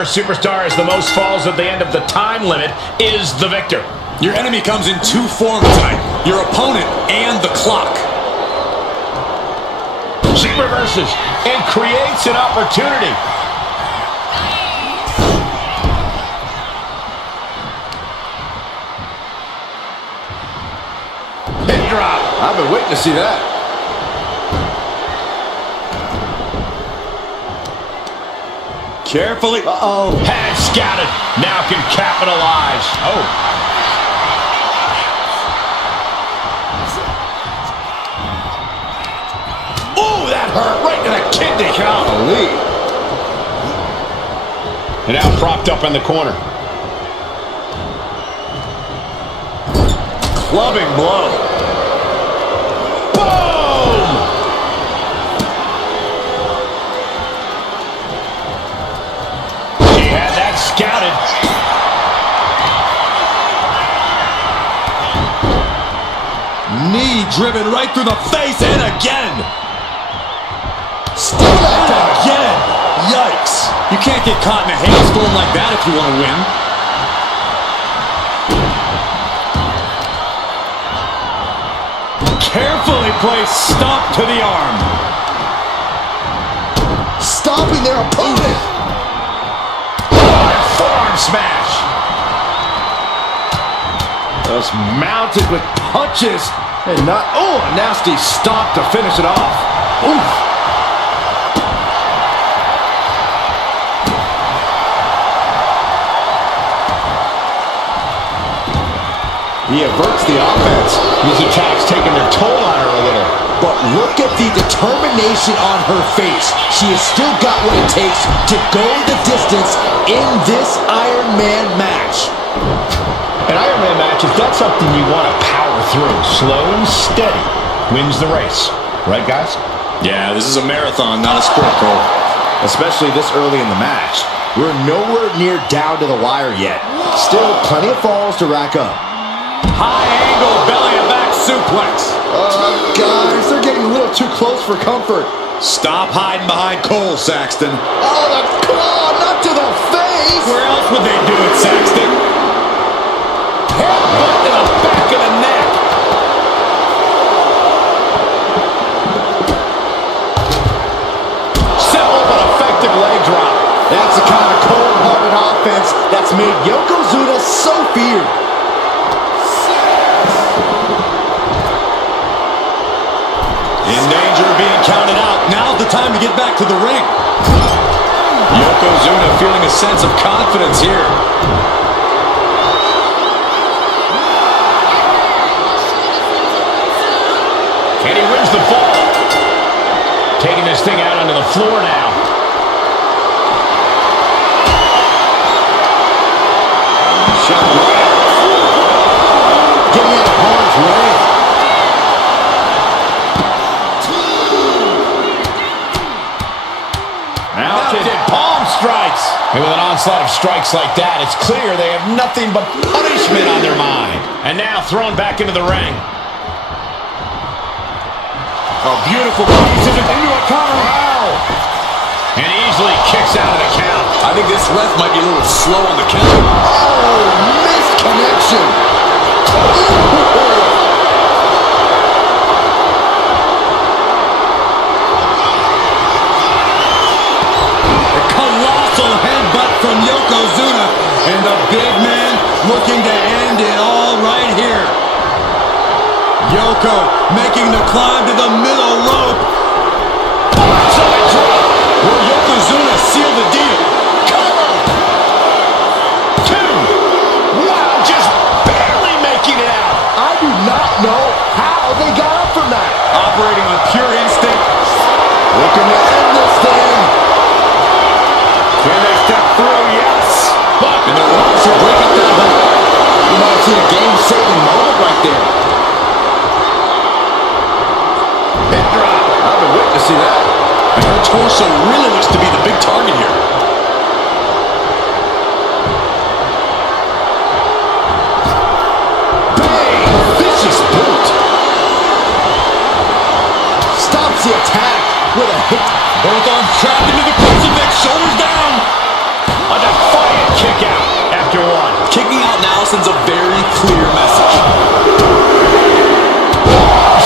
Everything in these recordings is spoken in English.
Superstar is the most falls at the end of the time limit is the victor. Your enemy comes in two forms tonight, your opponent and the clock. She reverses and creates an opportunity. Pin drop. I've been waiting to see that. Carefully. Had scouted. Now can capitalize. Oh, that hurt right to the kidney. Golly. And now propped up in the corner. Clubbing blow. Boom! Scouted. Knee driven right through the face and again. Still again. Yikes. You can't get caught in a hailstorm like that if you want to win. Carefully placed stop to the arm. Stopping their opponent. Forearm smash. Just mounted with punches and not. Oh, a nasty stop to finish it off. Oof. He averts the offense. These attacks taking their toll on her a little. But look at the determination on her face. She has still got what it takes to go the distance in this Iron Man match. An Iron Man match, if that's something you want to power through, slow and steady, wins the race. Right, guys? Yeah, this is a marathon, not a sprint, Cole. Especially this early in the match. We're nowhere near down to the wire yet. Still plenty of falls to rack up. High angle belly and back suplex. Guys, they're getting a little too close for comfort. Stop hiding behind Cole, Saxton. Oh, the claw, not to the face. Where else would they do it, Saxton? Headbutt to the back of the neck. Simple but effective leg drop. That's the kind of cold-hearted offense that's made Yokozuna so feared. In danger of being counted out. Now's the time to get back to the ring. Yokozuna feeling a sense of confidence here. And he wins the fall. Taking this thing out onto the floor now. Shot right. Getting out of harm's way. Mounted palm strikes. And with an onslaught of strikes like that, it's clear they have nothing but punishment on their mind. And now thrown back into the ring. A beautiful piece into a counter. Wow. And easily kicks out of the count. I think this ref might be a little slow on the count. Oh, missed connection. A colossal headbutt from Yokozuna. And the big man looking to end it all right here. Yoko making the climb to the middle rope. Side drop. Will Yokozuna seal the deal? Cover. 2. Wow, just barely making it out. I do not know how they got up from that. Operating on pure instinct. Looking to end this thing. Can they step through? Yes. But And the ropes will break up that hold. You might have seen a game-saving moment right there. pin drop. I've been waiting to see that. And her torso really looks to be the big target here. Bang! Vicious boot. Stops the attack with a hit. Both arms trapped into the crucifix, shoulders down. A kick out after one. Kicking out now sends a very clear message.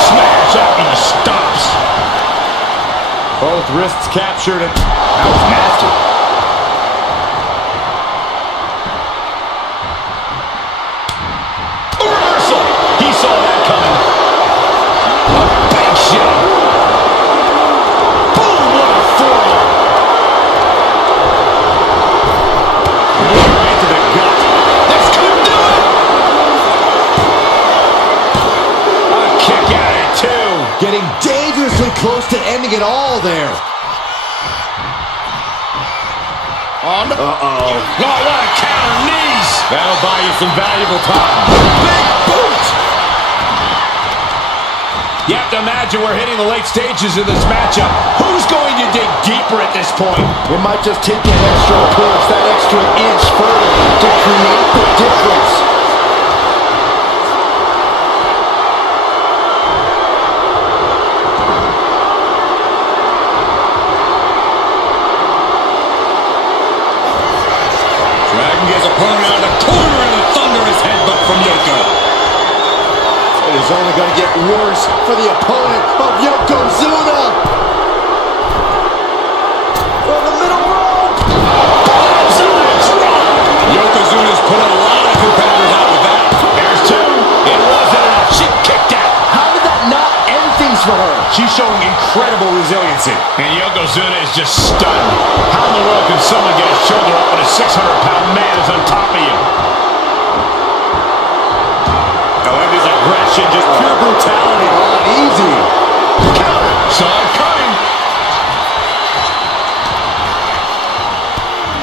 Smash out and stops. Both wrists captured. That was nasty. A reversal. He saw that coming. A big shot. Boom, what a forearm. Right to the gut. This could do it. A kick out at two. Getting dangerously close to ending it all there. On. Uh-oh. Oh, what a counter knees. That'll buy you some valuable time. Big boot. You have to imagine we're hitting the late stages of this matchup. Who's going to dig deeper at this point? It might just take that extra push, that extra inch further to create the difference. Dragging his opponent out of the corner and a thunderous headbutt from Yoko. It is only going to get worse for the opponent of Yokozuna. For the middle rope. Yokozuna's put a lot of competitors out with that. There's two. It wasn't enough. She kicked out. How did that not end things for her? She's showing incredible resiliency. And Yokozuna is just stunned. How in the world can someone get a shoulder up when a 600-pound man is on top of you? Oh, and his aggression, just pure brutality. Not easy. Counter. Saw it coming.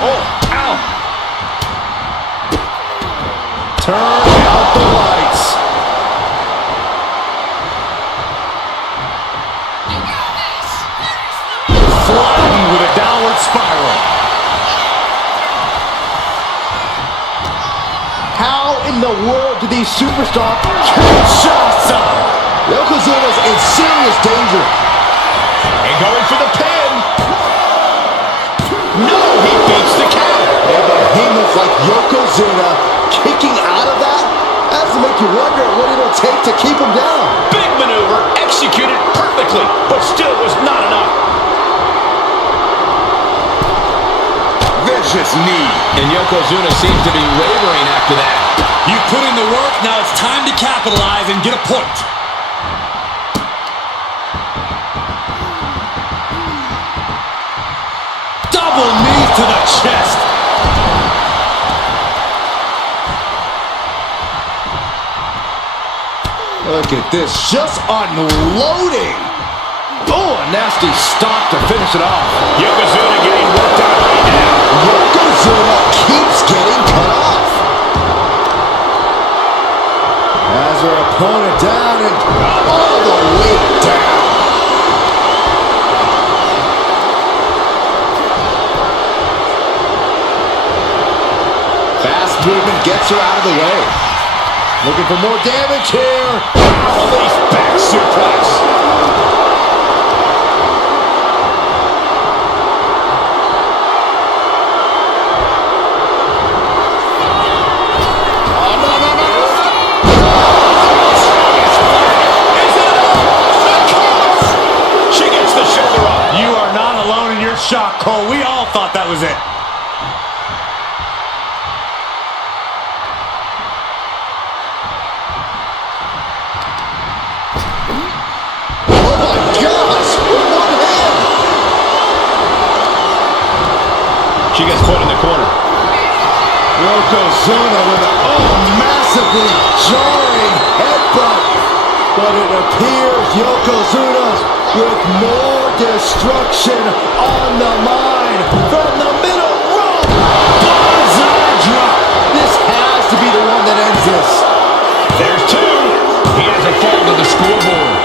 Oh, ow. Turn out the lights. Flattened with a downward spiral. How in the world do these superstars Kinshasa. Yokozuna's in serious danger. And going for the pin. No, he beats the count. A behemoth like Yokozuna kicking out of that has to make you wonder what it'll take to keep him down. Big maneuver, executed perfectly, but still was not enough. Vicious knee. And Yokozuna seems to be wavering after that. You put in the work, now it's time to capitalize and get a point. Double knee to the chest. Look at this, just unloading. Oh, a nasty stop to finish it off. Yokozuna getting worked out right now. Yokozuna keeps getting cut off. Has her opponent down and all the way down. Fast movement gets her out of the way. Looking for more damage here. Release back suplex. Shock, Cole. We all thought that was it. Oh my gosh! With one hand! She gets put in the corner. Yokozuna with a massively jarring headbutt. But it appears Yokozuna with more destruction on the mind from the middle rope. Banzai drop. This has to be the one that ends this. There's two. He has a fall to the scoreboard.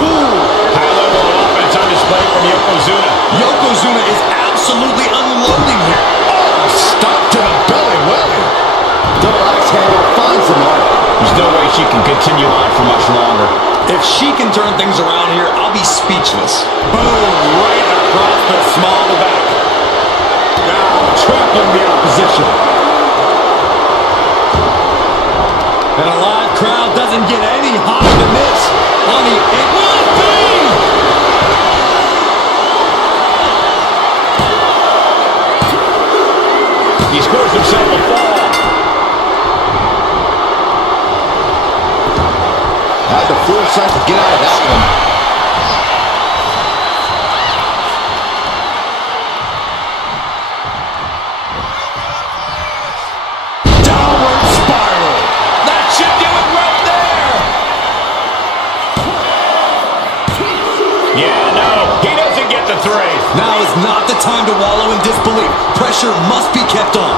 Ooh. High level of offense on display from Yokozuna. Yokozuna is absolutely unloading here. Oh, stop to the belly. Well, double axe handle finds the mark. There's no way she can continue on for much longer. If she can turn things around here, I'll be speechless. Boom, right across the small of the back. Ouch. trampling the opposition. And a live crowd doesn't get any hotter than this. On the bang! He scores himself a fall. Had the foresight to get out of that one. Downward spiral. That should do it right there. Yeah, no, he doesn't get the three. Now is not the time to wallow in disbelief. Pressure must be kept on.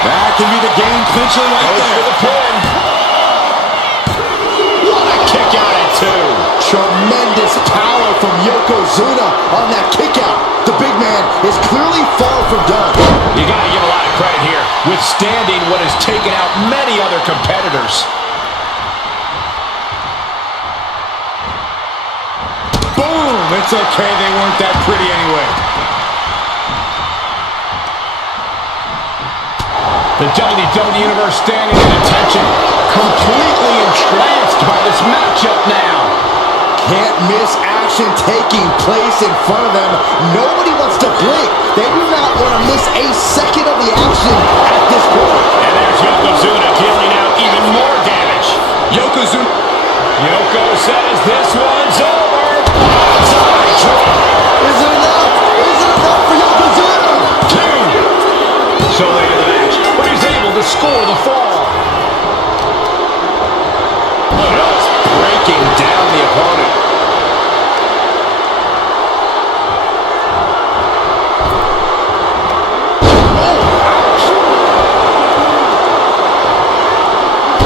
That can be the game clincher right there. For the pin. What a kick out at two. Tremendous power from Yokozuna on that kick out. The big man is clearly far from done. You got to give a lot of credit here, withstanding what has taken out many other competitors. Boom! It's okay, they weren't that pretty anyway. The WWE Universe standing at attention, completely entranced by this matchup now. Can't miss action taking place in front of them. Nobody wants to blink. They do not want to miss a second of the action at this point. And there's Yokozuna dealing out even more damage. Yoko says this one's over. Is it enough? Is it enough for Yokozuna? Two. So late in the match, but he's able to score the fall. Just breaking down the opponent.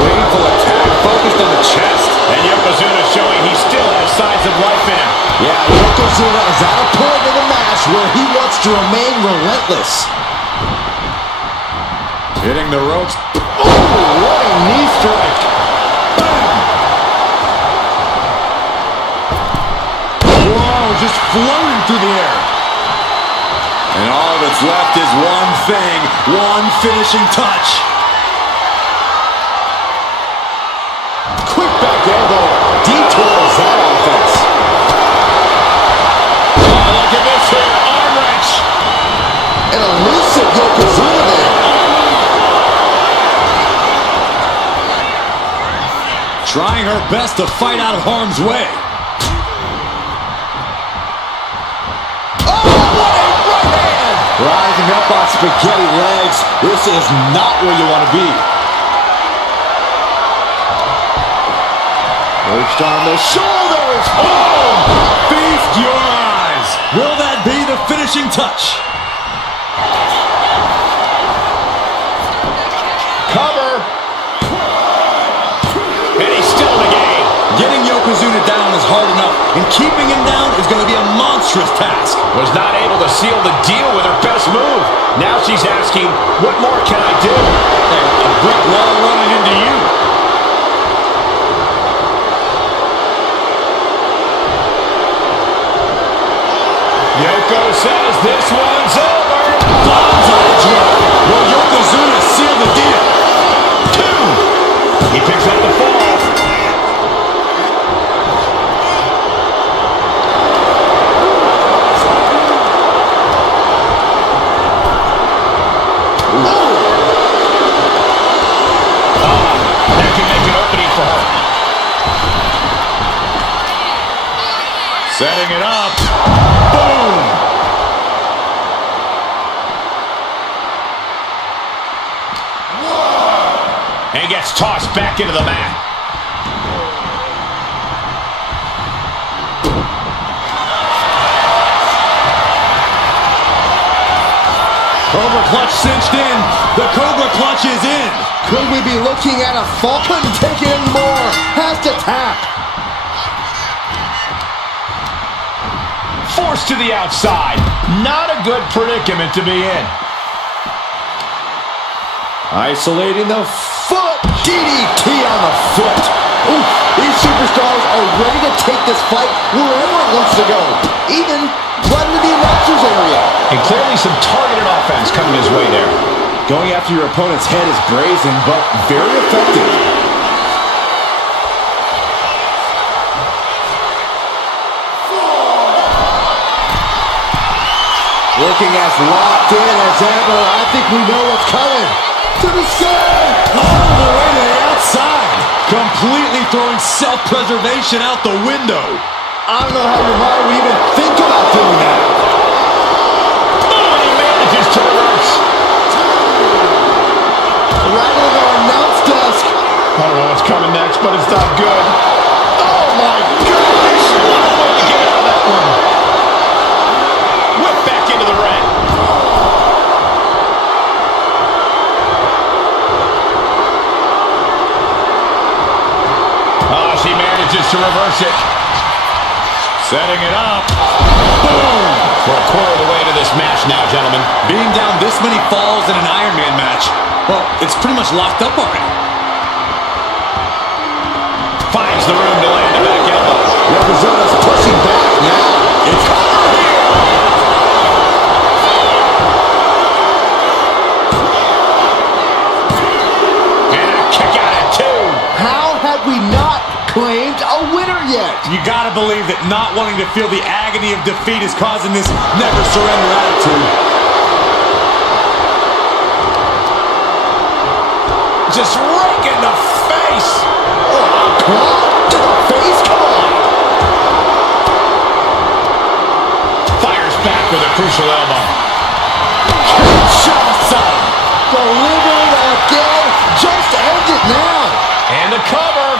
painful attack focused on the chest. And Yokozuna showing he still has signs of life in him. Yeah, Yokozuna is at a point in the match where he wants to remain relentless. Hitting the ropes. Oh, what a knee strike. Whoa, just floating through the air. And all that's left is one thing, one finishing touch. Quick back elbow detours that offense. Oh, look at this here, arm wrench. An elusive Yokozuna there. Trying her best to fight out of harm's way. Oh, what a right hand! Rising up on spaghetti legs. This is not where you want to be. Perched on the shoulders. Oh! Feast your eyes. Will that be the finishing touch? Cover. And he's still in the game. Getting Yokozuna down is hard enough, and keeping him down is going to be a monstrous task. Was not able to seal the deal with her best move. Now she's asking, what more can I do? A brick wall running into you. Yoko says this one's over. Bonsai drop. Will Yokozuna seal the deal? Two. He picks up the fall. That can make an opening for her. Setting it up. Boom. And gets tossed back into the mat. Cobra clutch cinched in. The Cobra clutch is in. Could we be looking at a fall? Couldn't take it anymore. Has to tap. Forced to the outside. Not a good predicament to be in. Isolating the foot. DDT on the foot. Ooh, these superstars are ready to take this fight wherever it wants to go, even right into the announcer's area. And clearly some targeted offense coming his way there. Going after your opponent's head is brazen, but very effective. Looking as locked in as ever. I think we know what's coming. To the side. All the way to the outside. Completely throwing self-preservation out the window. I don't know how your mind would even think about doing that. Oh, he manages to reverse. Rattling our announce desk. I don't know what's coming next, but it's not good. Oh, my gosh. What a way to get out of that one. Whip back into the ring. Oh, she manages to reverse it. Setting it up. Boom. We're a quarter of the way to this match now, gentlemen. Being down this many falls in an Iron Man match, well, it's pretty much locked up already. Finds the room to land a back elbow. Yokozuna's pushing back now. It's over here. And a kick out at 2. How have we not claimed a winner yet? You gotta believe that not wanting to feel the agony of defeat is causing this never surrender attitude. Just right in the face. Oh, come on. To the face, come on. Fires back with a crucial elbow. Kinshasa. Delivered again. Just end it now. And a cover.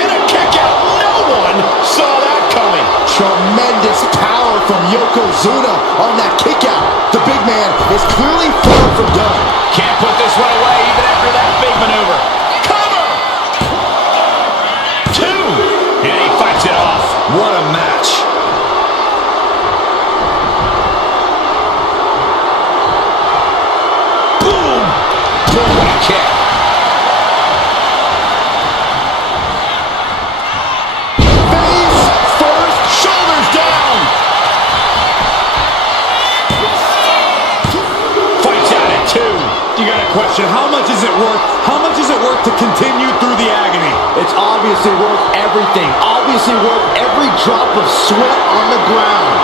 And a kick out. No one saw that coming. Tremendous power from Yokozuna on that kick out. The big man is clearly far from done. Can't put this one away even after that big maneuver. Cover. 2. And he fights it off. What a match. Boom. Boom. What a kick. Face first. Shoulders down. Fights out at 2. You gotta question, how much is it worth? How much is it worth to continue through the agony? It's obviously worth everything. Obviously worth every drop of sweat on the ground.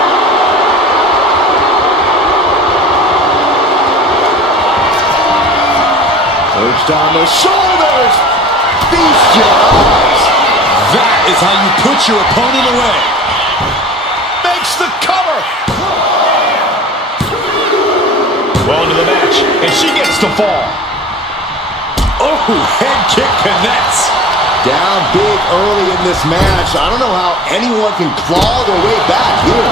Perched on the shoulders. Feast your eyes. That is how you put your opponent away. Makes the cover. Well into the match, and she gets to fall. Oh, head kick connects. Down big early in this match. I don't know how anyone can claw their way back here.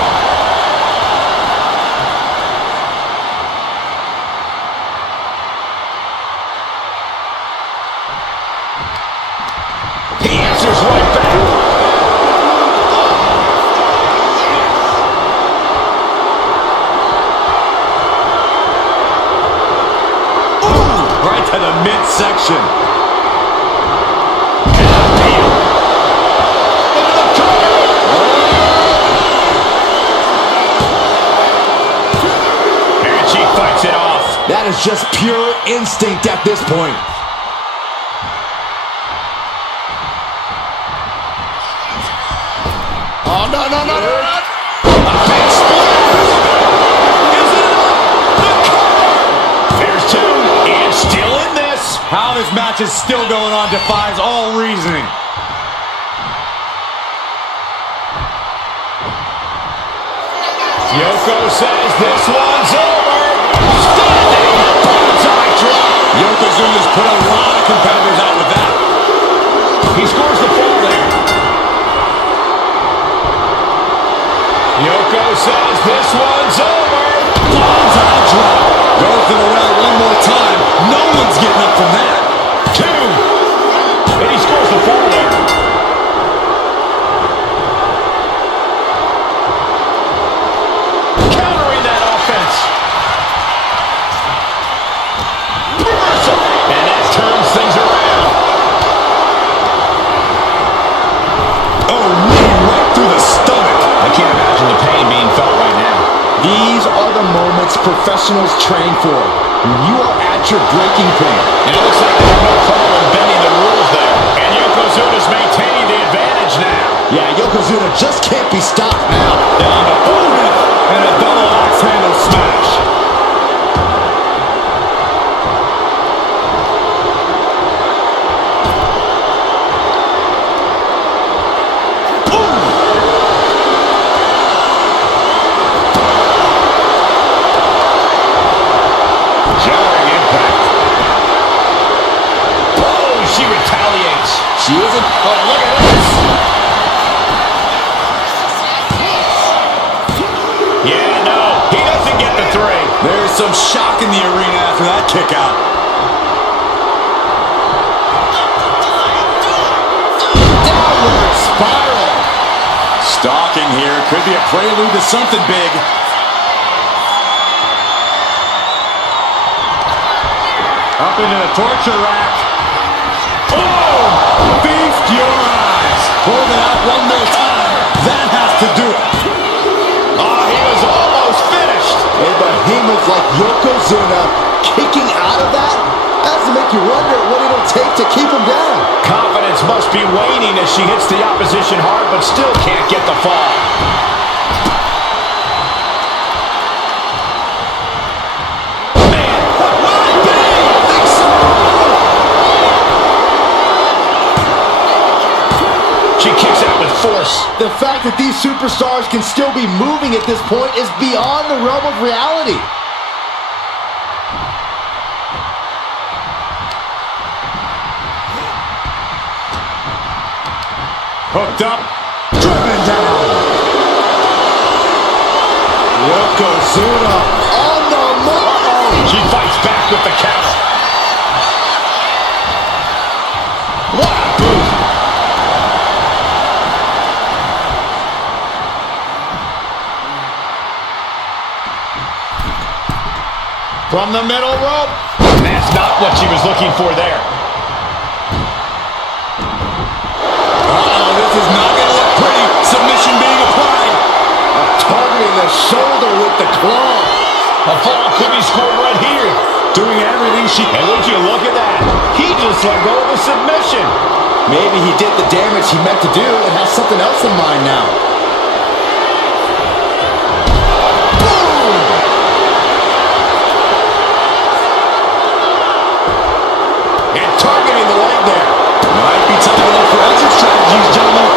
He answers right back. Ooh, right to the midsection. And she fights it off. That is just pure instinct at this point. Oh, no, no, no, no, no. A big splash. Is it enough? The cover. There's 2, and still in this. How this match is still going on defies all reasoning. Yoko says this one's over. Standing. Bullseye drop. Yokozuna's put a lot of competitors out with that. He scores the fall there. Yoko says this one's over. Bullseye drop. Goes to the round one more time. No one's getting up from that. 2. And he scores the fall there. Countering that offense. Reversal. And that turns things around. professionals train for. When you are at your breaking point. And it looks like they have no trouble in bending the rules there. And Yokozuna's maintaining the advantage now. Yeah, Yokozuna just can't be stopped now. Down to Omen and a double axe handle smash. Jarring impact. Oh, she retaliates. She isn't. Oh, look at this. Yeah, no, he doesn't get the three. There's some shock in the arena after that kick out. Downward spiral. Stalking here could be a prelude to something big. Up into the torture rack. Oh! Feast your eyes. Hold it out one more time. That has to do it. Oh, he was almost finished. A behemoth like Yokozuna kicking out of that has to make you wonder what it'll take to keep him down. Confidence must be waning as she hits the opposition hard, but still can't get the fall. Man, what will it be? She kicks out with force. The fact that these superstars can still be moving at this point is beyond the realm of reality. Hooked up. Driven down. Yokozuna on the move. She fights back with the counter. What a boot. From the middle rope. And that's not what she was looking for there. This is not going to look pretty. Submission being applied. Targeting the shoulder with the claw. A fall could be scored right here. Doing everything she... And would you look at that? He just let go of the submission. Maybe he did the damage he meant to do and has something else in mind now. Boom! And targeting the leg there. Might be time to look for exit strategies, gentlemen.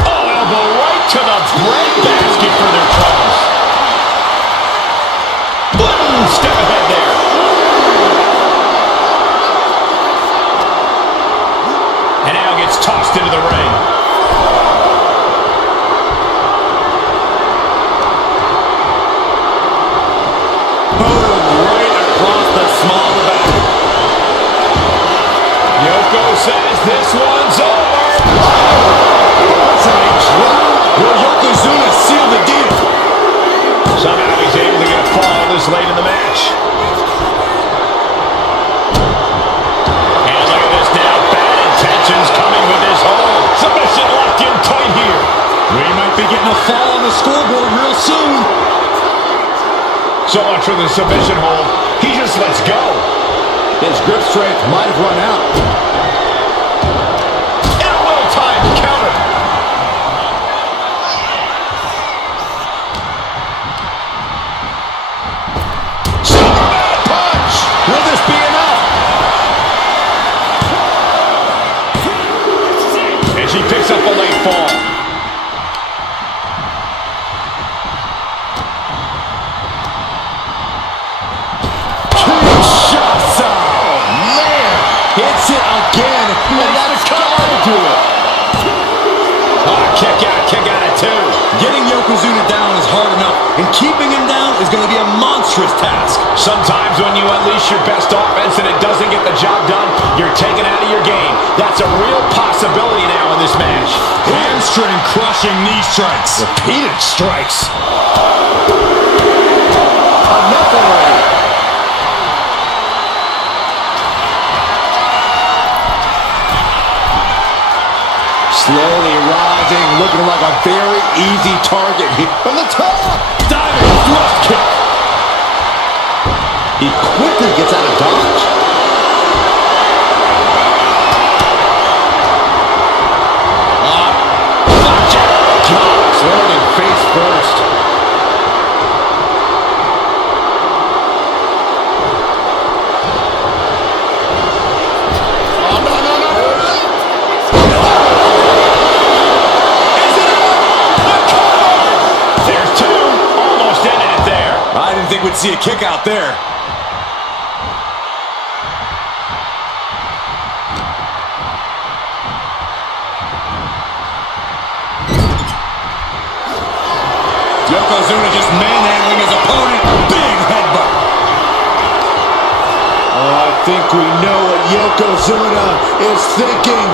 Oh, elbow right to the breadbasket for their troubles. Boom! Step ahead there. And now gets tossed into the ring. Says this one's over. What a drop. Will Yokozuna seal the deal? Somehow he's able to get a fall this late in the match. And look at this now. Bad intentions coming with this hold. Submission locked in tight here. We might be getting a fall on the scoreboard real soon. So much for the submission hold. He just lets go. His grip strength might have run out. Counter. Superman punch. Will this be enough? And she picks up a late fall. Kinshasa. Oh, man. Hits it again. And that's gotta do it. Kick out at two. Getting Yokozuna down is hard enough, and keeping him down is going to be a monstrous task. Sometimes when you unleash your best offense and it doesn't get the job done, you're taken out of your game. That's a real possibility now in this match. Hamstring crushing knee strikes. Repeated strikes. Enough already. Slowly rising, looking like a very easy target. From the top! Diving thrust kick. He quickly gets out of dodge. Landing face first. I didn't think we'd see a kick out there. Yokozuna just manhandling his opponent. Big headbutt. I think we know what Yokozuna is thinking.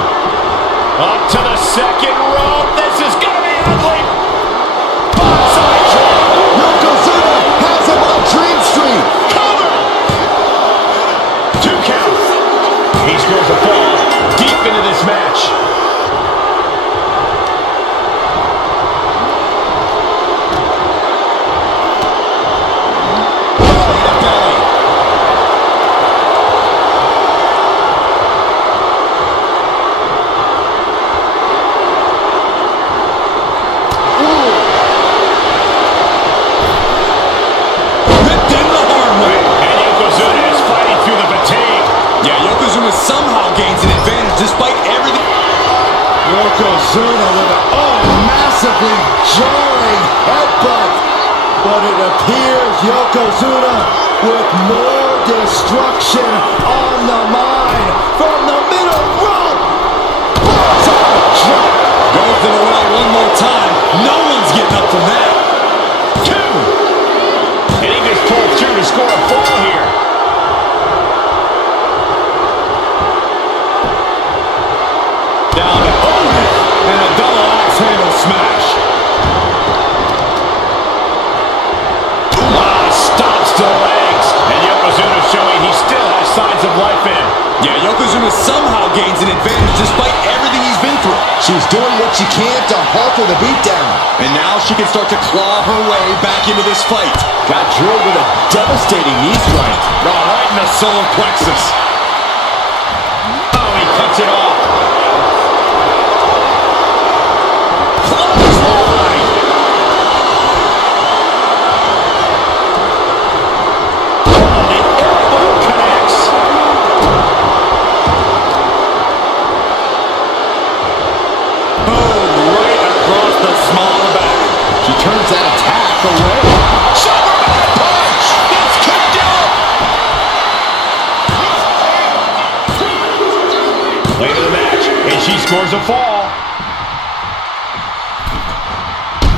Up to the second rope. This is going to be ugly. Bonsai drop. Yokozuna has him on Dream Street. Cover. 2 count. He scores a fall deep into this match. Somehow gains an advantage despite everything. Yokozuna with a massively jarring headbutt. But it appears Yokozuna with more destruction on the mind from the middle rope. Goes to the well one more time. No one's getting up from that. 2. And he just pulled through to score a fall here. Down to Otis, and a double axe handle smash. Stomps to the legs. And Yokozuna showing he still has signs of life in him. Yeah, Yokozuna somehow gains an advantage despite everything he's been through. She's doing what she can to halter the beatdown. And now she can start to claw her way back into this fight. Got drilled with a devastating knee strike. Right in the solar plexus. Oh, he cuts it off. Turns that attack away. Superman punch! It's kicked out! Late in the match, and she scores a fall.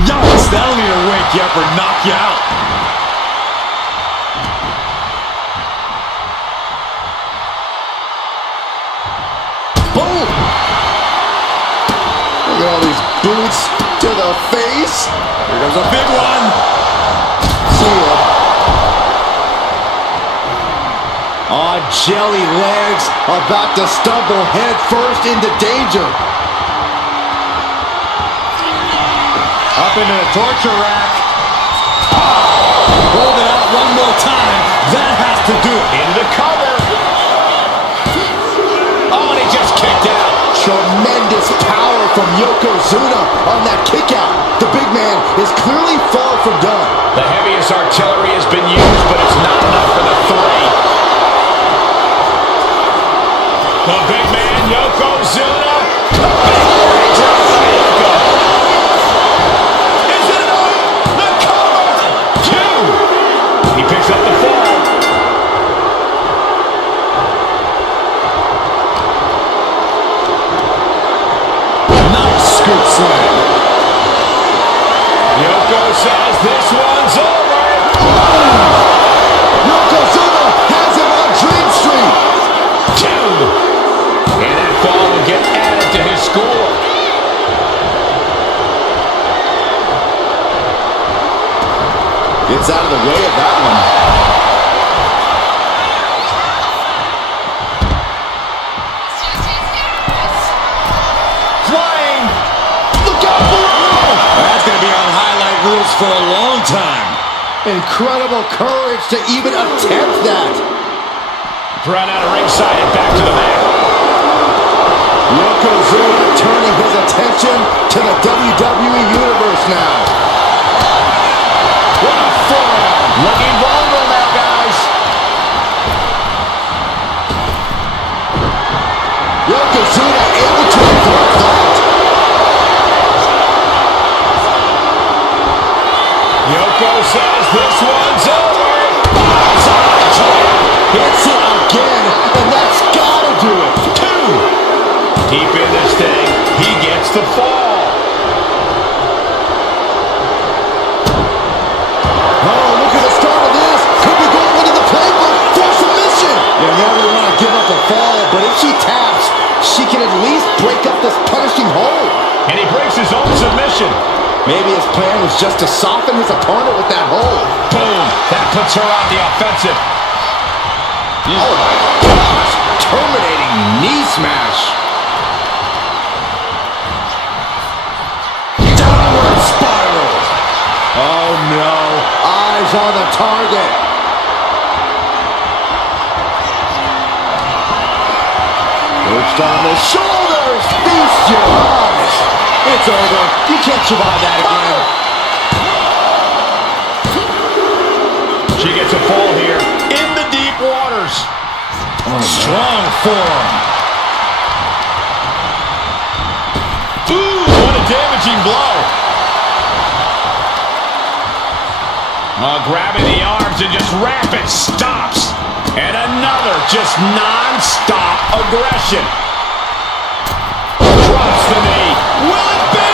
Yikes, that'll either wake you up or knock you out. Boom! Look at all these boots to the face. Here comes a big one. See ya. On jelly legs, about to stumble head first into danger. Up into the torture rack. Hold it out one more time. That has to do it. Into the cover. Oh, and he just kicked out. Tremendous power from Yokozuna on that kick out. The big man is clearly far from done. The heaviest artillery has been used, but it's not enough for the 3. The big man, Yokozuna. The big drop by Yoko. Is it enough? The cover. 2. He picks up the fall. Nice scoop slam. Yoko says this one's over. Yokozuna has him on Dream Street. 2. And that fall will get added to his score. Gets out of the way of that one. Flying for a long time. Incredible courage to even attempt that. Thrown out of ringside and back to the mat. Yokozuna turning his attention to the WWE Universe now. What a forearm. Looking vulnerable now, guys. Yokozuna able to avoid that. Yoko says this one's over. Hits it again, and that's gotta do it. Two. Deep in this thing, he gets the fall. Oh, look at the start of this. Could be going into the playbook for submission. You never want to give up a fall, but if she taps, she can at least break up this punishing hold. And he breaks his own submission. Maybe his plan was just to soften his opponent with that hold. Boom. That puts her on the offensive. Oh my gosh. Terminating knee smash. Downward spiral. Oh no. Eyes on the target. Perched on the shoulders. Feast your eyes. It's over. You can't survive that again. She gets a fall here in the deep waters. Oh, strong forearm. Ooh, what a damaging blow. Grabbing the arms and just rapid stops. And another just non-stop aggression. Drops the knee. Will it be?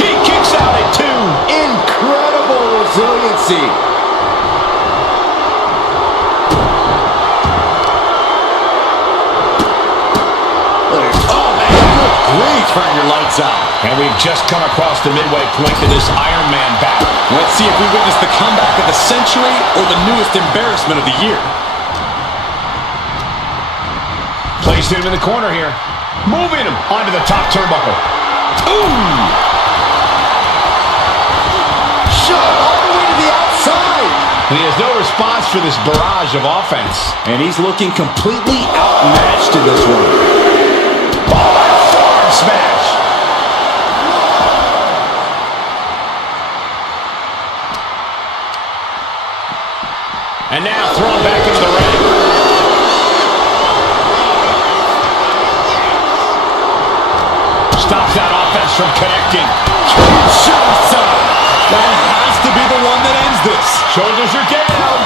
He kicks out at two. Incredible resiliency. Oh man, good grief. Turn your lights out. And we've just come across the midway point to this Iron Man battle. Let's see if we witness the comeback of the century or the newest embarrassment of the year. Placed him in the corner here. Moving him onto the top turnbuckle. Ooh! Shot all the way to the outside. And he has no response for this barrage of offense. And he's looking completely outmatched in this one. Oh, and a forearm smash. And now thrown back into the ring. Stops that offense from connecting. Kinshasa. That has to be the one that ends this. Shoulders are down.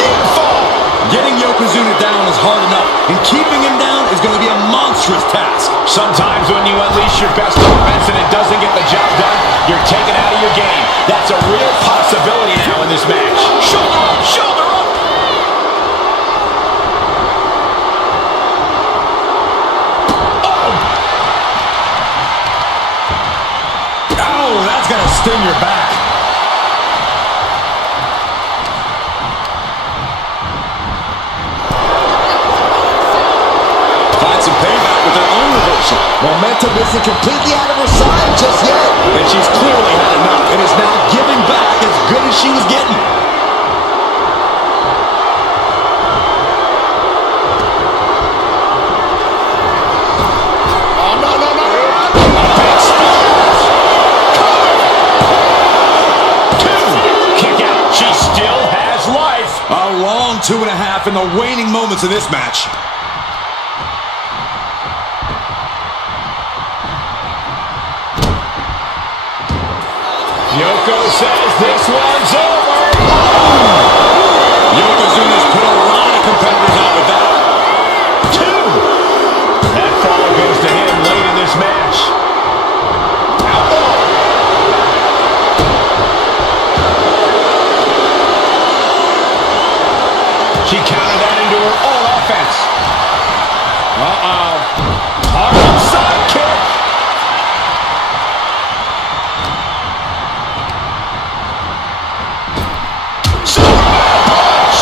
Near fall. Getting Yokozuna down is hard enough, and keeping him down is going to be a monstrous task. Sometimes when you unleash your best offense and it doesn't get the job done, you're taken out of your game. That's a real possibility now in this match. Shoulder up, shoulder up. Oh, that's going to sting your back. Find some payback with their own reversal. Momentum isn't completely out of her side just yet. And she's clearly had enough and is now giving back as good as she was getting. Oh, no, no, no, no, no. A big splash. Two. Kick out. She still has life. A long 2.5 in the waning moments of this match. Yoko says this one's over. Yokozuna's put a lot of competitors out with that. Two. That fall goes to him late in this match. Outlaw. She countered that into her own offense. Uh-oh. Hard side kick. Superman punch.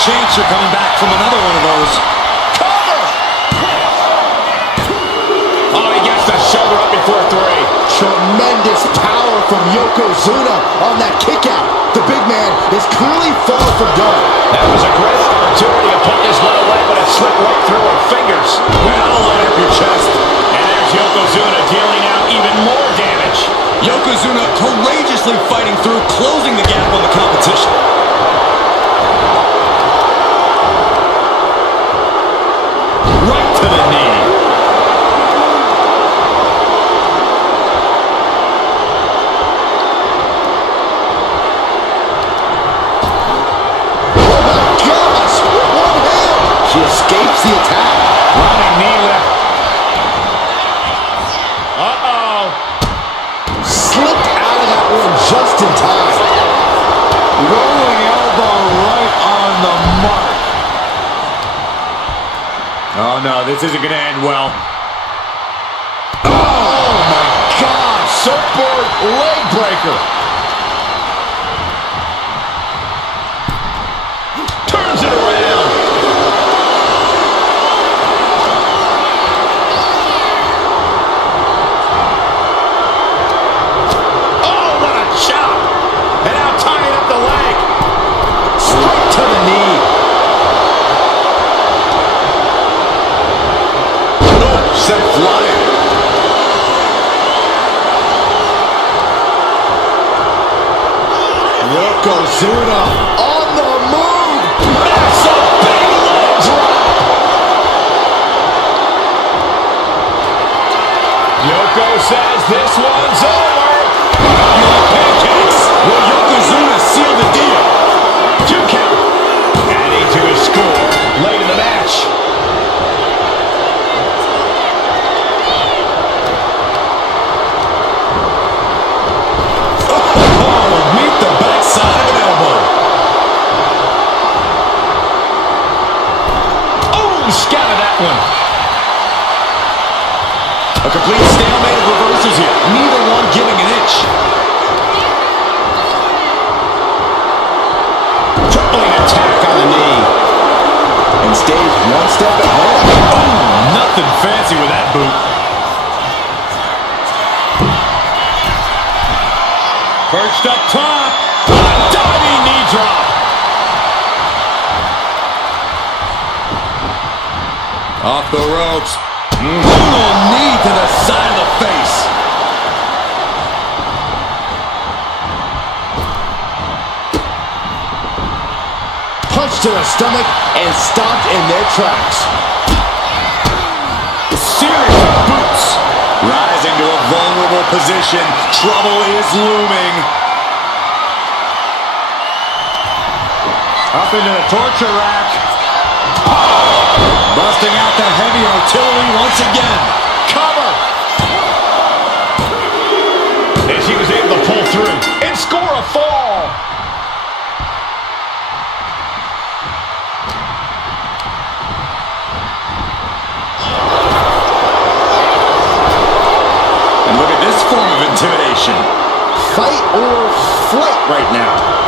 chance you're coming back from another one of those. Cover! Oh, he gets the shoulder up before 3. Tremendous power from Yokozuna on that kick out. The big man is clearly far from done. That was a great opportunity to put this one away, but it slipped right through her fingers. That'll light up your chest. And there's Yokozuna dealing out even more damage. Yokozuna courageously fighting through, closing the gap on the competition. Right to the knee. Oh my gosh! One hand! She escapes the attack. Running knee lift. Uh-oh. Slipped out of that one just in time. Rolling elbow right on the mark. Oh no, this isn't going to end well. Oh my God! Surfboard leg breaker. Turns it around. Oh, what a chop. And now tying up the leg. Straight to the knee. Oh, sent flying. Yokozuna on the move. Massive big leg drop. Yoko says this one's over. You like pancakes? Will Yokozuna seal the deal? 2 count. Adding to his score late in the match. Oh, meet the backside of an elbow. Oh, scouted that one. A complete stalemate of reversals here. Neither one giving an inch. Tripling attack on the knee. And stays one step ahead. Oh, nothing fancy with that boot. Perched up top. A diving knee drop. Off the ropes. Brutal knee to the side of the face. Punch to the stomach and stopped in their tracks. Series of boots. Rising to a vulnerable position. Trouble is looming. Up into the torture rack. Busting out the heavy artillery once again. Cover. And she was able to pull through and score a fall. And look at this form of intimidation. Fight or flight right now.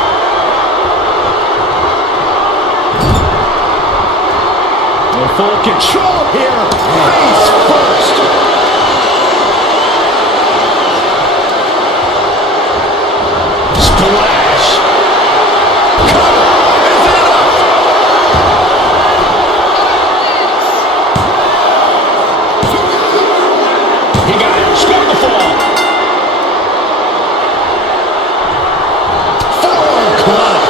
In full control here. Face first. Splash. Cover. Is it enough? He got it. Scored the fall. Forearm club.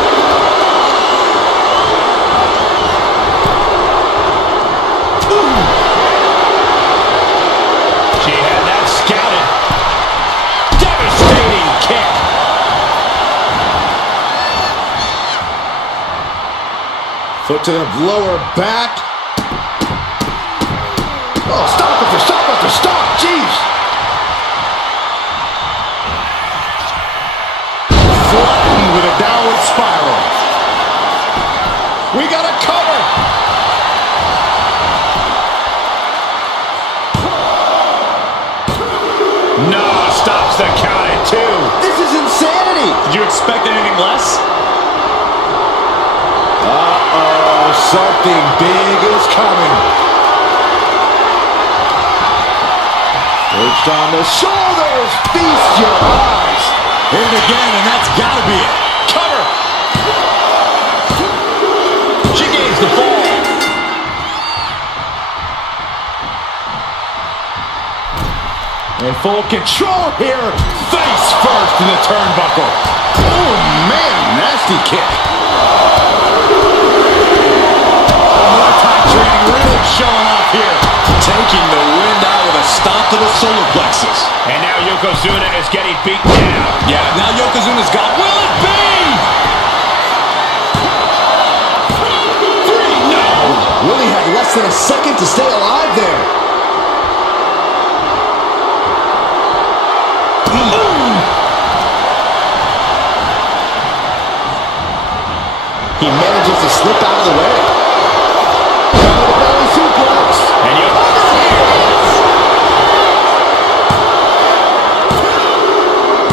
She had that scouted. Devastating kick. Foot to the lower back. Oh, stop after stop after stop. Jeez. Flattened with a downward spiral. We got a cover. No, stops the count at 2. This is insanity. Did you expect anything less? Uh-oh. Something big is coming. Perched on the shoulders. Feast your eyes. Hit it again, and that's got to be it. Cover. She gains the fall. In full control here. Face first in the turnbuckle. Oh, man, nasty kick. Muay Thai training really showing off here. Taking the wind out with a stomp to the solar plexus. And now Yokozuna is getting beaten down. Yeah, now Yokozuna's got, will it be? 3, no. Really had less than a second to stay alive there. He manages to slip out of the way. Cover the belly suplex. And you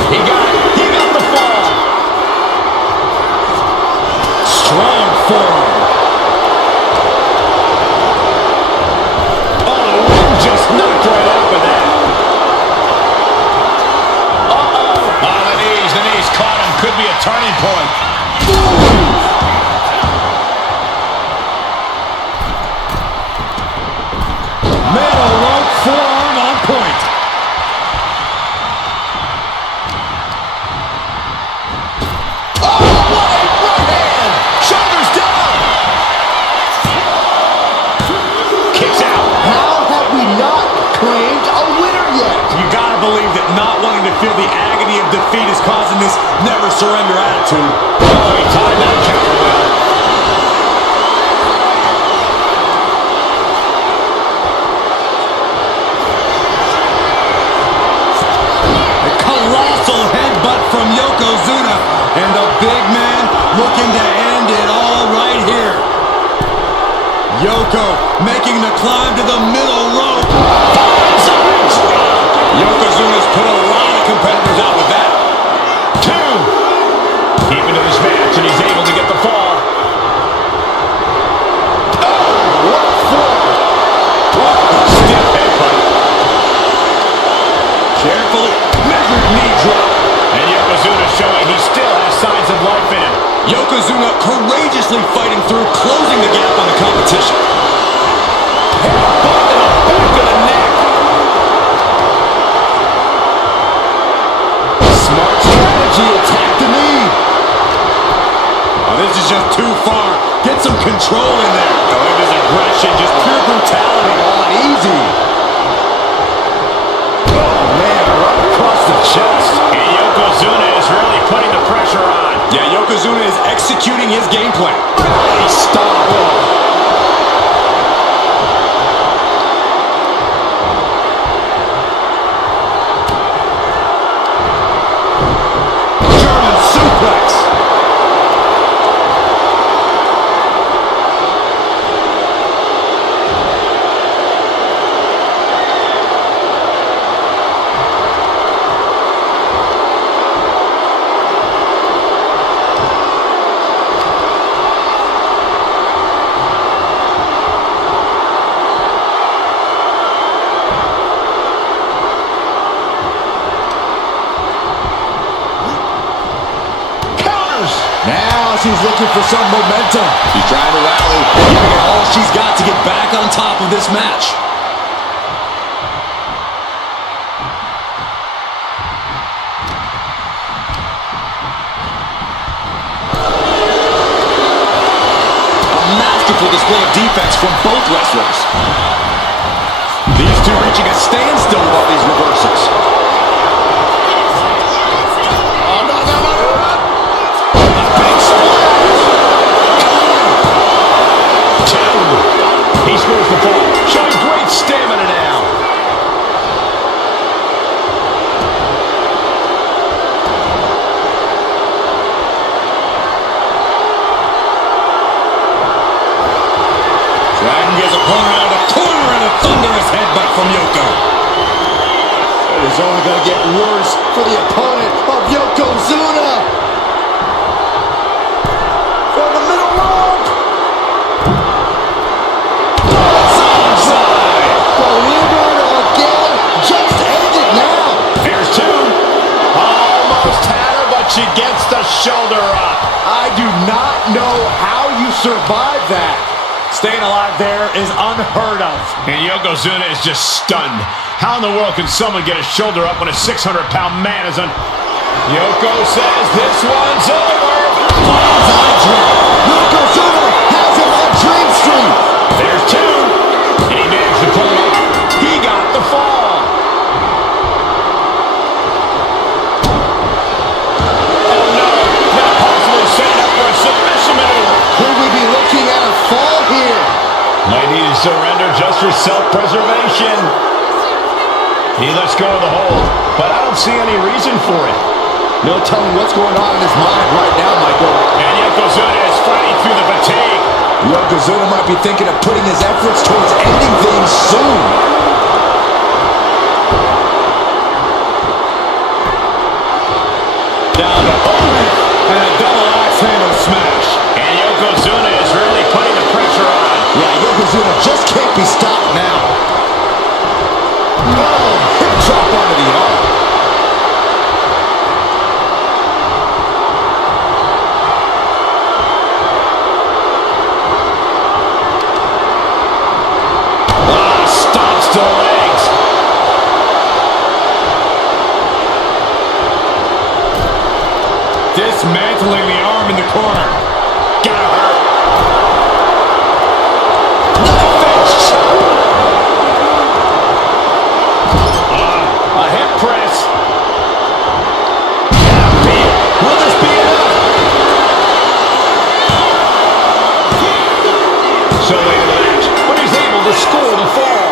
He got it. He got the fall. Strong forearm. Oh, the wind just knocked right out with that. Uh-oh. Oh, the knees caught him. Could be a turning point. Metal rope forearm on point. Oh, what a right hand. Shoulders down. Kicks out. How have we not claimed a winner yet? You gotta believe that not wanting to feel the agony of defeat is causing this never surrender attitude. Oh, he timed that counter well. A colossal headbutt from Yokozuna, and the big man looking to end it all right here. Yoko making the climb to the middle rope. Yokozuna's put a lot of competitors out with that. 2. Deep into this match, and he's able to get the fall. What for? Stiff headbutt. Carefully measured knee drop. And Yokozuna showing he still has signs of life in him. Yokozuna courageously fighting through, closing the gap on the competition. Headbutt to the back of the neck. Smart strategy. Attack the knee. Oh, this is just too far. Get some control in there. Oh, it is aggression, just pure brutality. On easy. Oh, man, right across the chest. And Yokozuna is really putting the pressure on. Yeah, Yokozuna is executing his game plan. Nice stop. German suplex. Now she's looking for some momentum. She's trying to rally, giving it all she's got to get back on top of this match. A masterful display of defense from both wrestlers. These two reaching a standstill with all these reversals. He scores the fall, showing great stamina now. Dragging his opponent out of the corner, and a thunderous headbutt from Yoko. It is only going to get worse for the opponent of Yokozuna. From the middle rope. know how you survive that. Staying alive there is unheard of. And Yokozuna is just stunned. How in the world can someone get a shoulder up when a 600-pound man is on... Yoko says this one's over. Yokozuna has him on Dream Street. There's two. And he managed to pull him up. He got the fall. Oh no, not possible to set it up for a submission maneuver. Could we be looking at a fall here? Might need to surrender just for self-preservation. He lets go of the hold, but I don't see any reason for it. No telling what's going on in his mind right now, Michael. And Yokozuna is fighting through the fatigue. Yokozuna might be thinking of putting his efforts towards ending things soon. Down to open and a double axe handle smash. And Yokozuna is really putting the pressure on. Yeah, Yokozuna just can't be stopped now. Oh, hip drop onto the arm. Stomps to the legs. Dismantling the arm in the corner. Gotta hurt. A hip press. Will this be enough? So late in the match, but he's able to score the fall.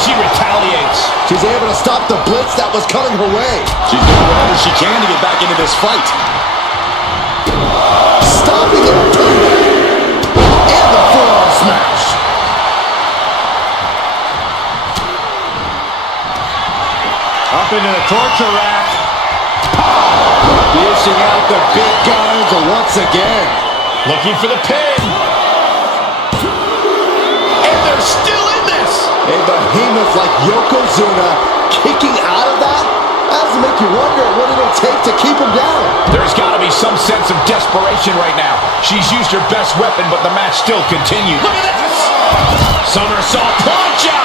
She retaliates. She's able to stop the blitz that was coming her way. She's doing whatever she can to get back into this fight. Stopping it. And the forearm smash. Up into the torture rack. Dishing out the big guns once again. Looking for the pin. And they're still in this. A behemoth like Yokozuna kicking out of that has to make you wonder what it'll take to keep him down. There's got to be some sense of desperation right now. She's used her best weapon, but the match still continues. Look at this! Somersault plancha!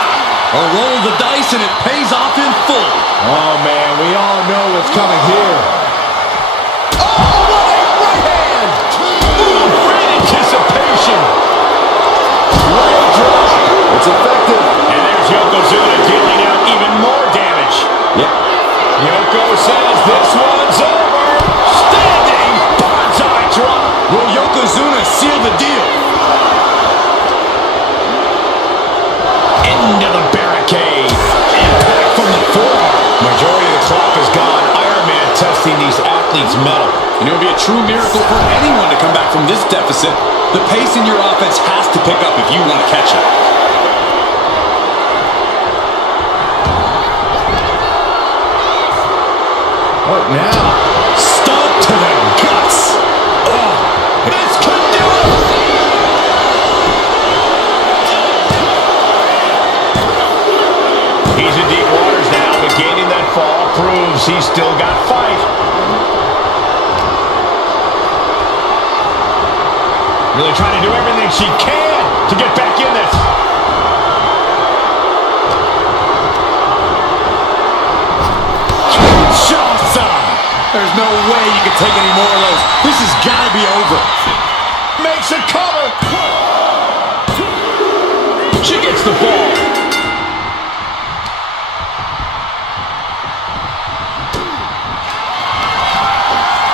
A roll of the dice and it pays off in full. Oh man, we all know what's coming here. Oh, what a right hand! Ooh, great anticipation! Leg drop. It's effective. And there's Yokozuna dealing out even more damage. Yep. Yoko says this one's over. Standing bonsai drop. Will Yokozuna seal the deal? Into the barricade. Impact from the forearm. Majority of the clock is gone. Iron Man testing these athletes' mettle. And it would be a true miracle for anyone to come back from this deficit. The pace in your offense has to pick up if you want to catch up. What now? Stomp to the guts. Oh, this could do it. He's in deep waters now, but gaining that fall proves he's still got fight. Really trying to do everything she can to get back in this. There's no way you can take any more of those. This has got to be over. Makes a cover. She gets the ball.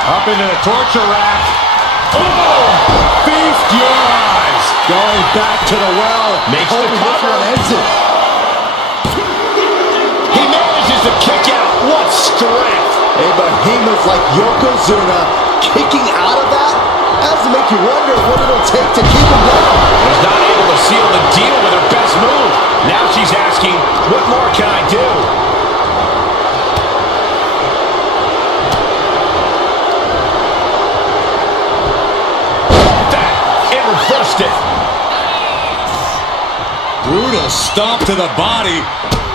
Up into the torture rack. Oh! Feast your eyes. Going back to the well. Makes the Hoping this cover. one ends it. He manages to kick out. What strength. A behemoth like Yokozuna kicking out of that has to make you wonder what it'll take to keep him down. Was not able to seal the deal with her best move. Now she's asking, what more can I do? That, it reversed it. Brutal stomp to the body.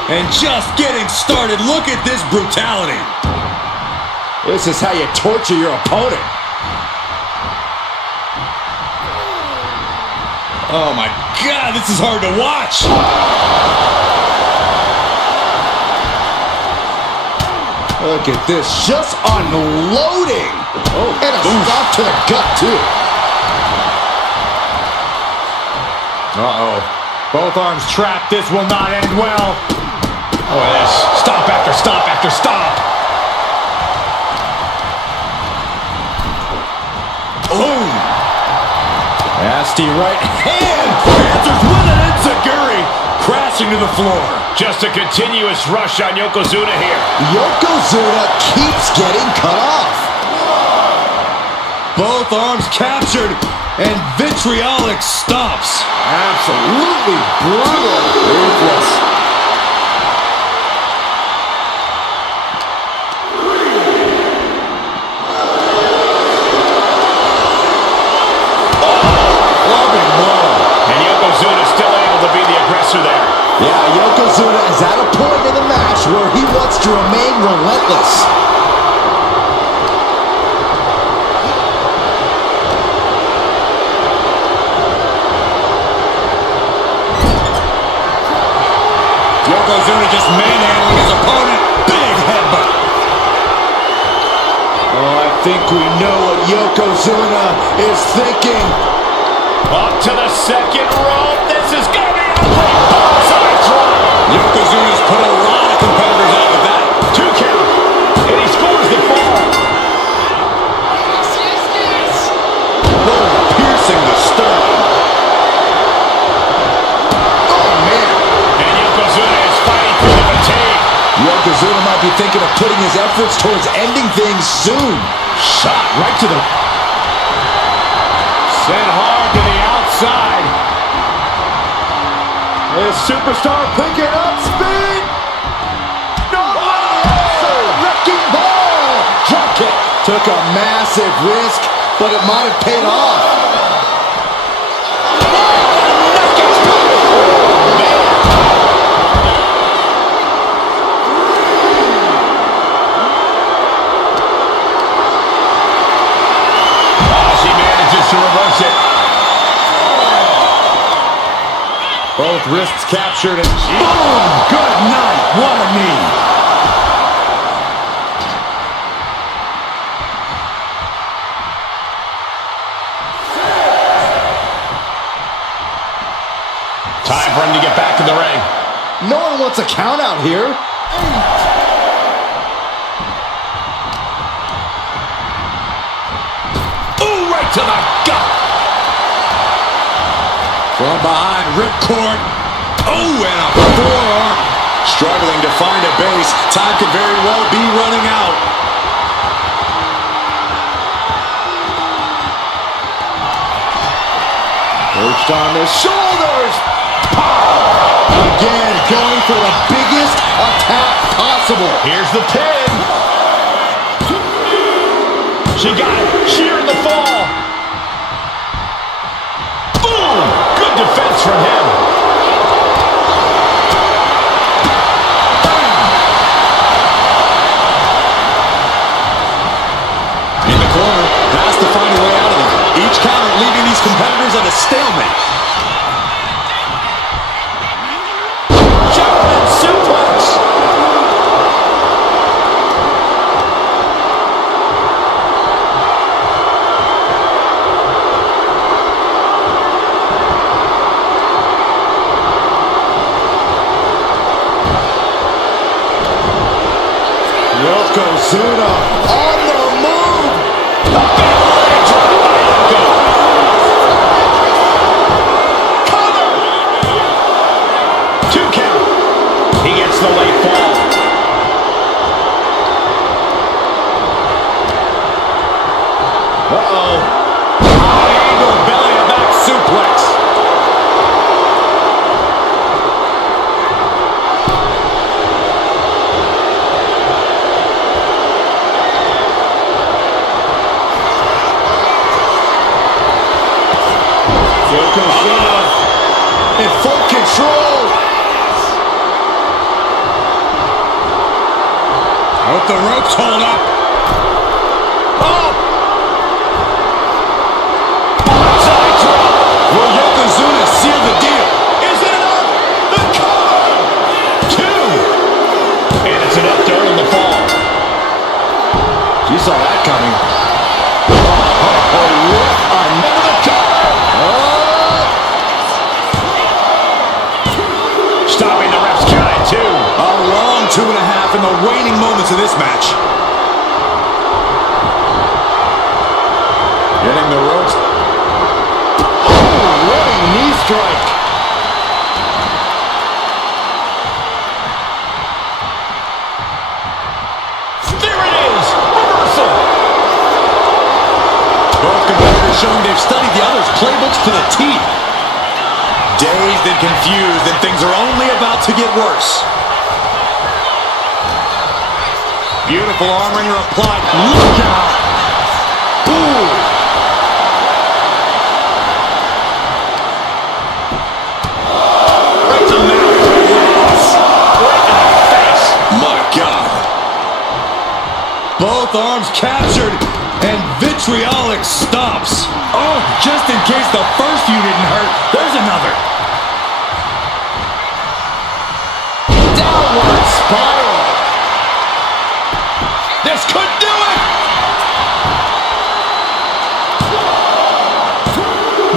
And just getting started. Look at this brutality. This is how you torture your opponent. Oh my God, this is hard to watch. Look at this, just unloading. Oh, and a stop to the gut, too. Uh-oh. Both arms trapped. This will not end well. Oh, this. Stop after stop after stop. Boom. Nasty right hand. Answers with an enziguri. Crashing to the floor. Just a continuous rush on Yokozuna here. Yokozuna keeps getting cut off. Both arms captured. And vitriolic stomps. Absolutely brutal. Ruthless. Loving blow. And Yokozuna still able to be the aggressor there. Yeah, Yokozuna is at a point in the match where he wants to remain relentless. Yokozuna just manhandling his opponent. Big headbutt. Oh, I think we know what Yokozuna is thinking. Up to the second rope. This is going to be ugly. Bullseye drop. Yokozuna's put a lot of competitors out with that. 2 count. And he scores the fall. Boom, piercing the sternum. Oh, man. And Yokozuna is fighting through the fatigue. Yokozuna might be thinking of putting his efforts towards ending things soon. Shot right to the... Sent hard to the outside. This superstar picking up speed. No answer. Wrecking ball. Drop kick. Took a massive risk, but it might have paid off. She manages to reverse it. Both wrists captured and boom! Good night. What a knee. Time for him to get back in the ring. No one wants a count out here. Ooh, right to the gut. From behind, ripcord. Oh, and a forearm. Struggling to find a base. Time could very well be running out. Perched on the shoulders. Again, going for the biggest attack possible. Here's the pin. She got it. Shearing the fall. Boom! Good defense from him. In the corner, has to find a way out of it. Each counter leaving these competitors at a stalemate. German suplex. Yokozuna on the move. The big leg drop by Yoko. Cover. 2 count. He gets the late fall. Uh-oh. High angle belly to back suplex. Yokozuna in full control. Hope the ropes hold up. Oh! Side drop. Will Yokozuna seal the deal? Is it enough? The cover! 2. And it's enough to earn the fall. You saw that coming. What Into the cover! Stopping the ref's count at 2. A long 2.5 in the waning moments of this match. Getting the ropes. running knee strike. There it is! Reversal! Both competitors showing they've studied the other's playbooks to the teeth. Dazed and confused, and things are only about to get worse. Beautiful arm wringer applied. Look out! Ooh! Right to the mouth. Right in the face. My God! Both arms captured, and vitriolic stomps. Oh, just in case the first few didn't hurt, there's another. Downward spiral. This could do it!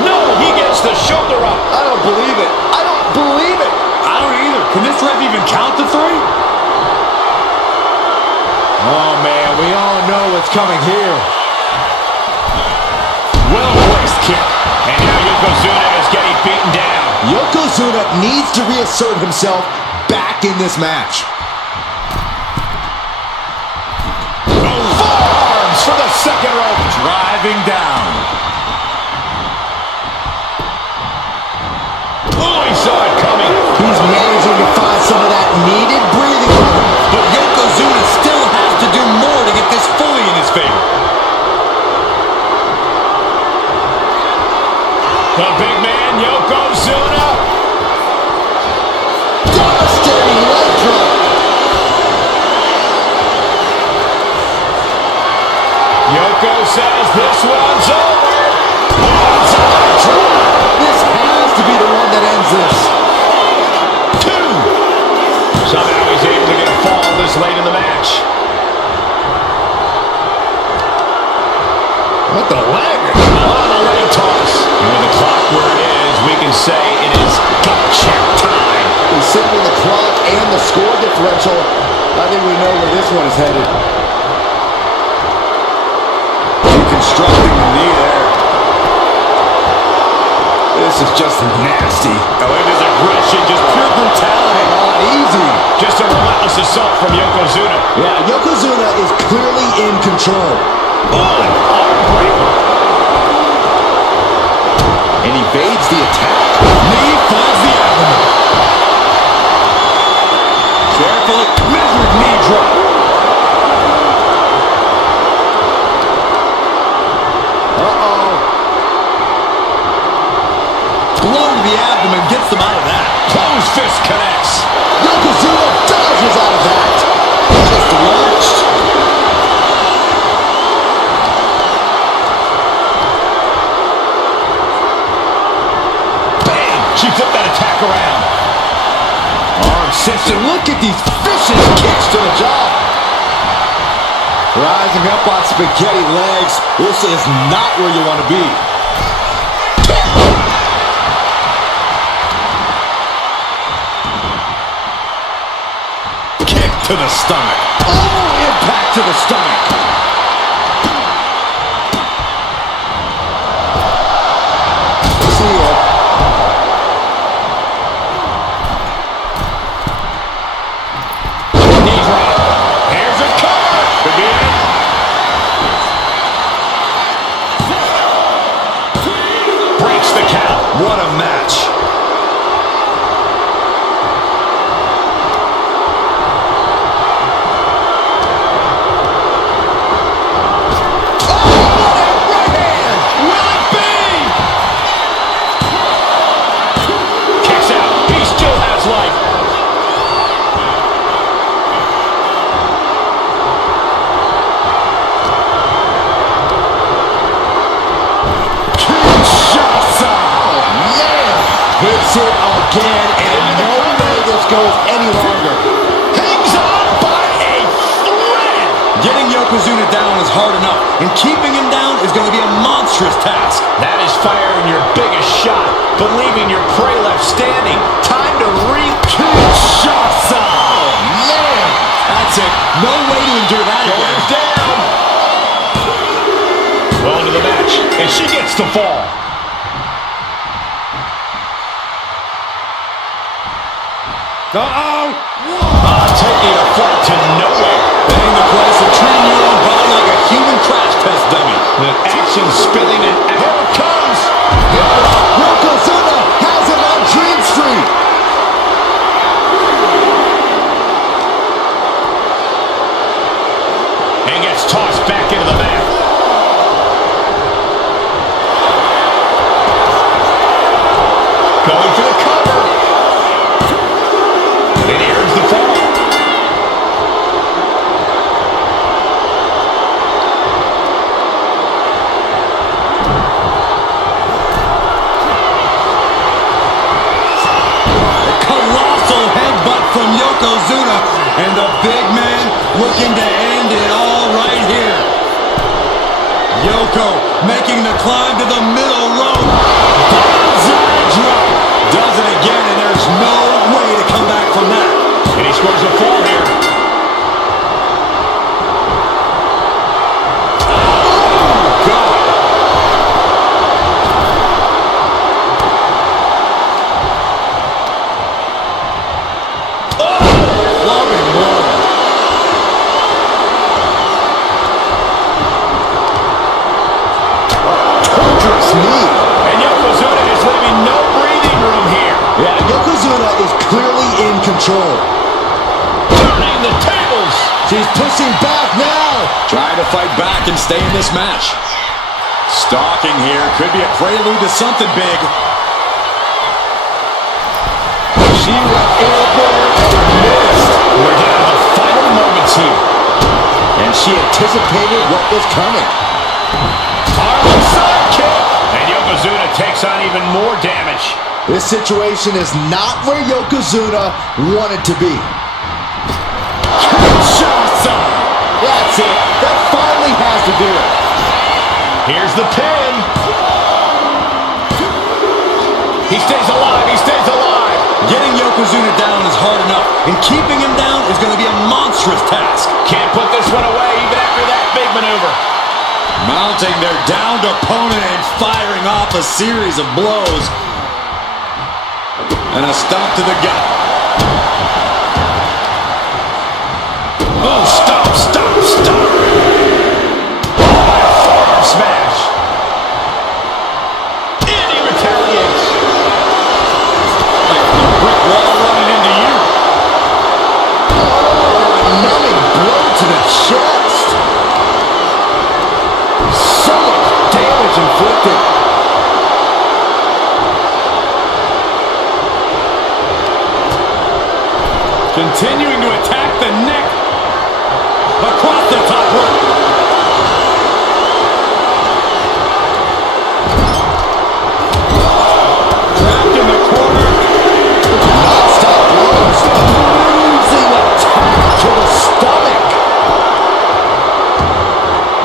No, he gets the shoulder up. I don't believe it. I don't believe it. I don't either. Can this ref even count to 3? Oh, man, we all know what's coming here. Well-placed kick. And now Yokozuna is getting beaten down. Yokozuna needs to reassert himself back in this match. Forearms for the second rope. Driving down. Oh, he saw it coming. He's managing to find some of that needed breathing room. But Yokozuna still has to do more to get this fully in his favor. The big man, Yokozuna. Devastating leg drop. Yoko says this one's over. Onside drop. This has to be the one that ends this. 2. Somehow he's able to get a fall this late in the match. What the leg? On the leg toss. And with the clock where it is, we can say it is gut check time. Considering the clock and the score differential, I think we know where this one is headed. Deconstructing the knee there. This is just nasty. Oh, it is aggression, just pure brutality. Easy. Just a relentless assault from Yokozuna. Yeah, Yokozuna is clearly in control. Oh, an arm breaker. And evades the attack. Knee finds the abdomen. Carefully measured knee drop. Uh-oh. Blow to the abdomen gets them out of that. Closed fist connects. Yokozuna dodges out of that. Just launched. Bang! She flipped that attack around. Arm cinched, and look at these vicious kicks to the jaw. Rising up on spaghetti legs. This is not where you want to be. Kick to the stomach. Oh, impact to the stomach. See ya. Knee drop. Here's a cover. Again. Breaks the count. What a match. Right hand. Will it be? Kicks out. He still has life. Hits it again, and no way this goes any longer. Hangs on by a thread. Getting Yokozuna down is hard enough, and keeping him down is going to be a monstrous task. That is firing your biggest shot, but leaving your prey left standing. Time to Kinshasa! Oh, man. That's it. No way to endure that again. Shoulders down. Well into the match, and she gets the fall. Taking a flight to nowhere. Paying the price of treating your own body like a human crash test dummy. The action spilling, and here it comes. Yokozuna has him on Dream Street. And gets tossed back into the mat. Going for the cover. And here's the fall. Colossal headbutt from Yokozuna, and the big man looking to end it all right here. Yoko making the climb to the middle rope. Banzai drop. Does it again, and there's no way to come back from that. And he scores a fall here. And Yokozuna is leaving no breathing room here. Yeah, Yokozuna is clearly in control. Turning the tables. She's pushing back now. Trying to fight back and stay in this match. Stalking here could be a prelude to something big. She went airborne and missed. We're down to the final moments here. And she anticipated what was coming. Arm sidekick. And Yokozuna takes on even more damage. This situation is not where Yokozuna wanted to be. Kinshasa! That's it. That finally has to do it. Here's the pin. He stays alive. He stays alive. Getting Yokozuna down is hard enough, and keeping him down is going to be a monstrous task. Can't put this one away even after that big maneuver. Mounting their downed opponent and firing off a series of blows. And a stomp to the gut. Oh, stop, stop, stop. Oh, by a forearm smash. And he retaliates. Like a brick wall running into you. Oh, a numbing blow to the chest. So much damage inflicted. Continuing to attack the neck. Across the top rope. Trapped in the corner. Non-stop blows. Bruising attack to the stomach.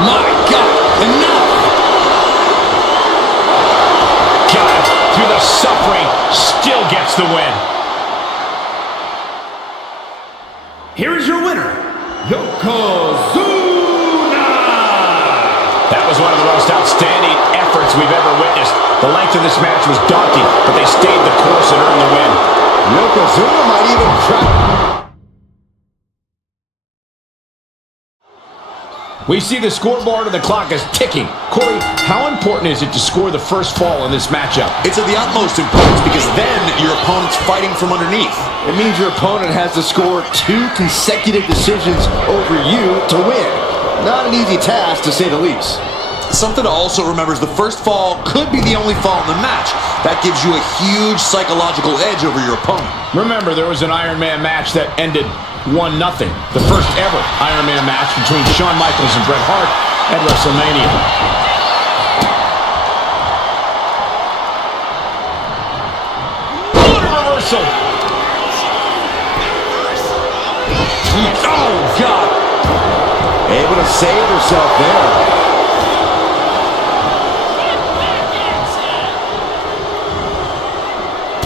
My God, enough! God, through the suffering, still gets the win. Here is your winner, Yokozuna! That was one of the most outstanding efforts we've ever witnessed. The length of this match was daunting, but they stayed the course and earned the win. Yokozuna might even crack. We see the scoreboard and the clock is ticking. Corey, how important is it to score the first fall in this matchup? It's of the utmost importance because then your opponent's fighting from underneath. It means your opponent has to score 2 consecutive decisions over you to win. Not an easy task, to say the least. Something to also remember is the first fall could be the only fall in the match. That gives you a huge psychological edge over your opponent. Remember, there was an Iron Man match that ended 1-0. The first ever Iron Man match between Shawn Michaels and Bret Hart at WrestleMania. reversal. Oh, God. Able to save herself there.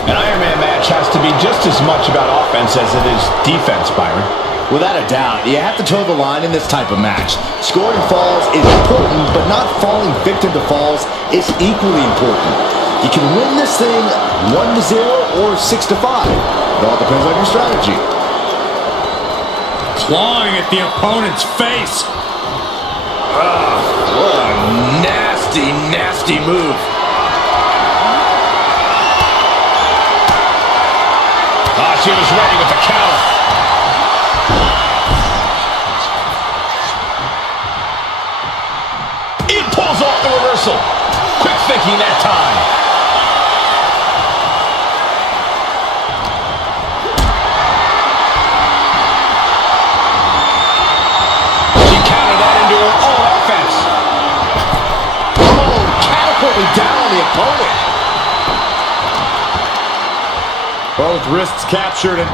An Iron Man match has to be just as much about offense as it is defense, Byron. Without a doubt, you have to toe the line in this type of match. Scoring falls is important, but not falling victim to falls is equally important. You can win this thing 1-0 or 6-5. It all depends on your strategy. Clawing at the opponent's face. What a nasty, nasty move. Oh, she was ready with the counter. It pulls off the reversal. Quick thinking that time. Down on the opponent. Both wrists captured and...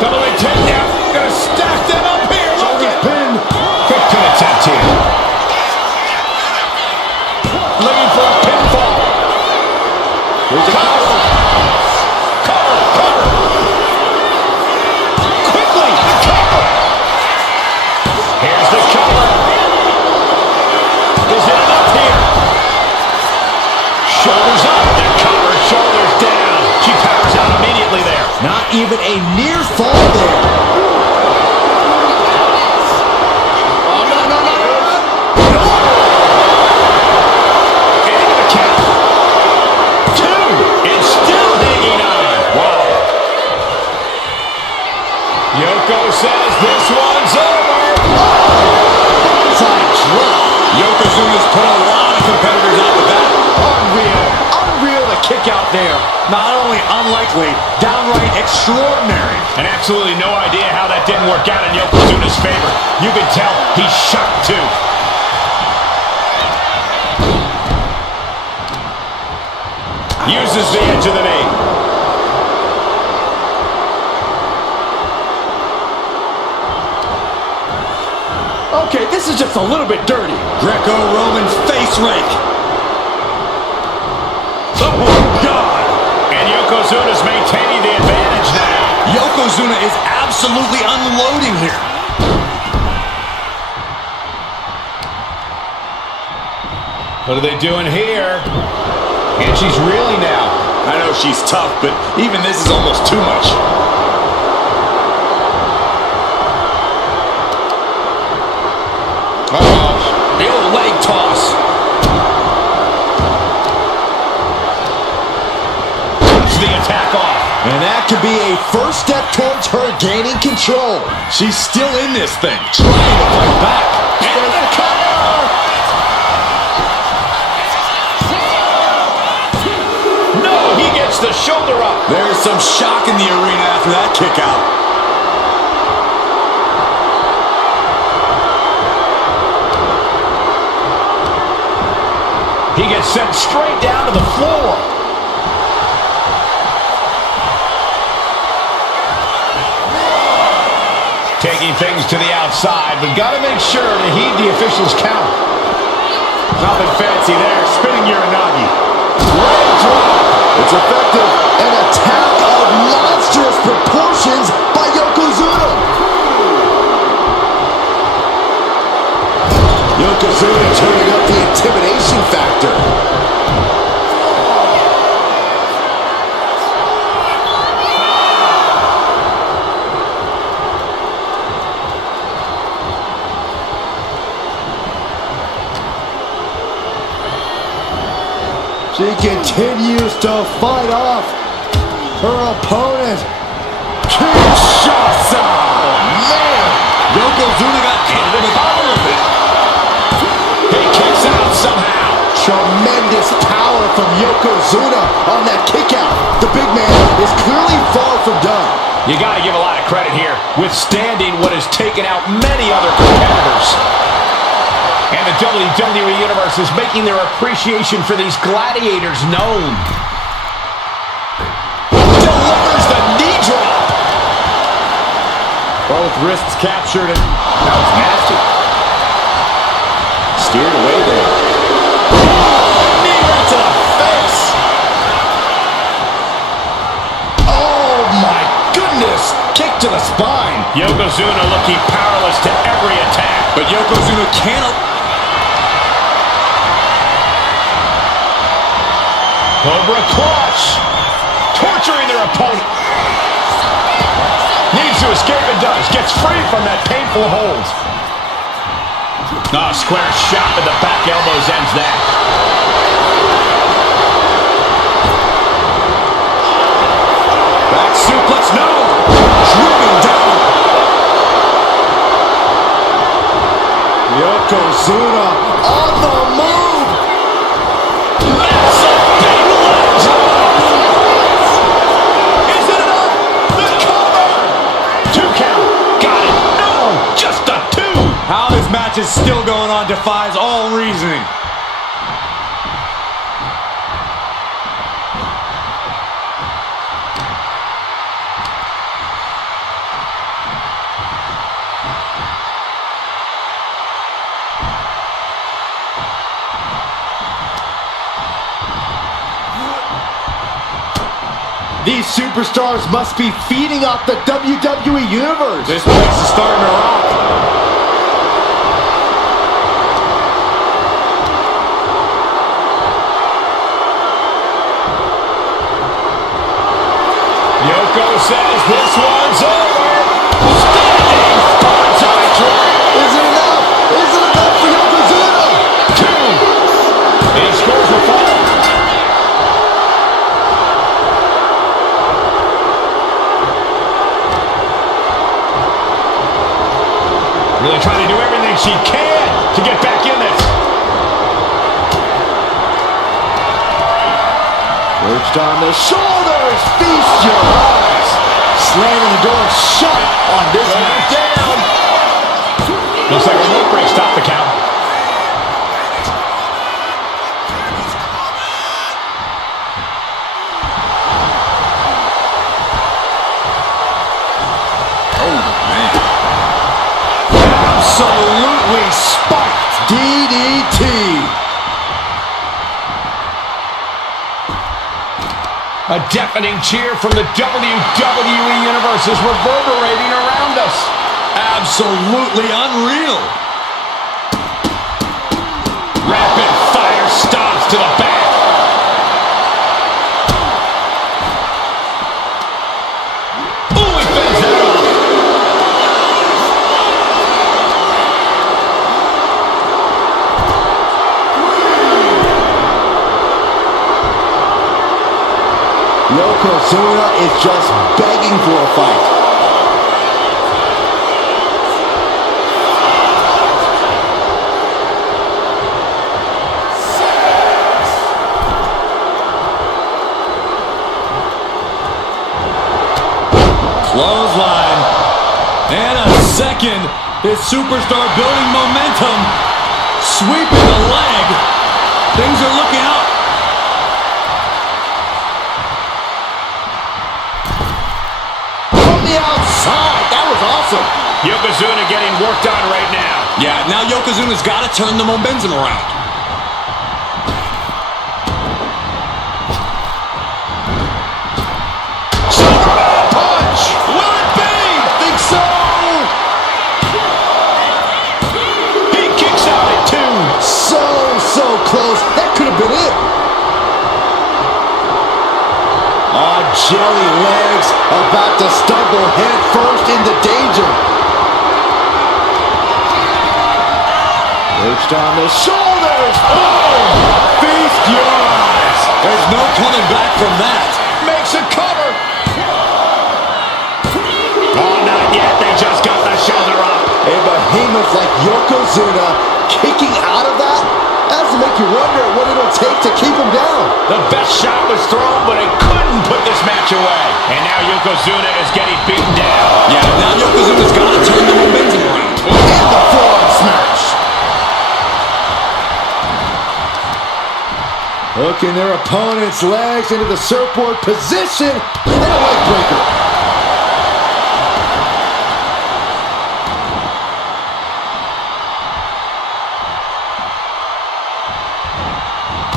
Double A 10 now. Gonna stack them up here. Look at pin. Quick pin attempt here. Looking for a pinfall. Here's a cover. Here's the cover. Is it enough here? Shoulders up. The cover. Shoulders down. She powers out immediately there. Not even a near fall there. Oh, no. Into the count. 2. It's still hanging on. Wow. Yoko says this one's over. Yokozuna's put a lot of competitors out with that. Unreal the kick out there. Not only unlikely, downright extraordinary. And absolutely no idea how that didn't work out in Yokozuna's favor. You can tell he's shocked too. Uses the edge of the knee. Okay, this is just a little bit dirty. Greco-Roman face rake. Oh, God. And Yokozuna's maintaining the advantage now. Yokozuna is absolutely unloading here. What are they doing here? And she's reeling now. I know she's tough, but even this is almost too much. The old leg toss. Cuts the attack off. And that could be a first step towards her gaining control. She's still in this thing, trying to fight back. And the cover! No, he gets the shoulder up. There's some shock in the arena after that kick out. He gets sent straight down to the floor. Taking things to the outside, but got to make sure to heed the official's count. Nothing fancy there. Spinning Uranagi. Leg drop. It's effective. An attack of monstrous proportions by Yokozuna. Yokozuna turning up the intimidation factor. She continues to fight off her opponent. Kinshasa! Man! Yokozuna got caught in the power of it. He kicks out somehow. Tremendous power from Yokozuna on that kick out. The big man is clearly far from done. You got to give a lot of credit here, withstanding what has taken out many other competitors. And the WWE Universe is making their appreciation for these gladiators known. Delivers the knee drop. Both wrists captured, and that was nasty. Steered away there. Knee right to the face. Oh my goodness! Kick to the spine. Yokozuna looking powerless to every attack. But Yokozuna can't. Cobra clutch. Torturing their opponent. Needs to escape and does. Gets free from that painful hold. Oh, square shot with the back elbows ends that. Back suplex, no! Driven down. Yokozuna on the move. Massive big leg drop. Is it enough? The cover. 2 count. Got it. No, just a 2. How this match is still going on defies all reasoning. These superstars must be feeding off the WWE Universe. This place is starting to rock. Yoko says this one's over. Standing bonsai trap. Is it enough? Is it enough for Yokozuna? 2. He scores the fall. Really trying to do everything she can to get back in this. Perched on the shoulders, feast your eyes. Slamming the door shut on this match. Down. Looks like a rope break stopped the count. Absolutely spiked DDT. A deafening cheer from the WWE Universe is reverberating around us. Absolutely unreal. Rapid fire stomps to the back. Ooh, he bends that off. Yokozuna is just begging for a fight. Clothesline. And a second. This superstar building momentum. Sweeping the leg. Things are looking out. From the outside. That was awesome. Yokozuna getting worked on right now. Yeah, now Yokozuna's got to turn the momentum around. Punch! Will it be? I think so. He kicks out at 2. So close. That could have been it. Oh, jelly legs about to stumble head first into danger. Perched on the shoulders. Oh! Feast your eyes. There's no coming back from that. Makes a cover. Oh, not yet. They just got the shoulder up. A behemoth like Yokozuna kicking out of that has to make you wonder what it'll it take to keep him down? The best shot was thrown, but it couldn't put this match away. And now Yokozuna is getting beaten down. Yeah, now Yokozuna's got to turn the momentum around. And the forearm smash. Hooking their opponent's legs into the surfboard position. And a leg breaker.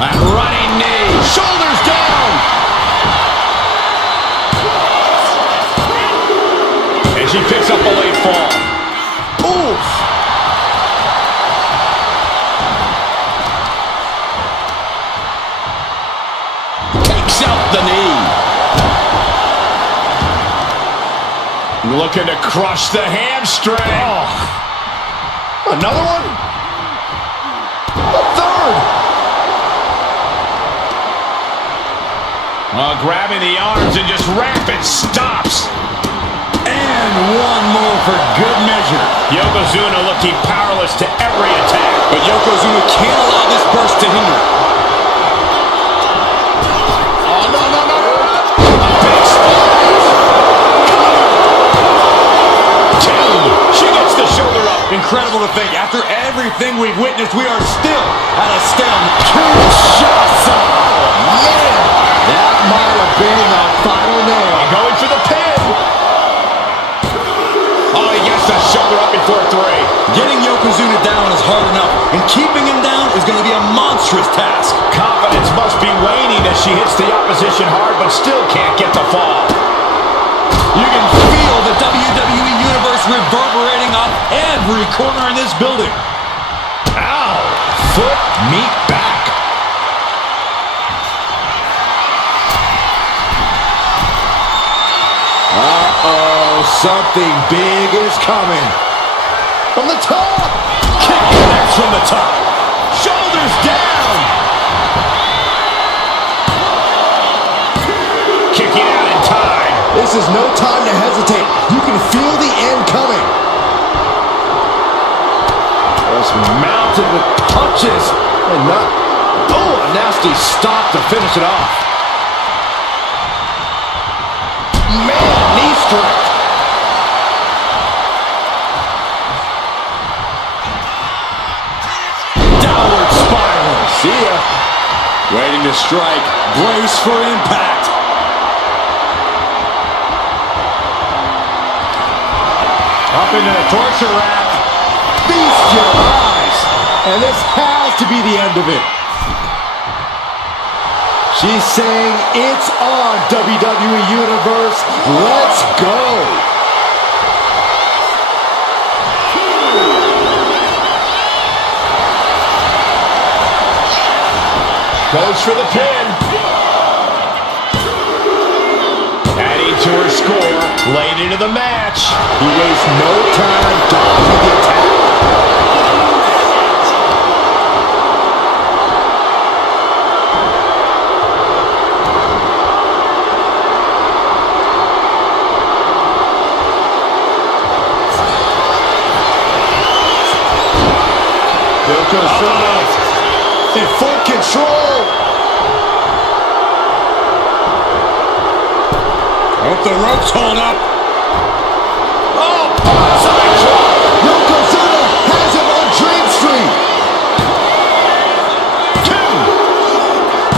That running knee. Shoulders down. And she picks up a late fall. Oof. Takes out the knee. Looking to crush the hamstring. Oh. Another one? A third. Grabbing the arms and just rapid stops. And one more for good measure. Yokozuna looking powerless to every attack. But Yokozuna can't allow this burst to hinder it. Oh, no, no, no, no. A big splash. Two. She gets the shoulder up. Incredible to think, after everything we've witnessed, we are still at a stalemate. Kinshasa. Man, that might have been the final nail. Going for the pin. Oh, he gets the shoulder up before three. Getting Yokozuna down is hard enough, and keeping him down is going to be a monstrous task. Confidence must be waning as she hits the opposition hard, but still can't get the fall. You can feel the WWE Universe reverberating off every corner in this building. Ow! Foot meet back. Uh-oh, something big is coming. From the top. Kick connects from the top. Shoulders down. Kicking out in time. This is no time to hesitate. You can feel the end coming. Just mounted with punches. And not... Oh, a nasty stop to finish it off. Man, knee strike. Downward spiral. See ya. Waiting to strike. Brace for impact. Up into the torture rack. Feast your eyes. And this has to be the end of it. She's saying it's on, WWE Universe. Let's go. Goes for the pin. Adding to her score, late into the match. He wastes no time dodging the attack. Yokozuna in full control. Hope the ropes hold up. Oh, side drop. Yokozuna has him on Dream Street. Two.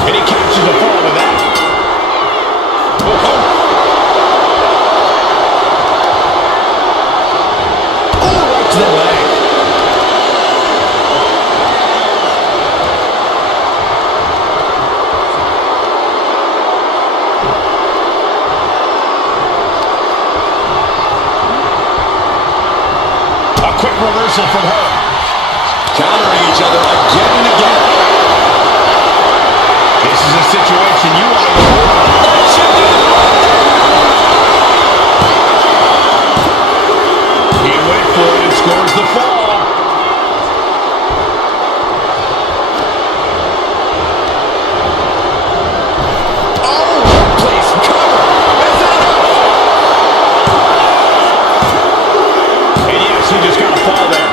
And he captures the fall with that. Oh, right to the leg. Quick reversal from her. Countering each other again and again. This is a situation you want to avoid. He went for it and scores the fall. Oh, place cover. Is it enough? And yes, he just got a fall there.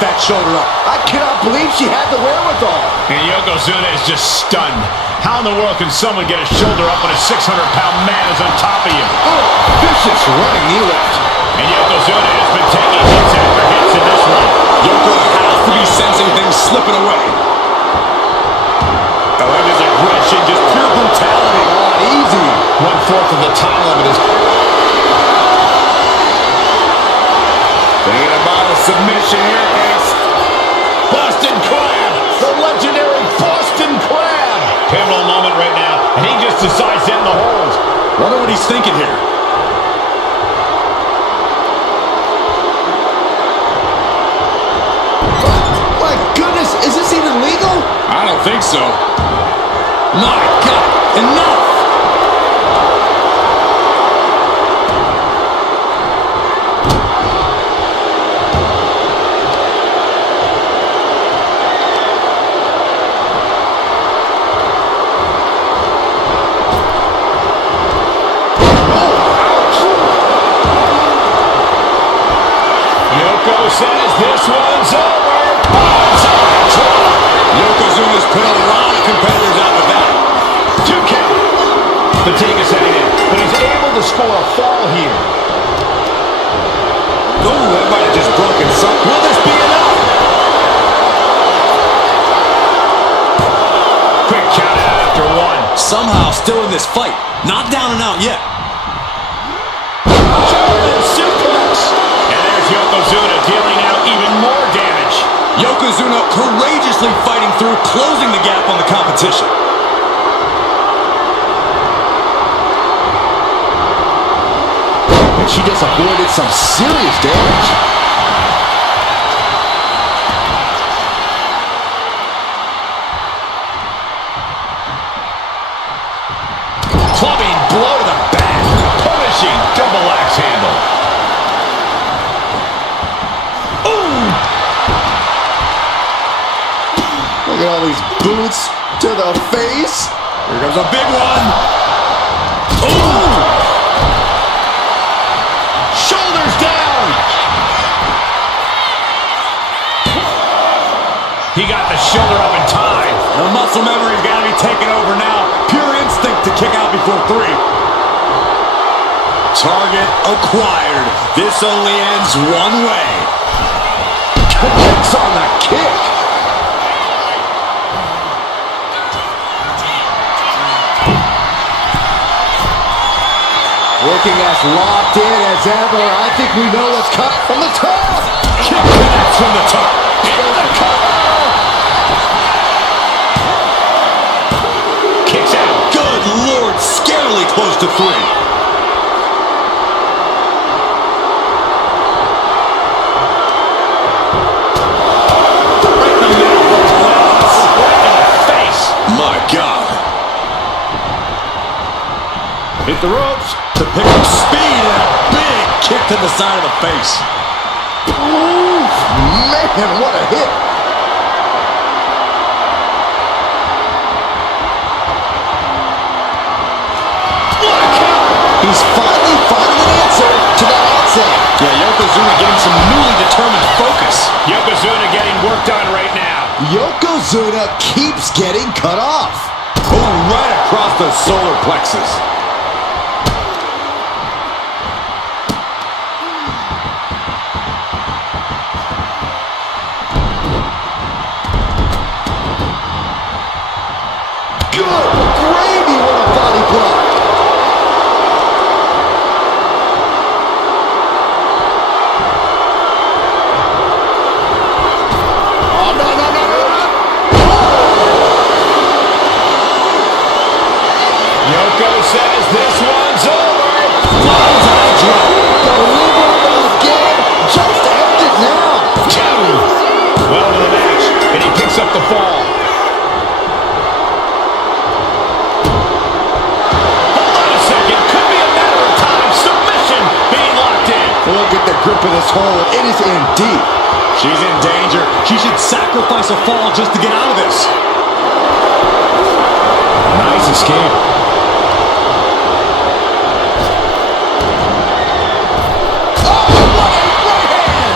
that shoulder up. I cannot believe she had the wherewithal. And Yokozuna is just stunned. How in the world can someone get a shoulder up when a 600-pound man is on top of you? Oh, vicious running knee lift. And Yokozuna has been taking hits after hits in this one. Yoko has to be sensing things slipping away. Oh, and his aggression, just pure brutality. Not easy. 1/4 of the time limit is... Thinking about a submission here, Ace. Boston Crab! The legendary Boston Crab! Pivotal moment right now, and he just decides to end the hold. Wonder what he's thinking here. My goodness, is this even legal? I don't think so. My God, enough! Yoko says this one's over. Yokozuna's put a lot of competitors out with that. 2 count. Fatigue's heading in, but he's able to score a fall here. Oh, that might have just broken something. Will this be enough? Quick count out after one. Somehow still in this fight. Not down and out yet. German suplex. And there's Yokozuna dealing out even more damage. Yokozuna courageously fighting through, closing the gap on the competition. And she just avoided some serious damage. Clubbing blow to the back. Punishing double axe handle. Look at all these boots to the face. Here comes a big one. Ooh! Shoulders down. He got the shoulder up in time. The muscle memory's got to be taken over now. Pure instinct to kick out before 3. Target acquired. This only ends one way. Connects on the kick. Looking as locked in as ever. I think we know what's coming from the top. Kick connects from the top. There's the cover. Kicks out. Good Lord, scarily close to 3. Right in the middle. Right in the face. My God. Hit the ropes. To pick up speed and a big kick to the side of the face. Ooh, man, what a hit. What a count. He's finally finding an answer to that onset. Yeah, Yokozuna getting some newly determined focus. Yokozuna getting work done right now. Yokozuna keeps getting cut off. Oh, right across the solar plexus. Good gravy, what a body block. Oh, no, no, no, no, no. Yoko says this one's over. Flies eye drop. Delivering again. Just ended now. 2. Well to the match, and he picks up the fall. Look at the grip of this hold. It is in deep. She's in danger. She should sacrifice a fall just to get out of this. Nice escape. Oh, what a right hand!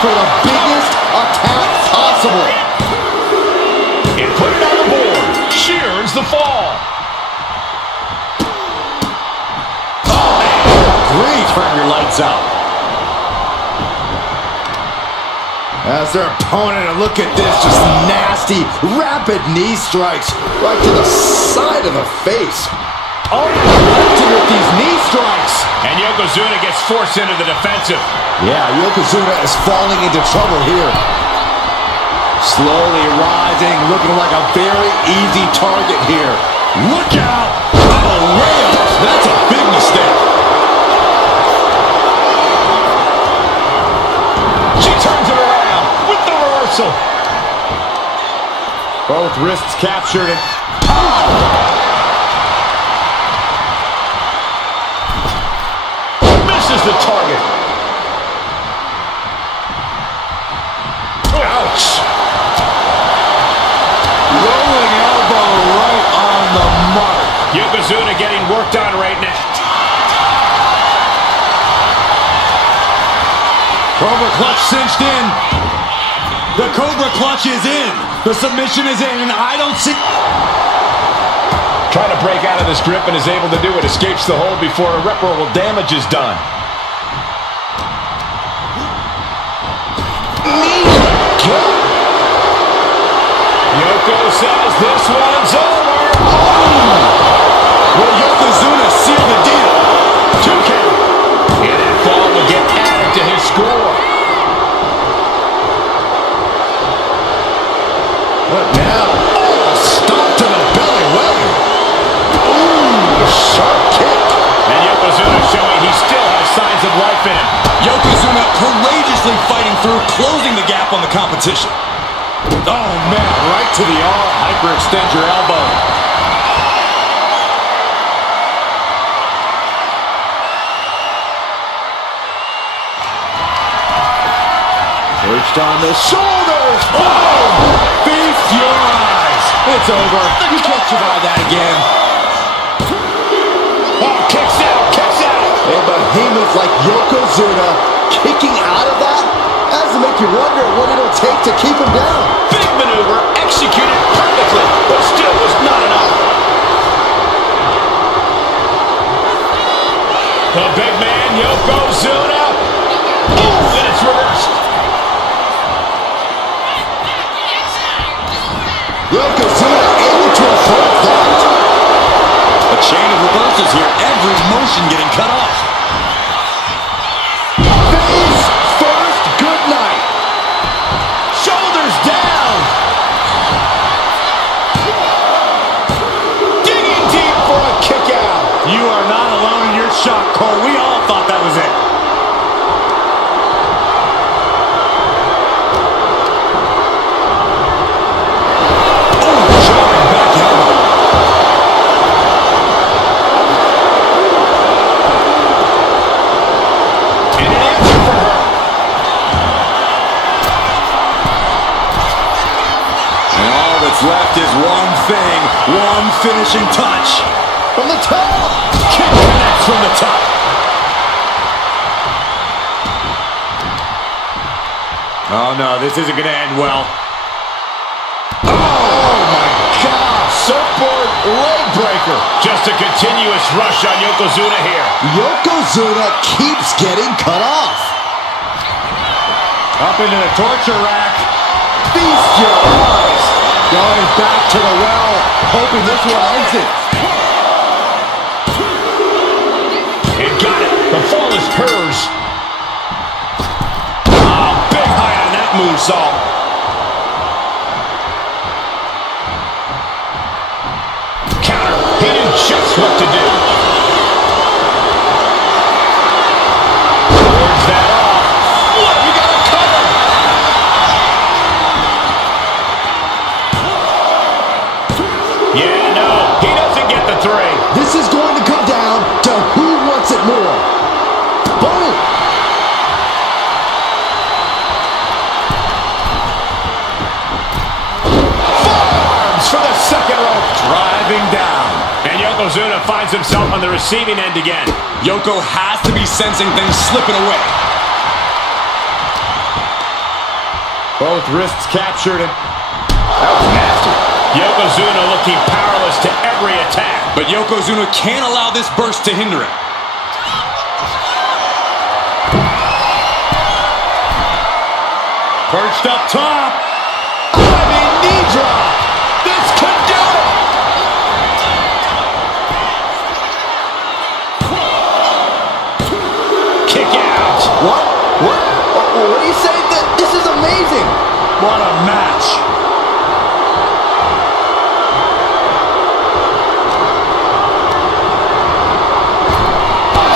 for the biggest attack possible. And put it on the board. Shears the fall. Oh, man. Great. Turn your lights out. As their opponent, and look at this, just nasty, rapid knee strikes right to the side of the face. Oh, with these knee strikes. And Yokozuna gets forced into the defensive. Yeah, Yokozuna is falling into trouble here. Slowly rising, looking like a very easy target here. Look out! Oh, way off. That's a big mistake. She turns it around with the reversal. Both wrists captured and misses the target. Ouch. rolling elbow right on the mark. Yokozuna getting worked on right now. Cobra clutch cinched in. The Cobra clutch is in. The submission is in, and I don't see... Trying to break out of this grip and is able to do it. Escapes the hold before irreparable damage is done. Yoko says this one's over. Will Yokozuna seal the deal? 2 count. And that fall will get added to his score. What now? Oh, stop to the belly. Well, ooh, sharp kick. And Yokozuna showing he still has signs of life in him. Yokozuna courageously fighting through, closing the gap on the competition. Oh, man, right to the arm. Hyperextend your elbow. Perched on the shoulders. Boom! Feast your eyes. It's over. You can't survive that again. Oh, kicks out, kicks out. A behemoth like Yokozuna kicking out of that has to make you wonder what it'll take to keep him down. Big maneuver executed perfectly, but still was not enough. The big man, Yokozuna. Oh, and it's reversed. Yokozuna able to avoid that. A chain of reversals here. Every motion getting cut off. Face first, good night. Shoulders down. Digging deep for a kick out. You are not alone in your shock, Cole. We all thought that was it. Left is one thing, one finishing touch. From the top. Kick connects from the top. Oh no, this isn't going to end well. Oh my God. Surfboard leg breaker. Just a continuous rush on Yokozuna here. Yokozuna keeps getting cut off. Up into the torture rack. Feast your eyes. Going back to the well, hoping this one ends it. And got it. The fall is hers. Oh, big high on that moonsault. Counter. He knew just what to do. Wards that off. What? We got a cover. Yeah, no. He doesn't get the three. This is going to come down to who wants it more. Boom! Forearms for the second rope. Driving down. And Yokozuna finds himself on the receiving end again. Yoko has to be sensing things slipping away. Both wrists captured. That was nasty. Yokozuna looking powerless to every attack. But Yokozuna can't allow this burst to hinder him. Perched up top. Knee drop. This could do it. Kick out. What? What do you say? This is amazing. What a match.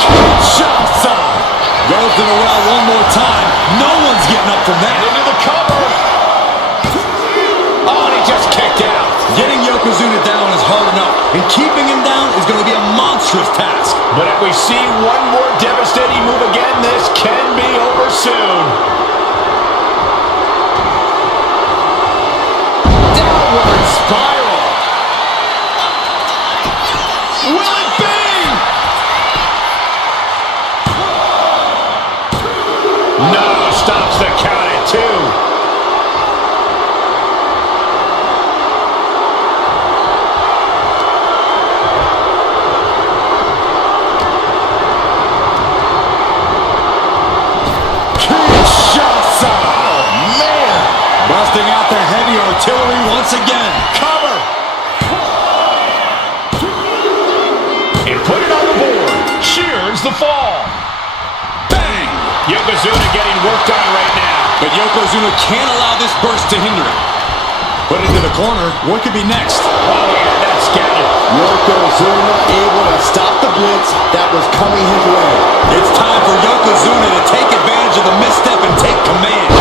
Kinshasa. Goes to the well one more time. No one's getting up from that. Into the cover. Oh, and he just kicked out. Getting Yokozuna down is hard enough, and keeping him down is going to be a monstrous task. But if we see one more devastating move again, this can be over soon. Downward spiral. Will it be? No, stops the count at 2. Kinshasa. Oh, man. Busting out the heavy artillery once again. Cover. And put it on the board. Shears the fall. Bang. Yokozuna getting worked on right now. But Yokozuna can't allow this burst to hinder him. Put it into the corner. What could be next? Oh, yeah, that's scattered. Yokozuna able to stop the blitz that was coming his way. It's time for Yokozuna to take advantage of the misstep and take command.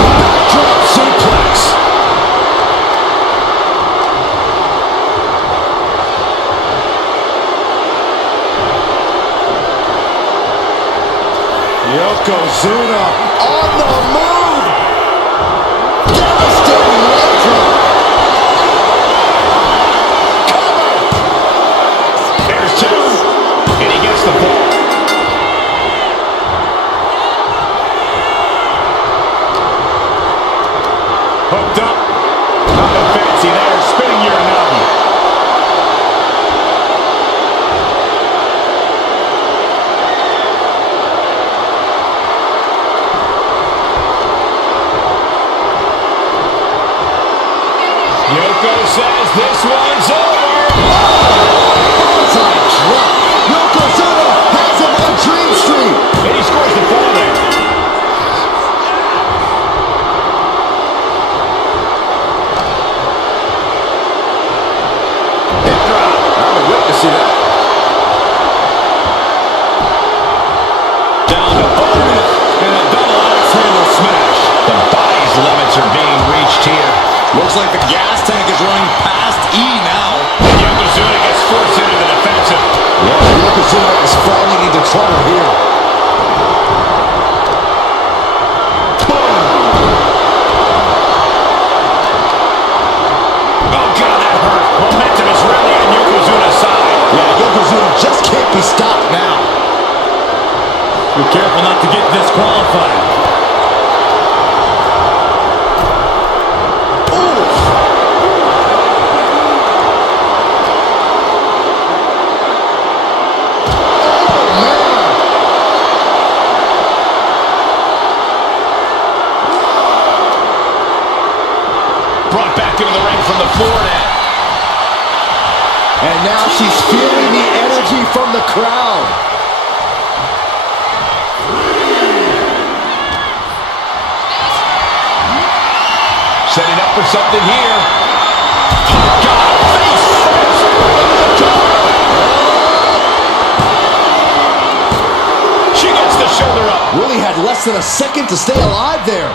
Drop suplex. Yokozuna on the move. Devastating leg drop. There's 2. And he gets the ball. Hooked up. Nothing fancy there. Spinning your nothing. Yoko says this one's over. Onside drop. Yokozuna has him on Dream Street. And he scores the fall there. Hip drop. I would wait to see that. Down to bonus. And a double axe handle smash. The body's limits are being reached here. Looks like the gas tank is running past E now. And Yokozuna gets forced into the defensive. Yeah, Yokozuna is falling into trouble here. Oh, God, that hurt. Momentum is really on Yokozuna's side. Yeah, Yokozuna just can't be stopped now. Be careful not to get disqualified. Brought back into the ring from the floor now. And now she's feeling the energy from the crowd. Setting up for something here. Oh, God, face first. Into the cover. She gets the shoulder up. Really had less than a second to stay alive there.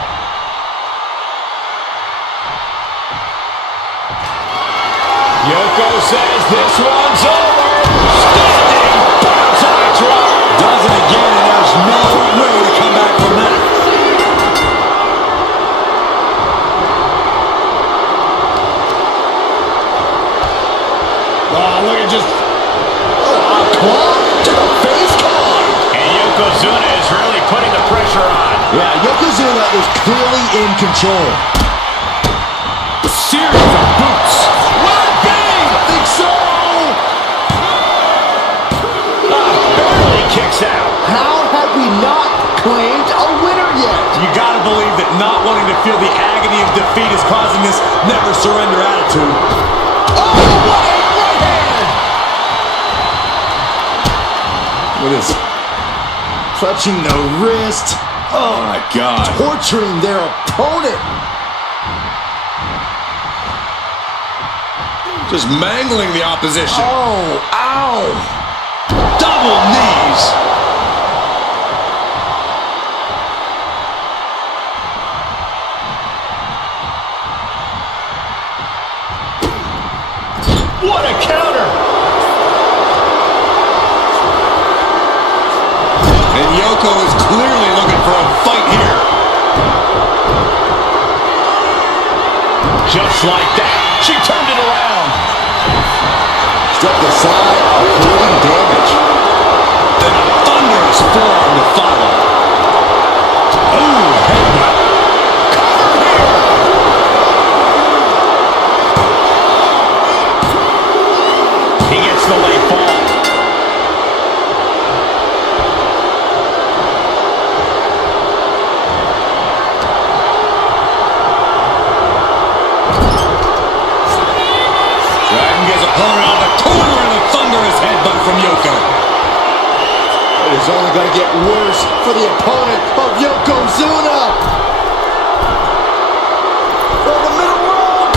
Yoko says this one's over. Standing bonsai drop. Does it again, and there's no way to come back from that. Oh, look at just... Oh, claw to the face, come on. And Yokozuna is really putting the pressure on. Yeah, Yokozuna is clearly in control. series of boots. Will it be? I think so. Barely kicks out. How have we not claimed a winner yet? You gotta believe that not wanting to feel the agony of defeat is causing this never surrender attitude. Oh, what a right hand! What is Clutching the wrist. Oh my God. Torturing their opponent. Just mangling the opposition. Oh, ow. Double knees. What a counter! And Yoko is clearly looking for a fight here. Just like that, she turned it around. Stepped aside, avoiding damage. And a thunderous forearm to follow. Ooh, headbutt. Cover here. He gets the late fall. Dragging his opponent out of the corner and a thunderous headbutt from Yoko. It is only going to get worse for the opponent of Yokozuna. From the middle rope.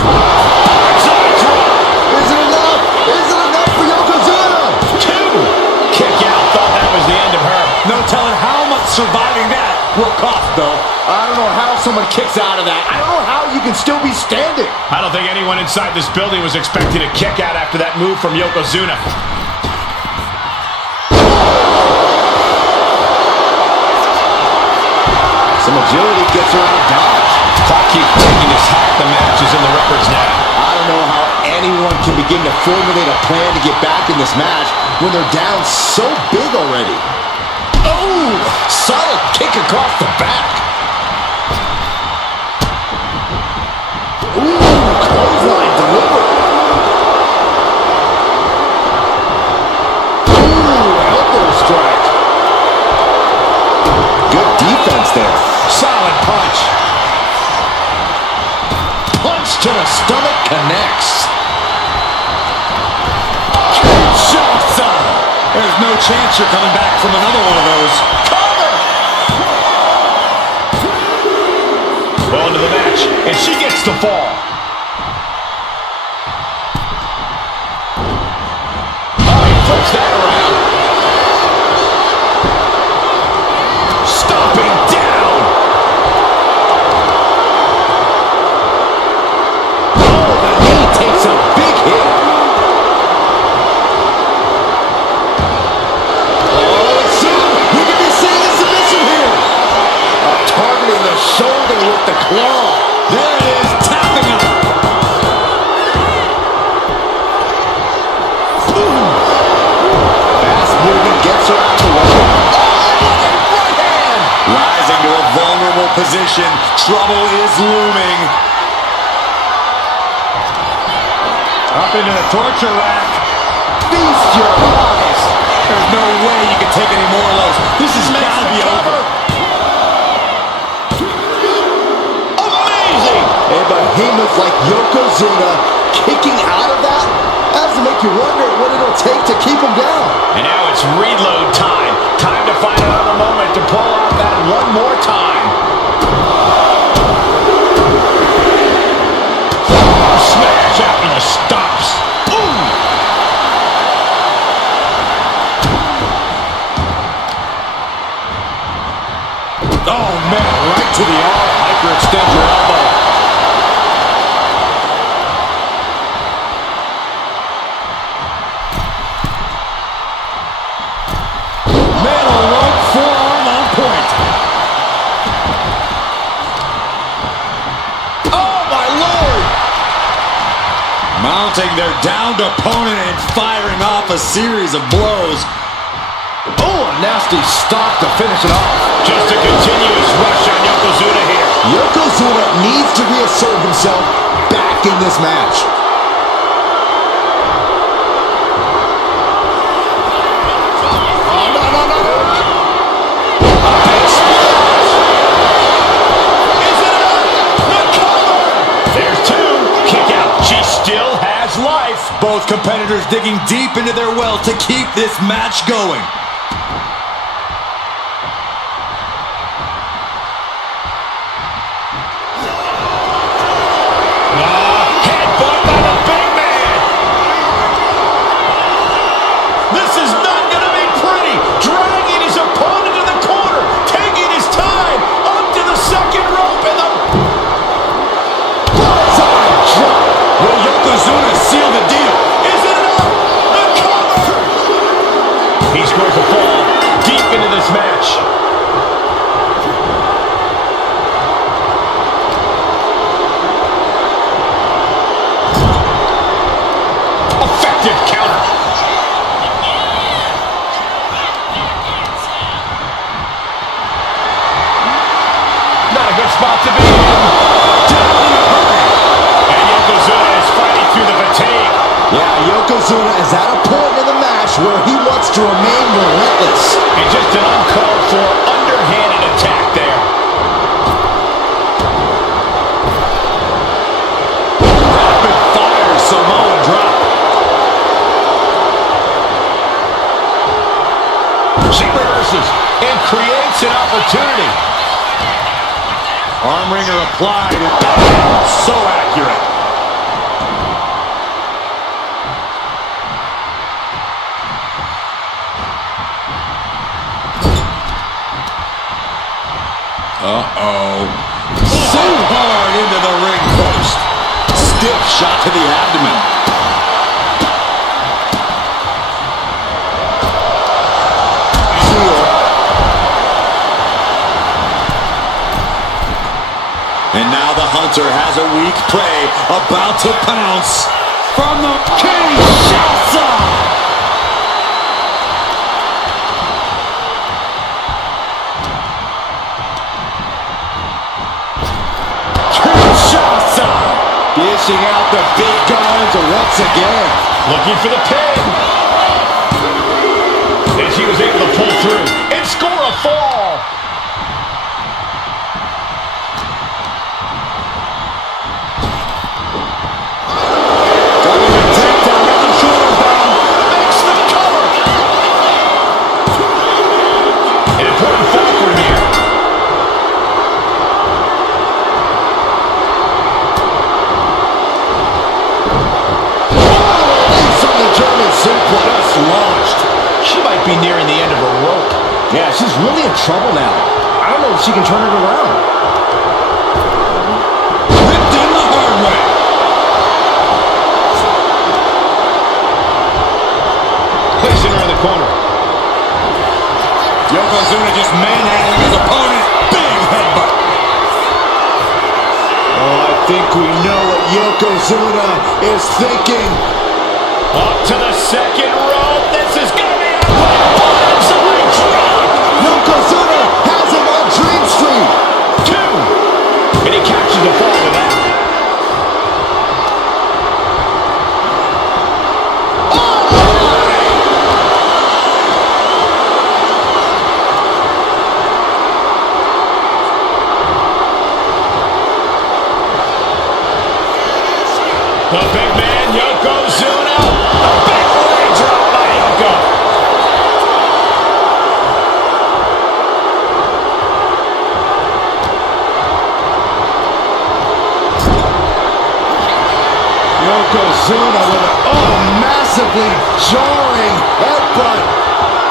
Is it enough? Is it enough for Yokozuna? Two. Kick out. Thought that was the end of her. No telling how much surviving that will cost, though. I don't know how someone kicks out of that. I don't know how you can still be standing. I don't think anyone inside this building was expecting a kick out after that move from Yokozuna. Some agility gets her out of dodge. Clock keeps ticking as half the match is in the records now. I don't know how anyone can begin to formulate a plan to get back in this match when they're down so big already. Oh, solid kick across the back. Ooh, clothesline delivered. Ooh, elbow strike. Good defense there. Solid punch. Punch to the stomach connects. Kinshasa! There's no chance you're coming back from another one of those. Cover! Well into the match, and she gets the fall. Oh, he flips that around. Stomping down. Oh, the knee takes a big hit. Oh, soon we could be seeing a submission here. Targeting the shoulder with the claw. There it is, tapping him. Fast movement gets her out of the way. Oh, right hand. Rising to a vulnerable position. Trouble is looming. Up into the torture rack. Feast your eyes. There's no way you can take any more of those. This has got to be over. Amazing. A behemoth like Yokozuna kicking out of that has to make you wonder what it'll take to keep him down. And now it's reload time. Time to find another moment to pull off that one more time. Smash after the stops. Ooh. Oh, man, right to the arm. Hyperextend your elbow. Metal rope forearm on point. Oh, my Lord. Mounting their downed opponent and firing off a series of blows. Oh, a nasty stop to finish it off. Just a continuous rush on Yokozuna here. Yokozuna needs to reassert himself back back in this match. Both competitors digging deep into their well to keep this match going. Headbutt by the big man. This is not going to be pretty. Dragging his opponent to the corner, taking his time up to the second rope and the Will Yokozuna seal the deal? Is it enough? The cover! He scores a fall deep into this match. Effective counter. Not a good spot to be in. Through the fatigue. Yeah, Yokozuna is at a point in the match where he wants to remain relentless. And just an uncalled for, underhanded attack there. Rapid fire Samoan drop. She reverses and creates an opportunity. Arm wringer applied. So accurate. Uh-oh. So hard into the ring post. Stiff shot to the abdomen. And now the Hunter has a weak prey about to pounce from the Kinshasa. Dishing out the big guns once again. Looking for the pin. And she was able to pull through and score a fall. Government takedown, got the shoulders down. Makes the cover. An important forward here. Launched. She might be nearing the end of her rope. Yeah, she's really in trouble now. I don't know if she can turn it around. Ripped in the hard way. Placing her in the corner. Yokozuna just manhandling his opponent. Big headbutt. Oh, I think we know what Yokozuna is thinking. Up to the second rope. This is going to be a bottomside drop. Yokozuna has him on Dream Street. 2. And he catches the fall with that. The big man, Yokozuna. A big leg drop by Yoko. Yokozuna with massively jarring headbutt.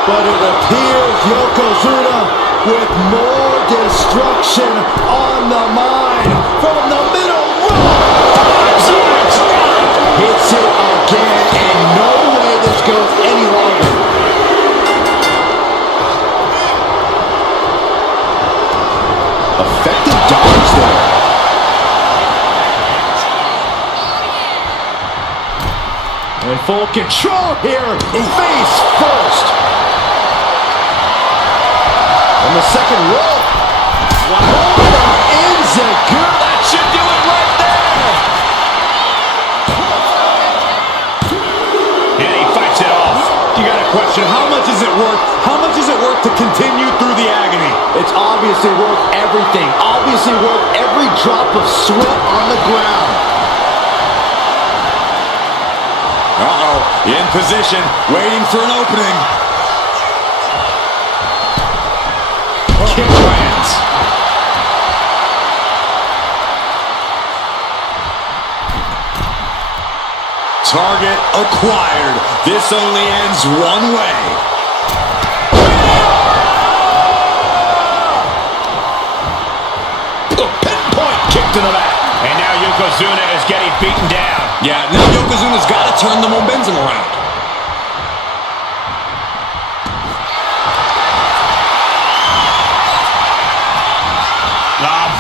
But it appears Yokozuna with more destruction on the mind from the middle rope. Hits it again, and no way this goes any longer. Effective dodge there. In full control here, face first. On the second rope. Wow. Ends it. That should do it right there. question. How much is it worth? How much is it worth to continue through the agony? It's obviously worth everything. Obviously worth every drop of sweat on the ground. In position, waiting for an opening. Kick lands. Target acquired. This only ends one way. A pinpoint kick to the back. And now Yokozuna is getting beaten down. Yeah, now Yokozuna's got to turn the momentum around.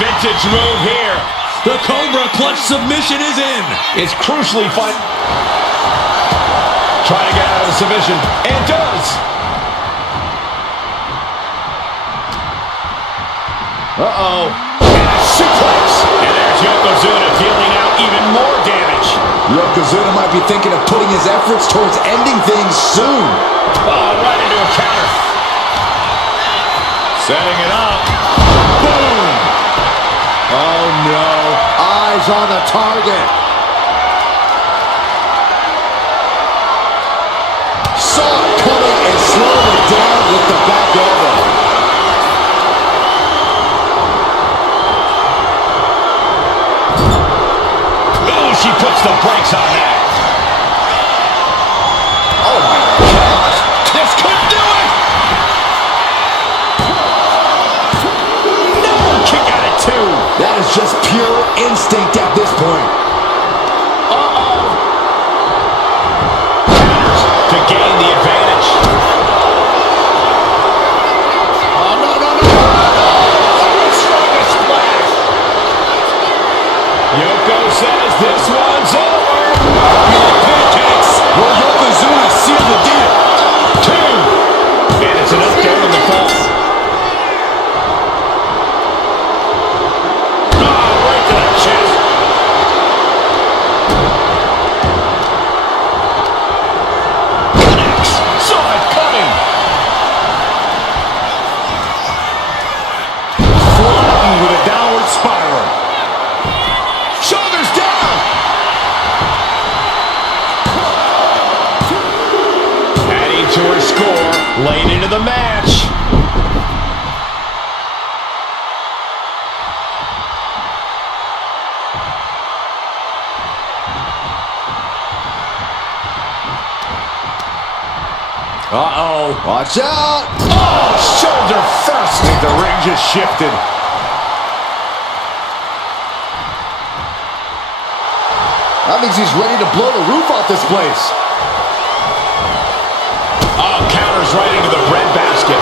Vintage move here. The Cobra Clutch submission is in. It's crucially fun. Trying to get out of the submission. And does. Uh-oh. And a suplex. And there's Yokozuna dealing out even more damage. Yokozuna might be thinking of putting his efforts towards ending things soon. Oh, right into a counter. Setting it up. Boom. Oh, no. Eyes on the target. Saw it coming and slowed it down with the back elbow. Oh, she puts the brakes on that. Oh, my gosh. This could do it. No, kick out at two. That is just pure instinct at this point. Uh-oh. Counters to gain the advantage. Oh, no, no, no, no. Strongest splash. Yoko says this one's over. Pancakes. Will Yokozuna seal the deal? Two. And it's enough to earn the fall. To her score, late into the match. Uh-oh. Watch out. Oh, shoulder first. The ring just shifted. That means he's ready to blow the roof off this place. Oh, counters right into the bread basket.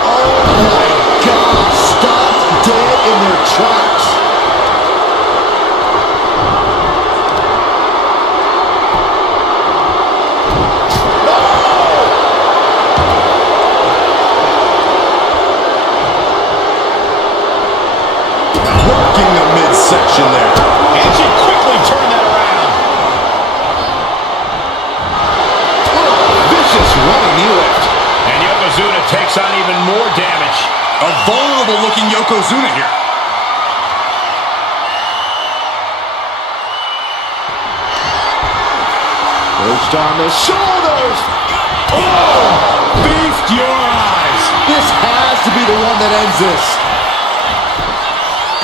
Oh my God, stopped dead in their tracks. Working the midsection there. And she quickly turned that around. Running knee lift. And Yokozuna takes on even more damage. A vulnerable looking Yokozuna here. Perched on the shoulders. Oh! Feast your eyes. This has to be the one that ends this.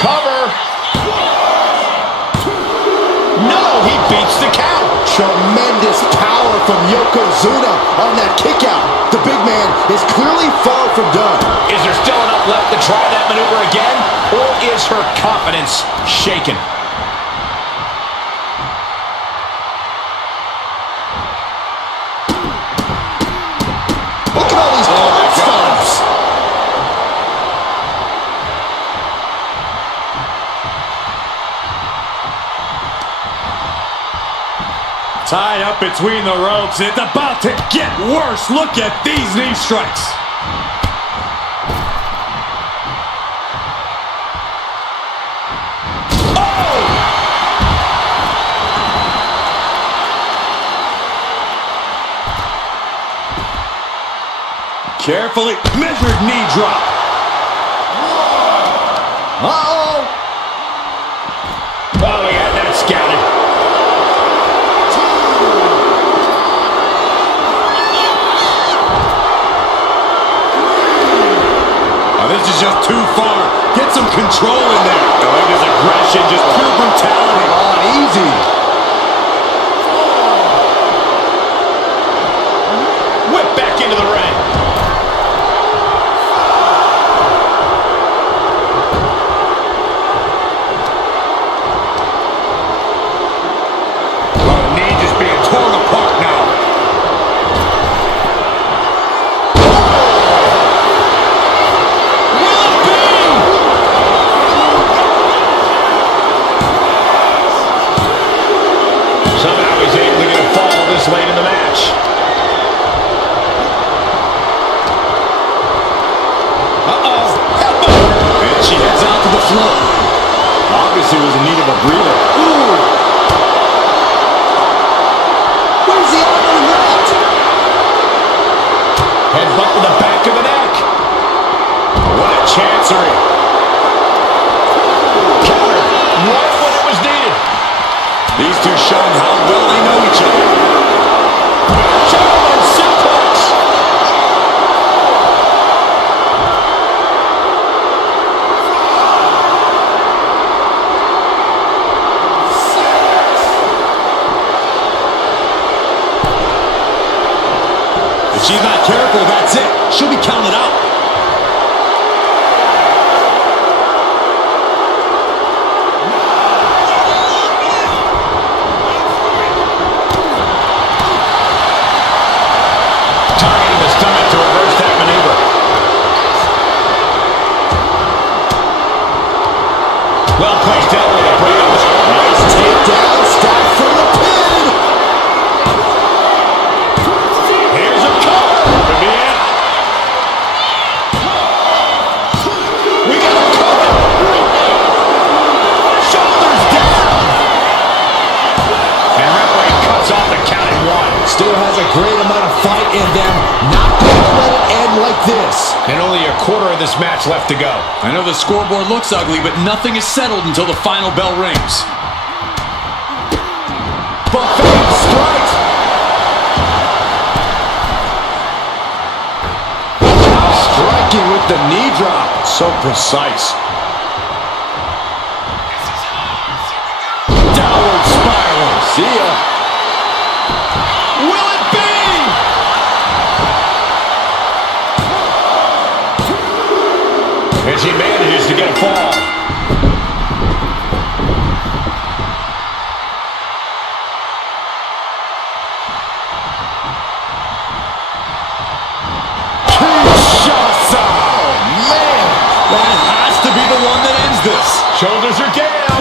Cover. No, he beats the count. Tremendous power from Yokozuna on that kick out. The big man is clearly far from done. Is there still enough left to try that maneuver again? Or is her confidence shaken? Look at all these stomps. Tied up between the ropes. It's about to get worse. Look at these knee strikes. Carefully measured knee drop. Uh-oh. Oh, he had that scouted. Oh, this is just too far. Get some control in there. Oh, look at his aggression, just pure brutality. Oh, easy. Whip back into the ring. Oh, knee just being torn apart now. Somehow he's able to get a fall this late in the match. And she heads out to the floor. Obviously was in need of a breather. Ooh. Where's the arm on that? Headbutt to the back of the neck. What a chancery. Counter right when it was needed. These two showing how well they know each other. German suplex. If she's not careful, that's it. She'll be counted out. Targeting the stomach to reverse that maneuver. Well placed elbow to bring up. Nice takedown. Stop for the pin. Here's a cover. Could be it. We got a cover. Shoulders down. And referee cuts off the count at one. Still has a great amount of fight in them. Not going to let it end like this. And only a quarter of this match left to go. I know the scoreboard looks ugly, but nothing is settled until the final bell rings. Buffet strikes. Striking with the knee drop. So precise. Downward spiral. See ya. Will it be? And she manages to get a fall. Kinshasa. Oh, man. That has to be the one that ends this. Shoulders are down.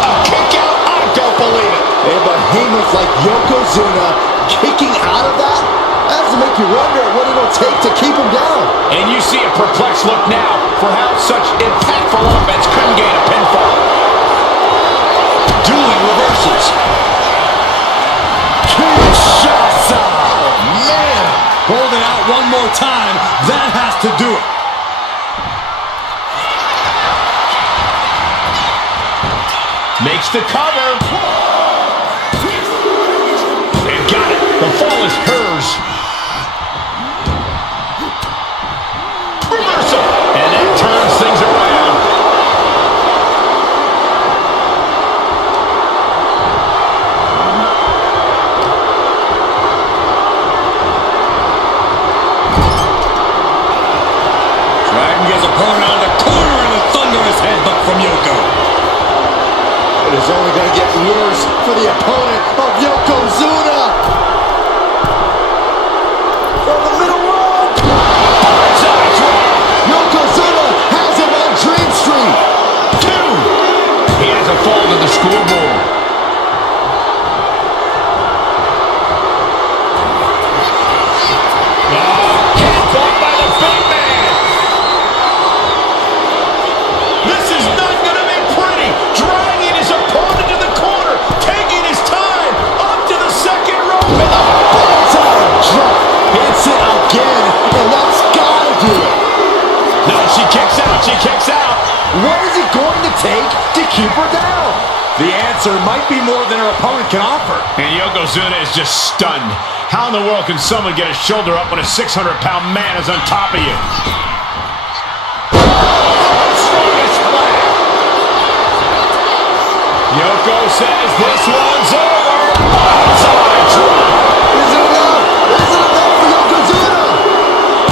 A kick out. I don't believe it. A behemoth like Yokozuna kicking out of that? That has to make you wonder what it'll take to keep him down. And you see a perplexed look now for how such impactful offense couldn't gain a pinfall. Dueling reversals. Kinshasa. Oh, man. Holding out one more time. That has to do it. Makes the cover. And got it. The fall is hers. Reversal. And that turns things around. Dragging his opponent out of the corner and a thunderous headbutt from Yoko. It is only going to get worse for the opponent of Yokozuna. From the middle rope. Yokozuna has him on Dream Street. 2. He has a fall to the scoreboard. Headbutt by the big man. This is not going to be pretty. Dragging his opponent to the corner. Taking his time. Up to the second take to keep her down? The answer might be more than her opponent can offer. And Yokozuna is just stunned. How in the world can someone get a shoulder up when a 600-pound man is on top of you? Yoko says this one's over. Bonsai drop. Is it enough? Is it enough for Yokozuna?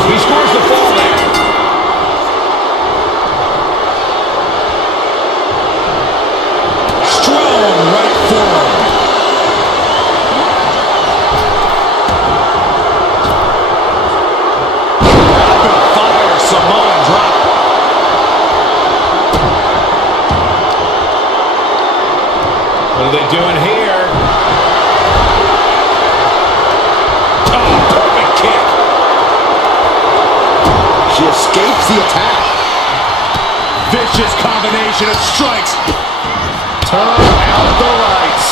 He scores the fall there. Strong right forearm. Rapid fire Samoan drop. What are they doing here? Oh, perfect kick. She escapes the attack. Vicious combination of strikes. Turn out the lights.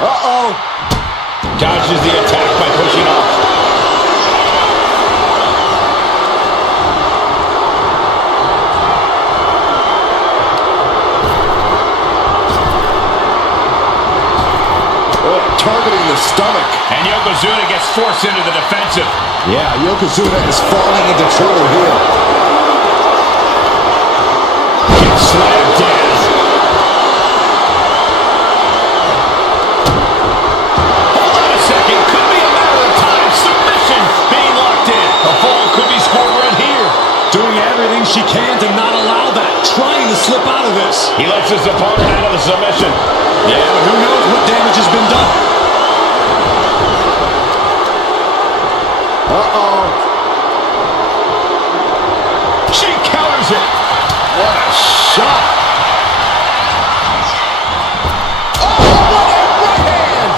Uh-oh. Dodges the attack by pushing off. Targeting the stomach. And Yokozuna gets forced into the defensive. Yeah, Yokozuna is falling into trouble here. Gets slammed down. Hold on a second. Could be a matter of time. Submission being locked in. A fall could be scored right here. Doing everything she can to not allow that. Trying to slip out of this. He lets his opponent out of the submission. Yeah, but who knows what damage has been done. Uh-oh. She counters it. What a shot. Oh, what a right hand.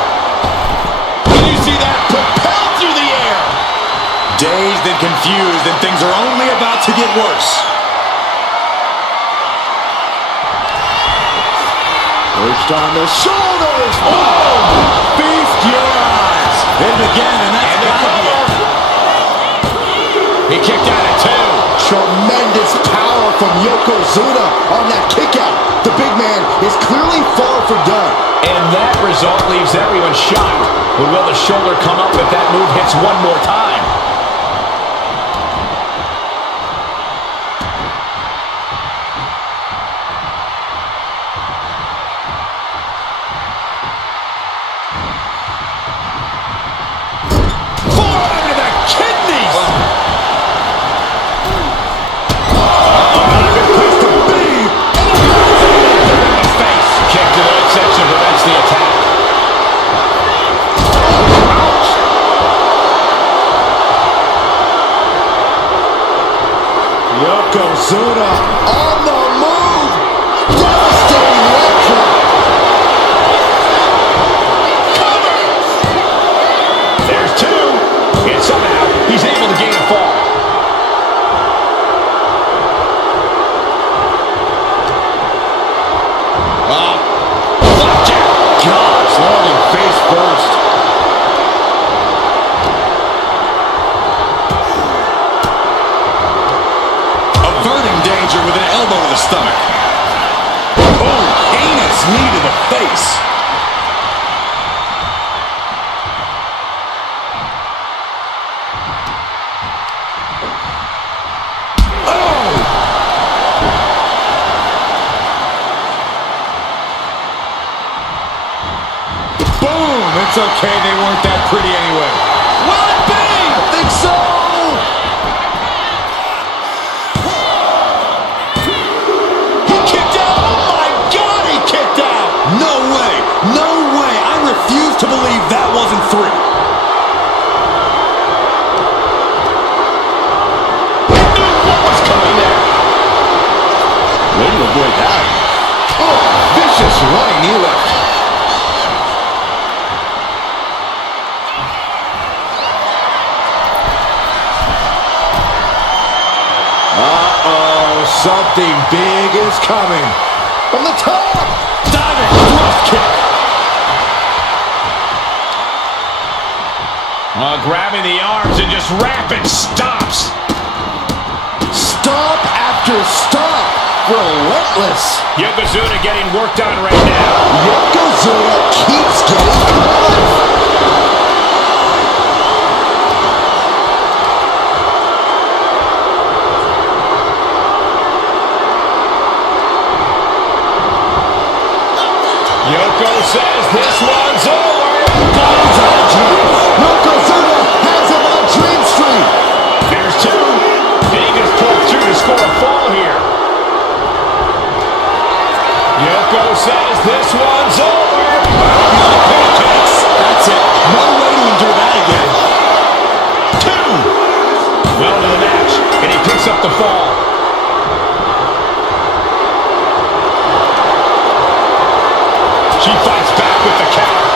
Did you see that? Propelled through the air. Dazed and confused, and things are only about to get worse. Perched on the shoulders. Oh! Feast your eyes. And again, and that's gotta be it. He kicked out at two. Tremendous power from Yokozuna on that kick out. The big man is clearly far from done. And that result leaves everyone shocked. But will the shoulder come up if that move hits one more time? Forearm to the kidneys. Kick to the midsection prevents the attack. Yokozuna on the move. Devastating leg drop. There's two. And somehow he's able to gain a fall. Flapjack. Gosh, landing face first. Averting danger with an elbow to the stomach. Oh, heinous knee to the face. Boom! It's okay, they weren't that pretty anyway. Will it be? I think so. He kicked out. Oh my God, he kicked out. No way! No way! I refuse to believe that wasn't three. He knew what was coming there. Way to avoid that. Oh, vicious running knee lift. Uh-oh, something big is coming. From the top. Diving thrust kick. Grabbing the arms and just rapid stops. Stomp after after stop. Relentless. Yokozuna getting worked on right now. Yokozuna keeps getting caught. Yoko says this one's over. Yokozuna has him on Dream Street. There's two. And he just pulled through to score a fall here. Yoko says this one's over. Pancakes. That's it. No way to endure that again. Two. Well into the match, and he picks up the fall. She fights back with the counter.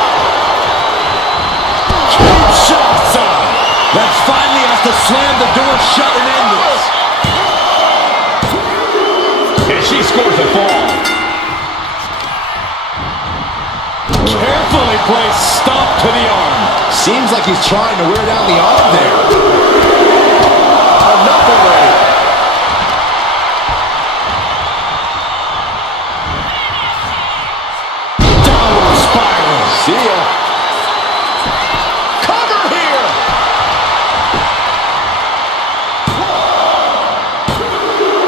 Kinshasa. Let's finally have to slam the door shut and end this. And she scores the fall. Carefully placed stomp to the arm. Seems like he's trying to wear down the arm there. Enough already. Downward spiral. See ya. Cover here.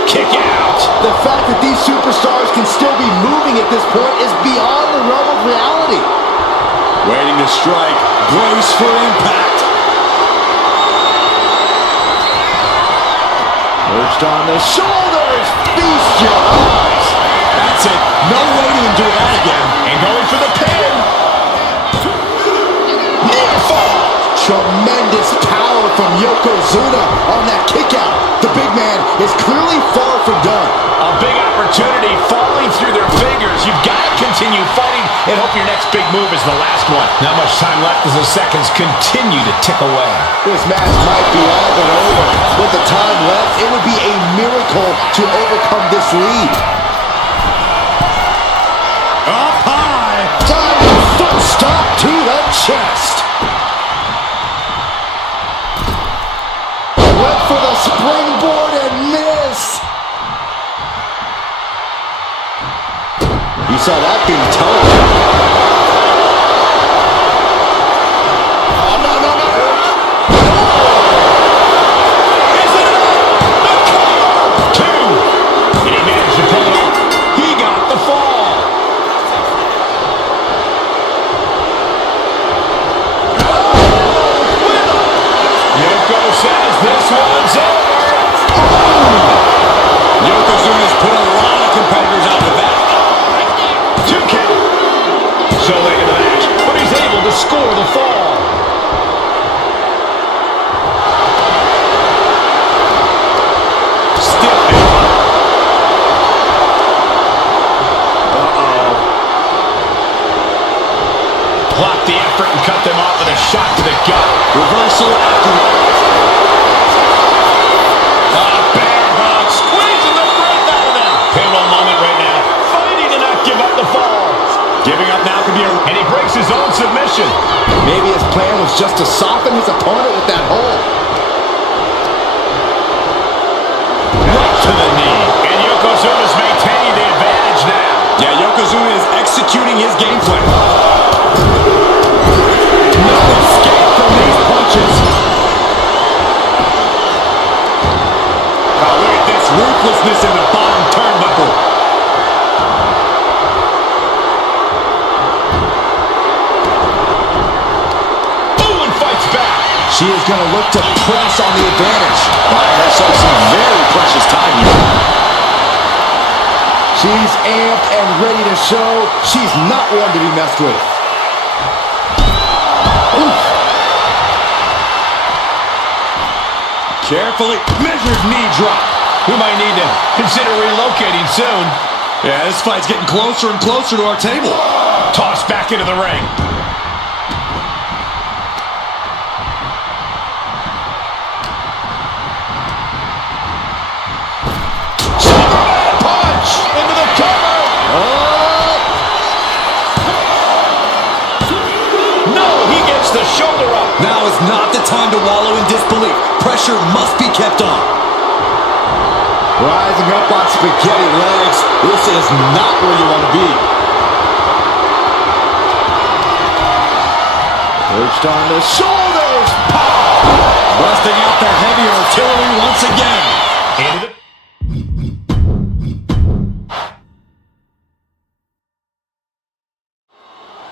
Kick out. The fact that these superstars can still be moving at this point is beyond the realm of reality. Waiting to strike. Brace for impact. Perched on the shoulders. Feast your eyes. That's it. No way to endure that again. And going for the pin. Near fall. Tremendous power from Yokozuna on that kick out. The big man is clearly far from done. A big opportunity falling through their fingers. You've got to continue fighting and hope your next big move is the last one. Not much time left as the seconds continue to tick away. This match might be all but over. With the time left, it would be a miracle to overcome this lead. Up high. Diving foot stop to the chest. Went for the springboard and missed. You saw that being televised. Oh, no, no, no. Is it enough? The cover! Two! And he managed to pull it off. He got the fall. Yoko says this one's over. Yokozuna's put a lot of competitors out of the back. 2 count. So late in the match, but he's able to score the fall. Stiff elbow. Blocked the effort and cut them off with a shot to the gut. Reversal after the... Bear hug, squeezing the breath out of them. Pivotal moment right now. Fighting to not give up the fall. Giving up now could be a... And he breaks his own submission. Maybe his plan was just to soften his opponent with that hold. Right to the knee. And Yokozuna's maintaining the advantage now. Yeah, Yokozuna is executing his game plan. No escape from these punches. Oh, look at this ruthlessness in the bottom turnbuckle. Ooh, and fights back. She is going to look to press on the advantage. Buying herself some very precious time here. She's amped and ready to show she's not one to be messed with. Carefully measured knee drop. We might need to consider relocating soon. Yeah, this fight's getting closer and closer to our table. Tossed back into the ring. Superman punch into the cover. No, he gets the shoulder up. Now is not the time to wallow in disbelief. Pressure must be kept on. Rising up on spaghetti legs. This is not where you want to be. Perched on the shoulders. Pow! Busting out the heavy artillery once again. Into the...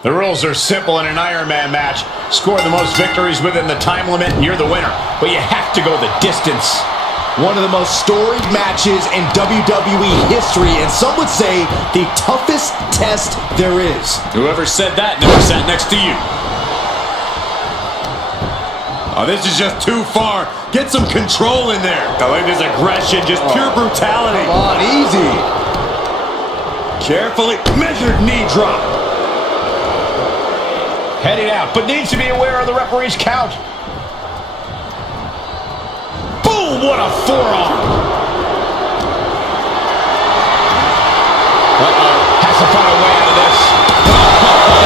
The rules are simple in an Iron Man match. Score the most victories within the time limit and you're the winner. But you have to go the distance. One of the most storied matches in WWE history, and some would say the toughest test there is. Whoever said that never sat next to you. Oh, this is just too far. Get some control in there. I like this aggression, just pure brutality. Come on, easy. Carefully measured knee drop. Heading out, but needs to be aware of the referee's count. Boom, what a forearm. Has to find a way out of this.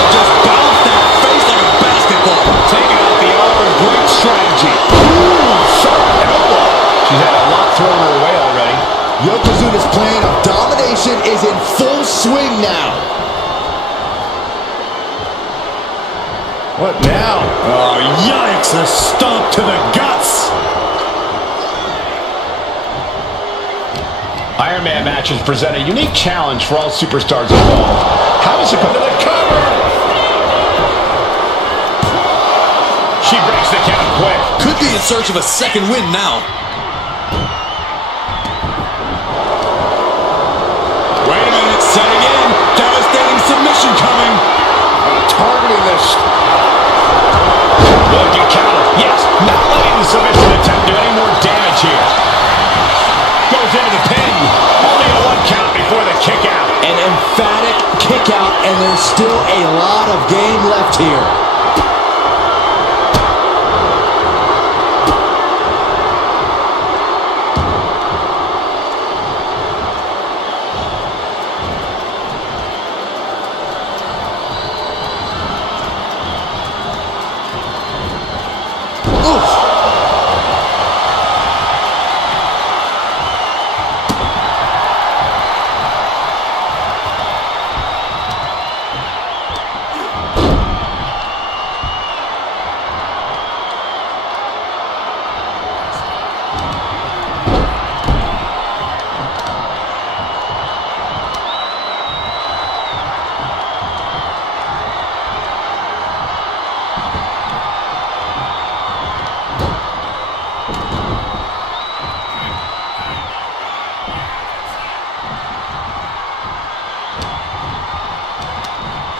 Just bounced that face like a basketball. Taking out the arm, great strategy. Ooh, sharp elbow. She's had a lot thrown her way already. Yokozuna's plan of domination is in full swing now. What now? Oh, yikes! A stomp to the guts. Iron Man matches present a unique challenge for all superstars involved. How does it come to the cover? She breaks the count quick. Could be in search of a second win now. Wait a minute, setting in. Devastating submission coming. Targeting this. Looking counter. Yes, not letting the submission attempt do any more damage here. Goes into the pin. Only a 1 count before the kick out. An emphatic kick out, and there's still a lot of game left here.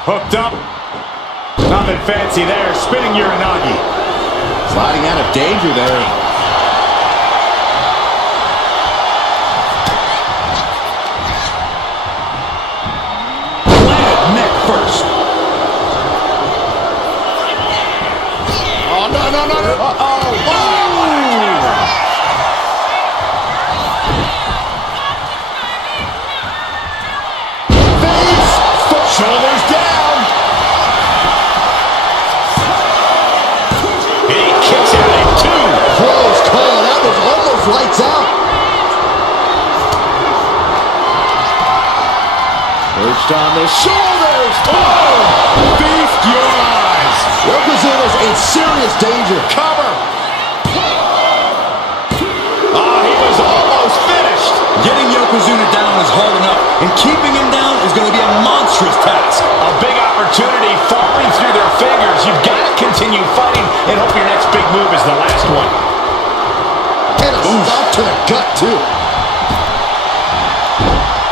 Hooked up. Nothing fancy there. Spinning Uranagi. Sliding out of danger there. Landed neck first. Oh, no, no, no, no. Uh-oh. Oh. Shoulders down. He kicks out at 2. Close call. That was almost lights out. Perched on the shoulders. Oh! Feast your eyes. Yokozuna's in serious danger. Cover. Oh, he was almost finished. Getting Yokozuna down is hard enough, and keeping him down is going to be a monstrous task. A big opportunity falling through their fingers. You've got to continue fighting and hope your next big move is the last one. And a stop to the gut, too.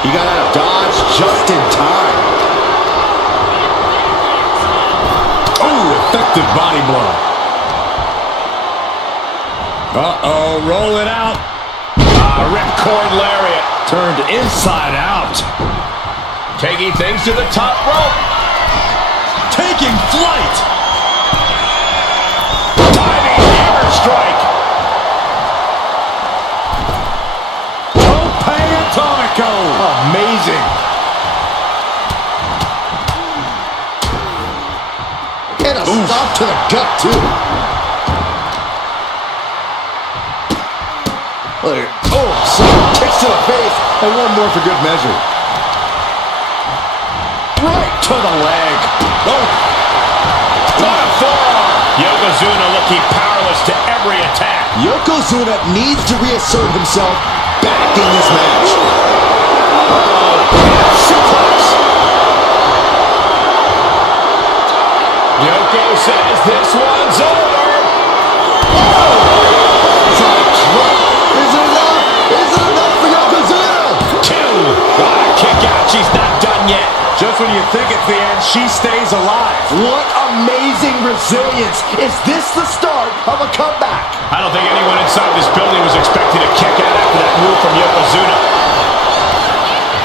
He got out of dodge just in time. Oh, effective body blow. Uh-oh, roll it out. Ripcord lariat. Turned inside out. Taking things to the top rope. Taking flight. Diving hammer strike. Tope Atomico. Amazing. And a stop to the gut, too. Look, oh, so kicks to the face, and one more for good measure. Right to the leg. Oh. What a forearm. Yokozuna looking powerless to every attack. Yokozuna needs to reassert himself back in this match. Suplex. Yoko says this one's over. Is it enough? Is it enough for Yokozuna? Two. What a kick out. She's not done yet. Just when you think it's the end, she stays alive. What amazing resilience. Is this the start of a comeback? I don't think anyone inside this building was expecting a kick out after that move from Yokozuna.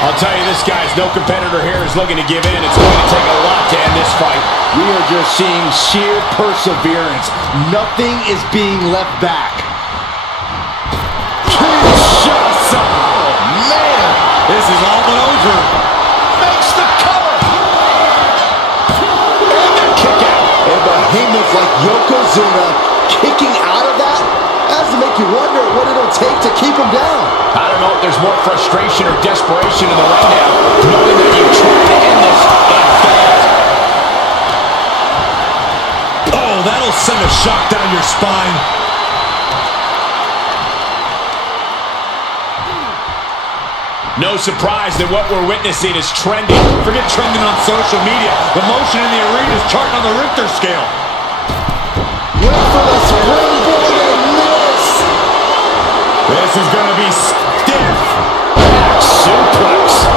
I'll tell you this, guys, no competitor here is looking to give in. It's going to take a lot to end this fight. We are just seeing sheer perseverance. Nothing is being left back. Kinshasa! Man, this is all but over. Makes the cover. And the kick out. A behemoth like Yokozuna kicking out of that has to make you wonder what it'll take to keep him down. I don't know if there's more frustration or desperation in the ring now, knowing that you've tried to end this and failed. Oh, that'll send a shock down your spine. No surprise that what we're witnessing is trending. Forget trending on social media. The motion in the arena is charting on the Richter scale. Went for the springboard and missed. This is going to be stiff. Back suplex.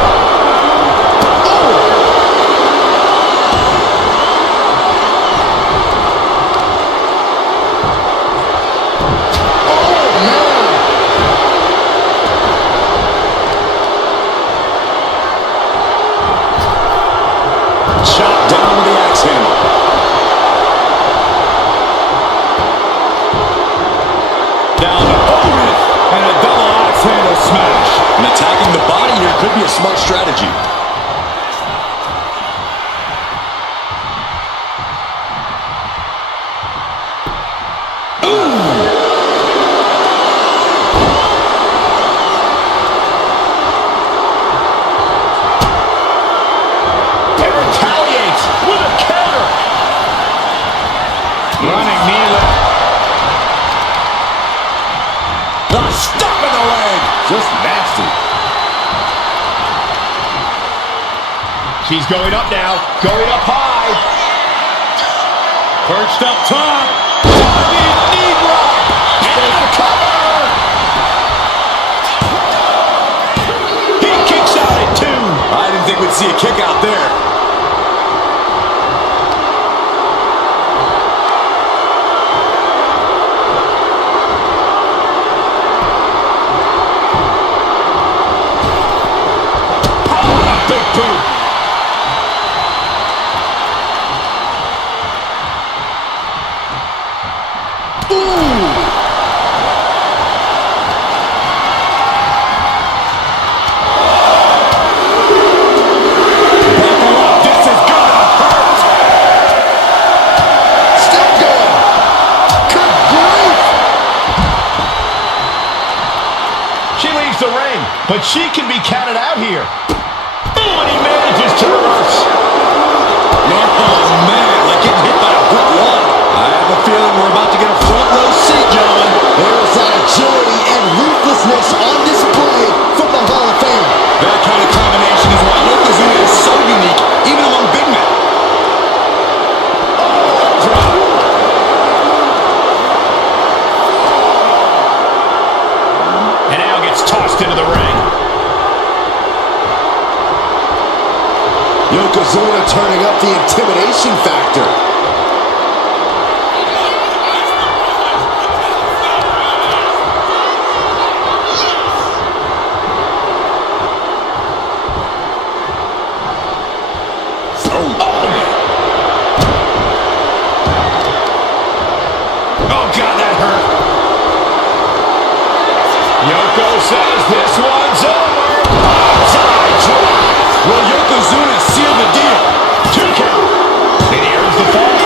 Chop down with the axe handle. Down to Owen and a double axe handle smash. And attacking the body here could be a smart strategy. Running knee lift. The stop in the leg. Just nasty. She's going up now. Going up high. Perched up top. Diving knee drop. And the cover. He kicks out at two. I didn't think we'd see a kick out there. But she can be counted out here. Oh, and he manages to reverse. Oh, man, like getting hit by a brick wall. I have a feeling we're about to get a front row seat, gentlemen. There's that agility and ruthlessness on display from the Hall of Fame. That kind of combination is why Yokozuna is so unique, even among big men. Oh, drop. And now gets tossed into the ring. Yokozuna turning up the intimidation factor. Oh, God, that hurt. Yoko says this one's over. Outside drive. Will Yokozuna seal the deal? 2 count. And he earns the fall.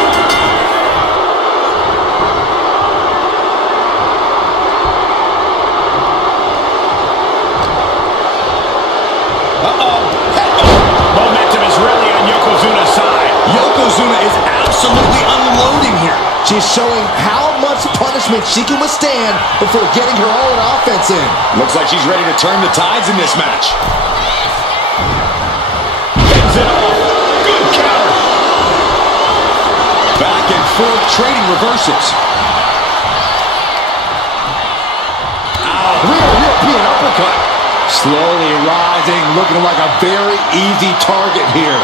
She's showing how much punishment she can withstand before getting her own offense in. Looks like she's ready to turn the tides in this match. Fends it off. Good counter. Back and forth trading reverses. Real European uppercut. Slowly rising, looking like a very easy target here.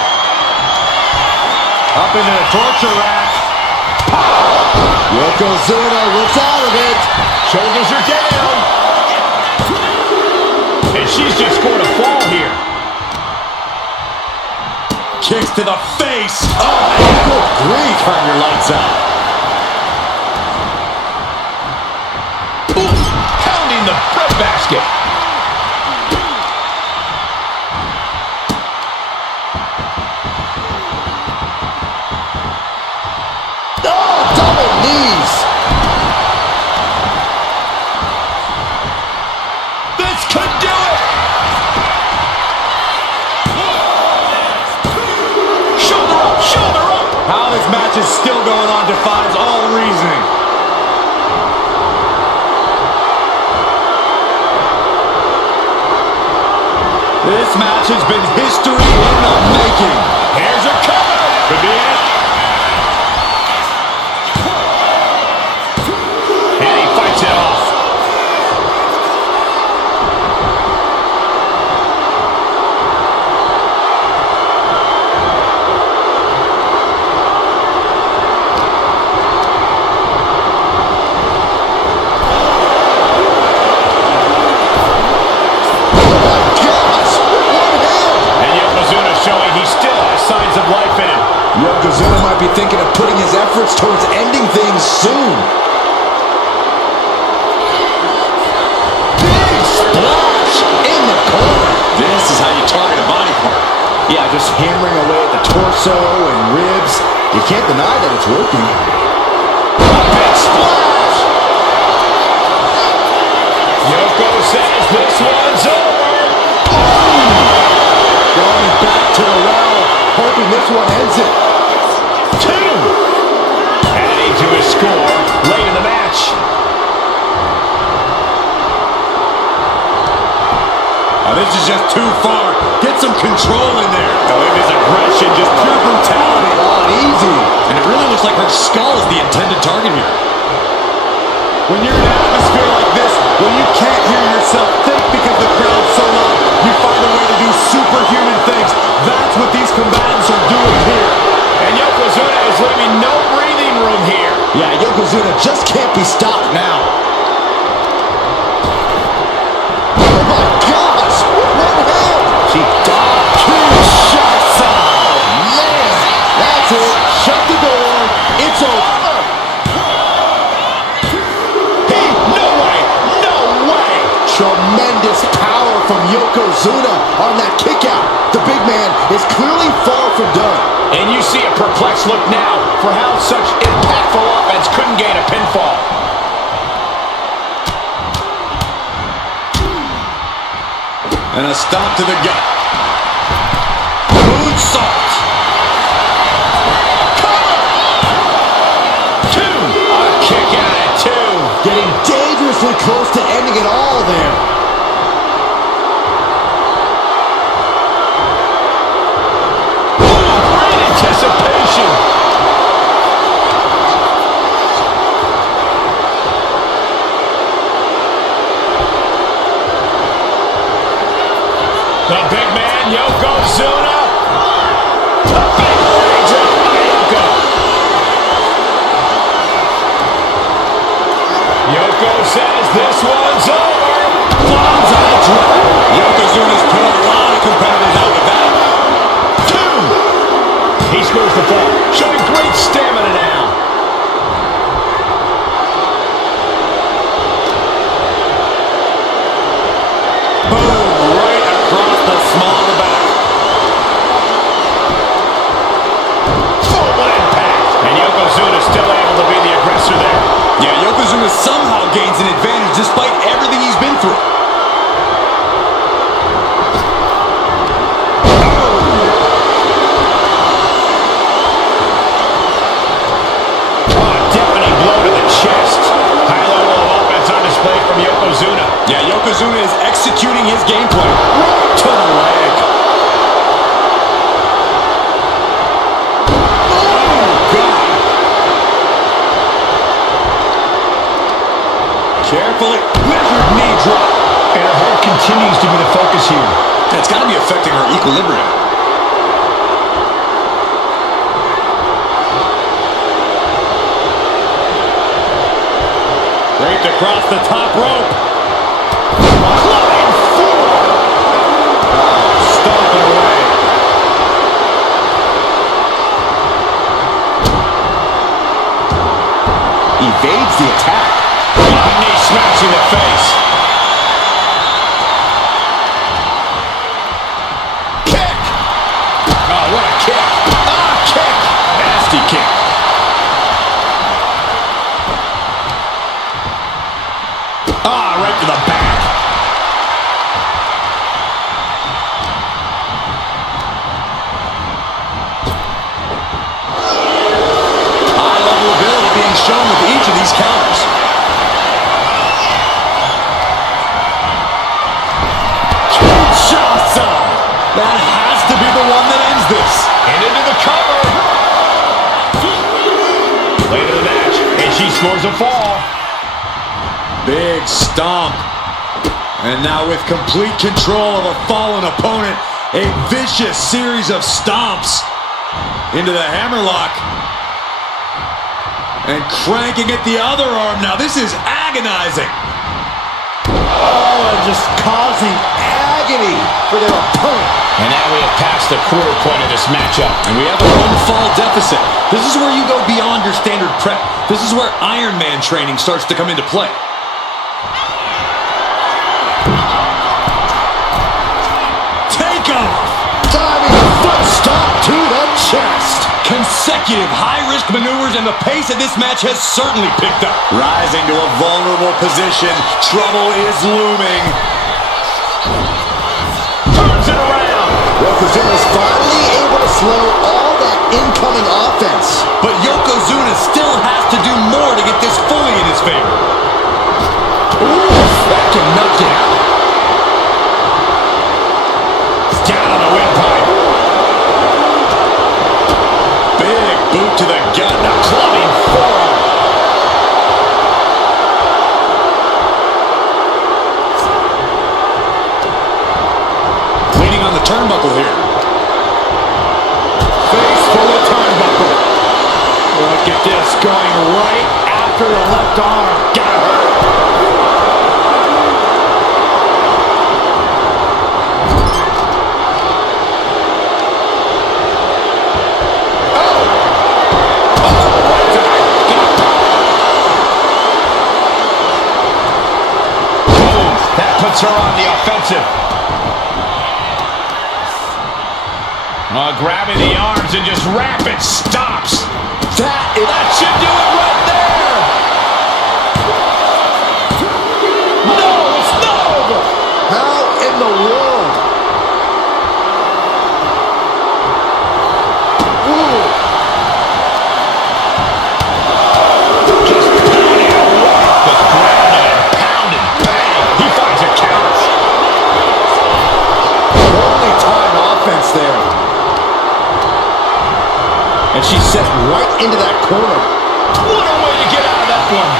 Up into the torture rack. Yokozuna looks out of it. Shoulders are down. And she's just going to fall here. Kicks to the face. Oh, good grief. Turn your lights out. Ooh, pounding the breadbasket. Oh, double knees. This could do it. Shoulder up, shoulder up. How this match is still going on defies all reasoning. This match has been history in the making. Here's a cover. Could be it. And he fights it off. And Yokozuna showing he still has signs of life in him. Yokozuna might be thinking of putting his efforts towards ending things soon. Big splash in the corner. This is how you target a body part. Yeah, just hammering away at the torso and ribs. You can't deny that it's working. Big splash. Yoko says this one's over. Going back to the well, hoping this one ends it. 2. Adding to his score late in the match. Oh, this is just too far. Get some control in there. Oh, it is aggression, just pure brutality. Not easy. And it really looks like her skull is the intended target here. When you're in an atmosphere like this, when you can't hear yourself think because the crowd's so loud, you find a way to do superhuman things. That's what these combatants are doing here. And Yokozuna is leaving no breathing room here. Yeah, Yokozuna just can't be stopped now. Oh my gosh! What happened? She died. 2 shots. Oh man, that's it. Shut the door. It's over. No way! No way! Tremendous power from Yokozuna on that kick out. The big man is clearly far from done. And you see a perplexed look now for how such impactful offense couldn't gain a pinfall. And a stop to the gut. Moonsault. Cover! 2. A kick out at 2. Getting dangerously close to ending it all there. Great anticipation. The big man, Yokozuna. A big leg drop by Yoko. Yoko says this one's over. Bonsai drop. Yokozuna's put a lot of competitors out with that. 2. He scores the fall, showing great stamina now. Boom, right across the small of the back. Full impact. And Yokozuna still able to be the aggressor there. Yeah, Yokozuna somehow gains an advantage despite everything he's been through. Oh, definite Yokozuna is executing his game plan. Right to the leg. Oh, God. Carefully measured knee drop. And her head continues to be the focus here. It's got to be affecting her equilibrium. Draped across the top rope. Flying forward. Stomping away. Evades the attack. Knee smashing the face. Kick. Oh, what a kick. Ah, kick. Nasty kick. Ah, right to the back. High-level ability being shown with each of these counters. Kinshasa! That has to be the one that ends this. And into the cover. Late in the match, and she scores a fall. Big stomp. And now with complete control of a fallen opponent, a vicious series of stomps into the hammerlock. And cranking at the other arm. Now this is agonizing. Oh, and just causing agony for their opponent. And now we have passed the quarter point of this matchup. And we have a one-fall deficit. This is where you go beyond your standard prep. This is where Iron Man training starts to come into play. Diving foot stomp to the chest. Consecutive high-risk maneuvers, and the pace of this match has certainly picked up. Rising to a vulnerable position. Trouble is looming. Turns it around. Yokozuna's finally able to slow all that incoming offense. But Yokozuna still has to do more to get this fully in his favor. Ooh, that can knock it out. Down on the windpipe. Big boot to the gut. The clubbing forearm. Leaning on the turnbuckle here. Face full of turnbuckle. Look at this, going right after the left arm. Gotta hurt. Puts her on the offensive. Grabbing the arms and just rapid stops. That should do it right there. No, it's not over. How in the world? Ooh. Just pounding away. Just grounded and pounded. Bang. He finds a count. Only time offense there. And she's set right into that corner. What a way to get out of that one.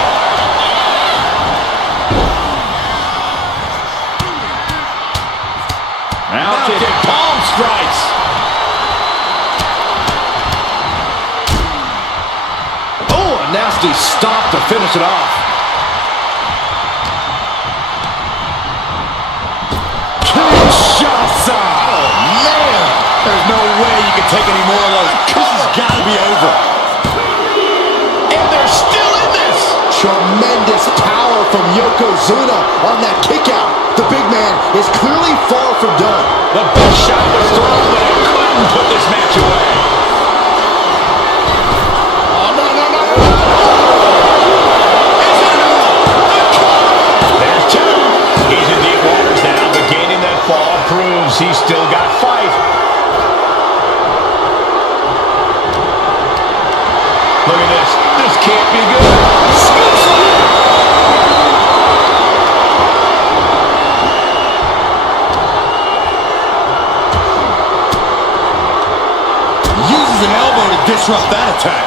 Mounted palm strikes. Oh, a nasty stop to finish it off. Kinshasa! Oh, man! There's no way you can take any more of those. This has got to be over. And they're still in this. Tremendous power from Yokozuna on that kick out. The big man is clearly far from done. The big shot was thrown, but it couldn't put this match away. Oh, no, no, no, no. Is it enough? The cover. There's two. He's in deep waters now, but gaining that fall proves he's still got fight. Look at this. This can't be good. Scoop slam. uses an elbow to disrupt that attack.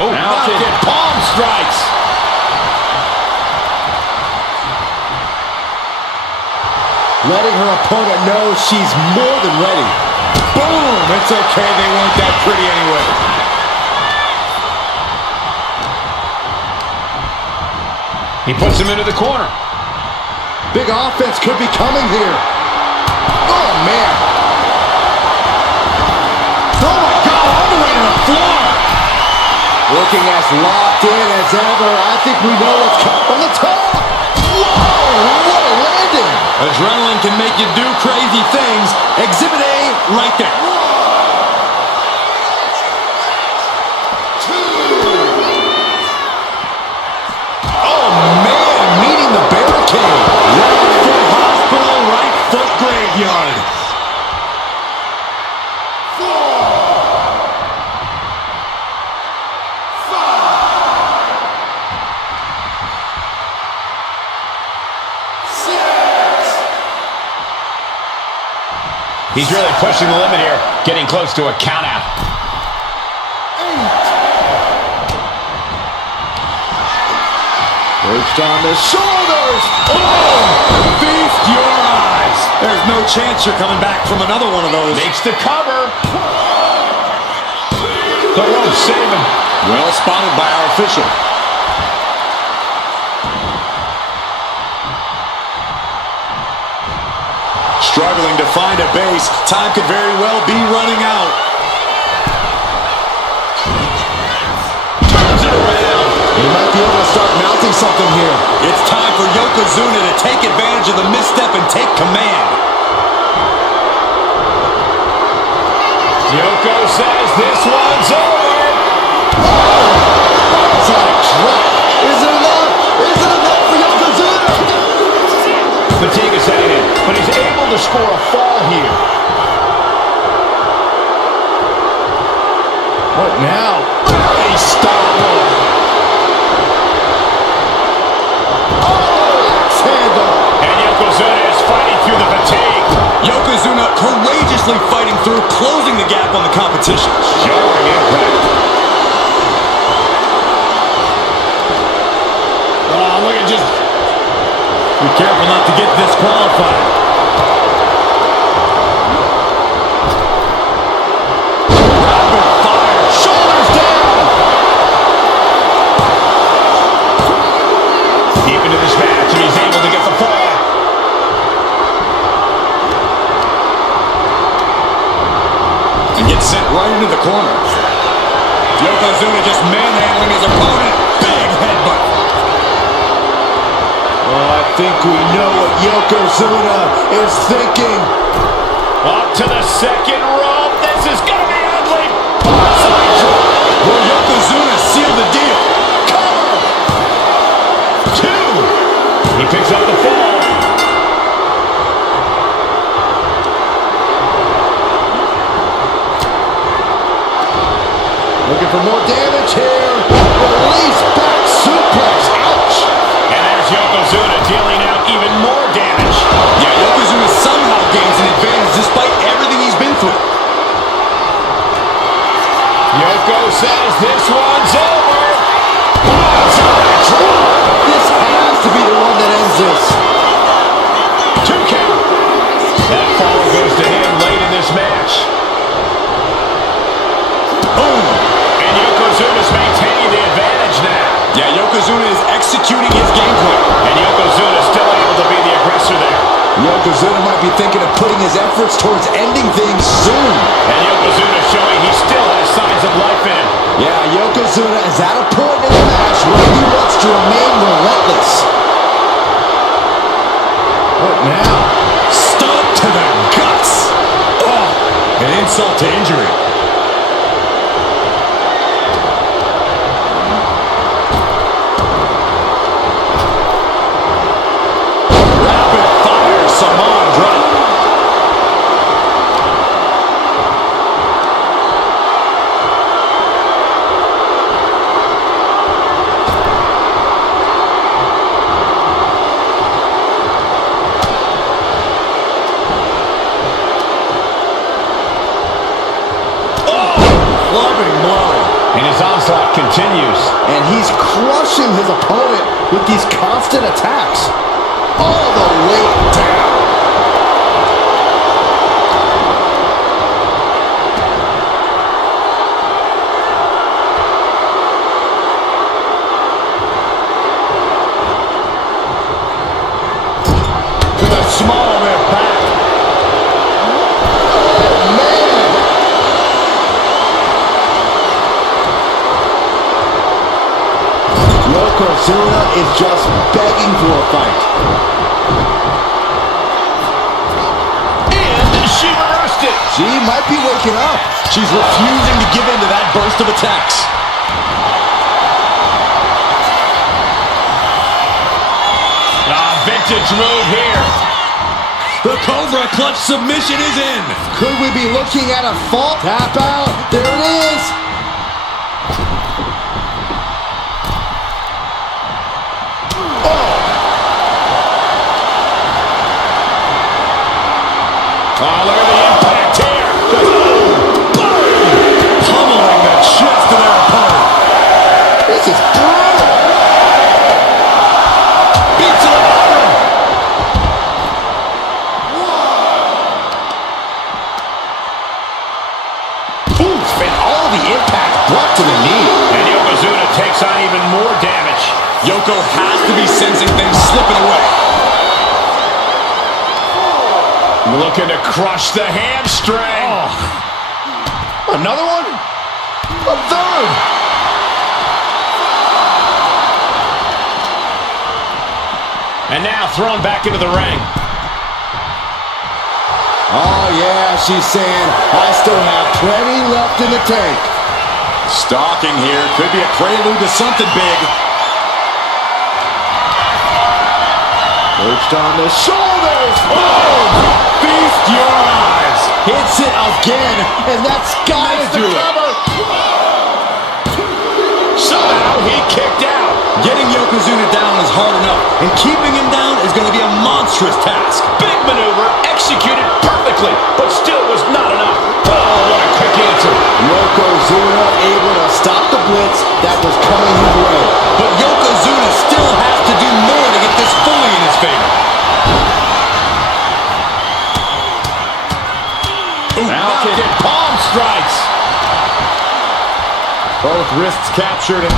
Oh, mounted palm strikes. Letting her opponent know she's more than ready. Boom! It's okay, they weren't that pretty anyway. He puts him into the corner. Big offense could be coming here. Oh, man. Oh, my God, all the way to the floor. Looking as locked in as ever. I think we know what's coming from the top. Whoa, what a landing. Adrenaline can make you do crazy things. Exhibit A right there. 1, 2. Oh, man, meeting the barricade. Left foot hospital, right foot graveyard. 4, 5, 6. He's really pushing the limit here, getting close to a count out. 8. Perched on the shoulders. Oh! Feast your eyes. There's no chance you're coming back from another one of those. Makes the cover. The rope saving. Well spotted by our official. Struggling to find a base. Time could very well be running out. Turns it around. He might be able to start mounting something here. It's time for Yokozuna to take advantage of the misstep and take command. Yoko says this one's over. Bonsai drop. Is it enough? Is it enough for Yokozuna? Fatigue is setting in, but he's able to score a fall here. What now? He stopped. Handle. And Yokozuna is fighting through the fatigue. Yokozuna courageously fighting through, closing the gap on the competition. Showing impact. Oh, look at just... Be careful not to get disqualified. Rapid fire. Shoulders down. Deep into this match, and he's able to get the fall. And gets sent right into the corner. Yokozuna just manhandling his opponent. Big headbutt. I think we know what Yokozuna is thinking. Up to the second rope. This is going to be ugly. Will Yokozuna seal the deal? Cover. 2. He picks up the fall. Looking for more damage here. Release back suplex. Ouch. And there's Yokozuna dealing out even more damage. Yeah, Yokozuna somehow gains an advantage despite everything he's been through. Yoko says this one's over. This has to be the one that ends this. 2 count. That fall goes to him late in this match. Boom. And Yokozuna's maintaining the advantage now. Yeah, Yokozuna is executing his game plan. And Yokozuna still able to be the aggressor there. Yokozuna might be thinking of putting his efforts towards ending things soon. And Yokozuna showing he still has signs of life in him. Yeah, Yokozuna is at a point in the match where he wants to remain relentless. What now? Stomp to the guts. Oh, an insult to injury. Rapid fire Samoan drop. onslaught continues. And he's crushing his opponent with these constant attacks. All the way down. To the small of their back. Yokozuna is just begging for a fight. And she reversed it. She might be waking up. She's refusing to give in to that burst of attacks. Vintage move here. The Cobra Clutch submission is in. Could we be looking at a fall? Tap out. There it is. Oh, look at the impact here. Boom! Boom! Pummeling the chest of their opponent. This is brutal. Beats it over. Boom! And all the impact brought to the knee. And Yokozuna takes on even more damage. Yoko has to be sensing things slipping away. Looking to crush the hamstring. Oh. Another one? A third. And now thrown back into the ring. Oh, yeah, she's saying, I still have plenty left in the tank. Stalking here. Could be a prelude to something big. Perched on the shoulders. Boom! Feast your eyes. Hits it again, and that's gotta do it. Somehow he kicked out. Getting Yokozuna down is hard enough, and keeping him down is going to be a monstrous task. Big maneuver, executed perfectly, but still was not enough. Oh, what a quick answer. Yokozuna able to stop the blitz that was coming his way. But Yokozuna still has to do more to get this fully in his favor. Mounted palm strikes. Both wrists captured and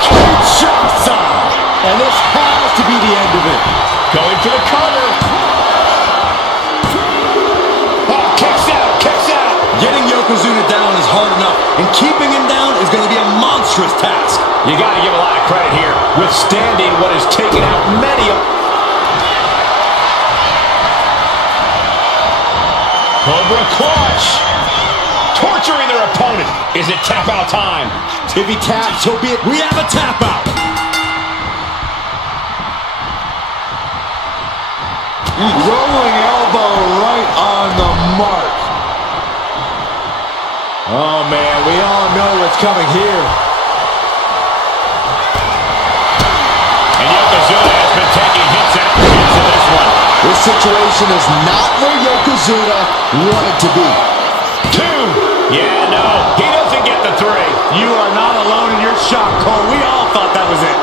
Kinshasa! And this has to be the end of it. Going for the cover. Oh, kicks out, kicks out. Getting Yokozuna down is hard enough, and keeping him down is going to be a monstrous task. You got to give a lot of credit here. Withstanding what has taken out many of... Cobra Clutch. Torturing their opponent. Is it tap out time? If he taps, he'll be... We have a tap out. Rolling elbow right on the mark. Oh, man, we all know what's coming here. And Yokozuna has been taking hits after hits in this one. This situation is not where Yokozuna wanted to be. 2. Yeah, no, he doesn't get the 3. You are not alone in your shock, Cole. We all thought that was it.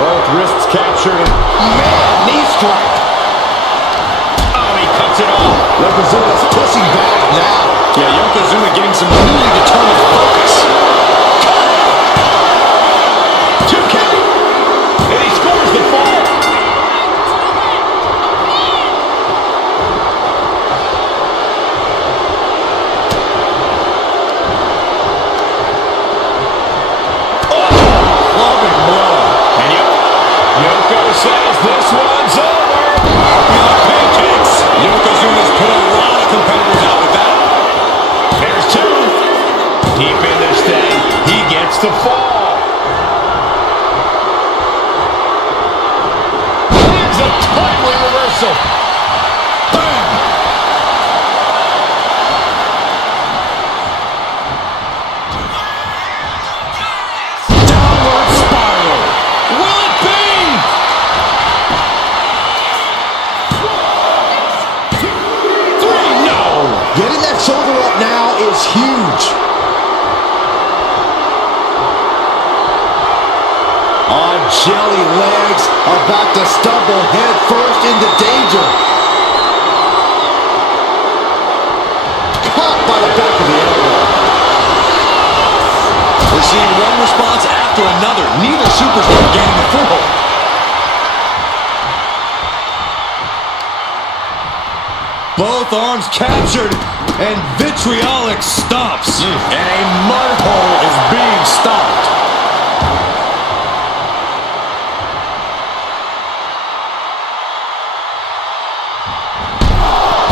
Both wrists captured and... Man, knee strike. Oh, he cuts it off. Yokozuna's pushing back now. Yeah, Yokozuna getting some really determined focus. 2 count. And he scores the fall. Loving blow. And Yoko says this one's over. Pancakes. Yokozuna's put a lot of competitors out with that. There's 2. Deep in this thing, he gets the fall. Lands a timely reversal. Bam! Downward spiral. Will it be? jelly legs about to stumble head first into danger. Caught by the back of the elbow. We're seeing one response after another. Neither superstar gaining a foothold. Both arms captured, and vitriolic stomps. And a mud hole is being stopped.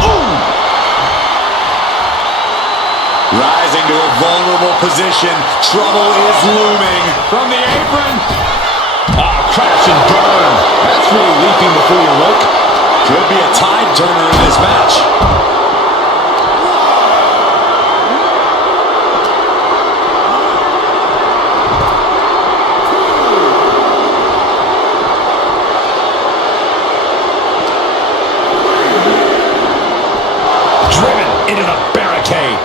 Ooh! Rising to a vulnerable position. Trouble is looming. From the apron. Oh, crash and burn. That's really leaping before you look. Could be a tide turner in this match. Driven into the barricade.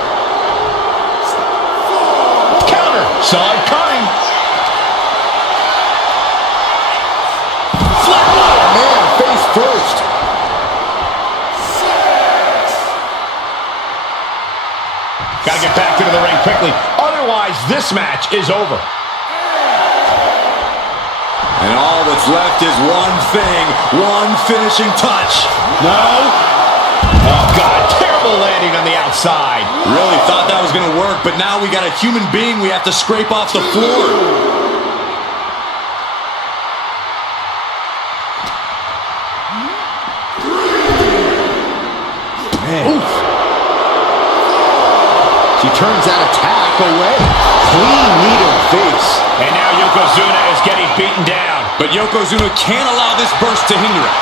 Counter. Saw it coming. Flatliner. Man, face first. Got to get back into the ring quickly. Otherwise, this match is over. And all that's left is one thing, one finishing touch. No. Oh, God. Terrible landing on the outside. Really thought that was going to work, but now we got a human being we have to scrape off the floor. Man. Oof. She turns that attack away. Clean knee to the face. And now Yokozuna is getting beaten down. But Yokozuna can't allow this burst to hinder it.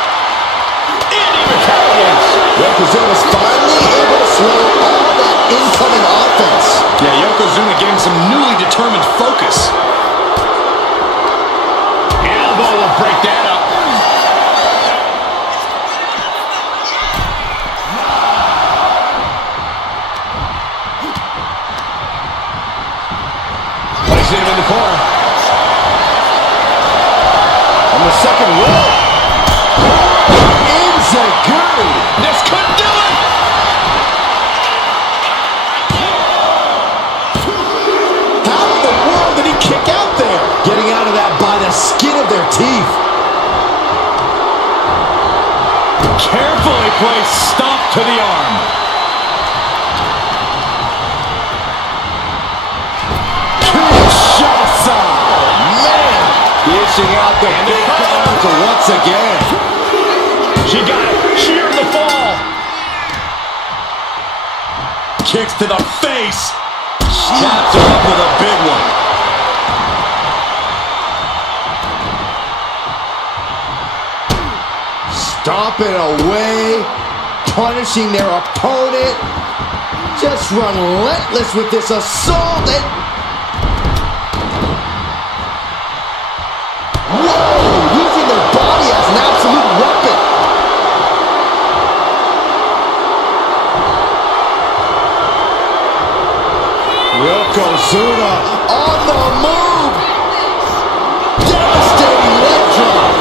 And he retaliates. Yokozuna's finally able to slow all that incoming offense. Yeah, Yokozuna getting some newly determined focus. Elbow will break that up. Placing him in the corner. On the second row. Enziguri. This could do it. How in the world did he kick out there? Getting out of that by the skin of their teeth. Carefully placed stomp to the arm. Kinshasa. Man. Dishing out the big guns once again. She got it. Sheared the fall. Kicks to the face. Taps her up with a big one. Stomping away. Punishing their opponent. Just relentless with this assault. And whoa! Using their body as an absolute weapon. Yokozuna on the move. Devastating leg drop.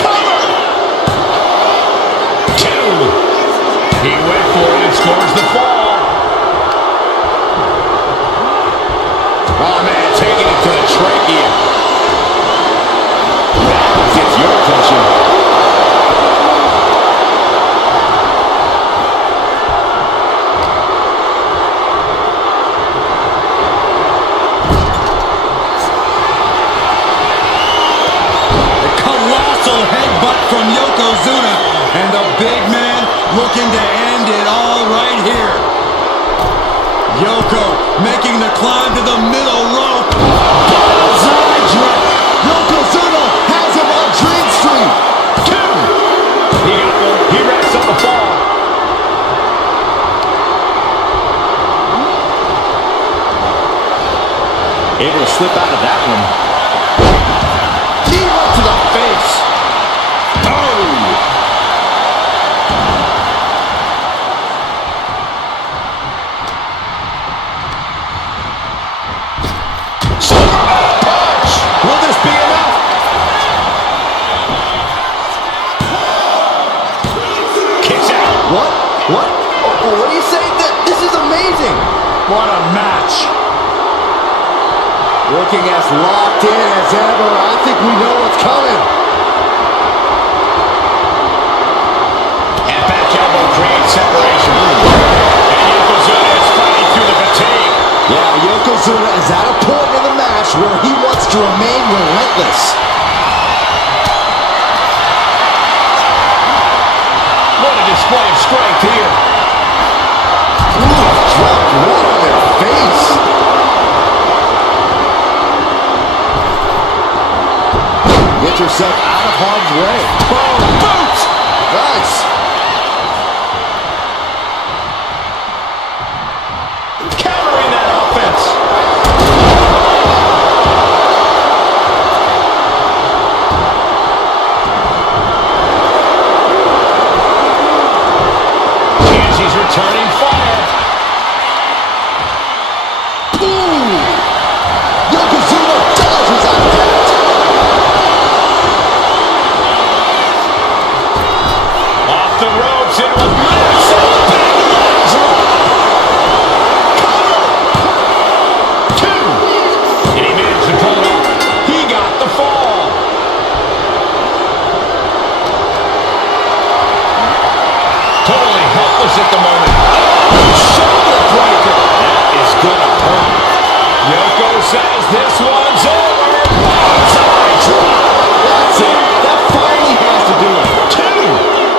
Cover. Two. He went for it and scores the fall. Oh, man, taking it to the trachea. That gets your attention. Headbutt from Yokozuna, and the big man looking to end it all right here. Yoko making the climb to the middle rope. Bullseye drop. Yokozuna has him on Dream Street. Two. He got one. He wraps up the fall. Able to slip out of that one. Knee right to the face. What a match. Looking as locked in as ever. I think we know what's coming. And back elbow creates separation. And Yokozuna is fighting through the fatigue. Yeah, Yokozuna is at a point in the match where he wants to remain relentless. What a display of strength here. Ooh, dropped right on their face. Get yourself out of harm's way. Boom, boot. Nice. Countering that offense. And she's returning fire. Ooh. Yokozuna dodges out of that. Off the ropes into a massive big leg drop. Cover. Two. And he managed to pull it off. He got the fall. Totally helpless at the moment. Shoulder breaker. That is gonna hurt. Yoko says this one's over. Bullseye drop. That's it. That finally has to do it. Two.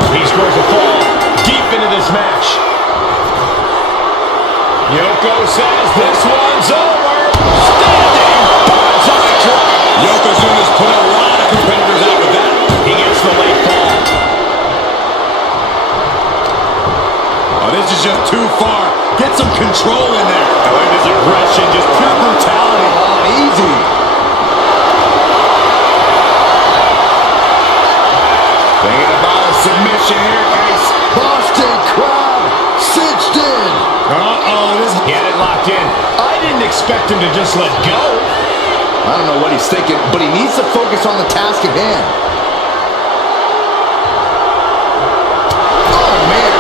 He scores a fall deep into this match. Yoko says this one's over. Standing. Bullseye drop. Yokozuna's put a lot of competitors out with that. He gets the late fall. Oh, this is just too far. Get some control in there. Oh, look at this aggression, just pure brutality. Oh, easy. Thinking about a submission here, Case. Boston crab cinched in. He had it locked in. I didn't expect him to just let go. I don't know what he's thinking, but he needs to focus on the task at hand. Oh, man.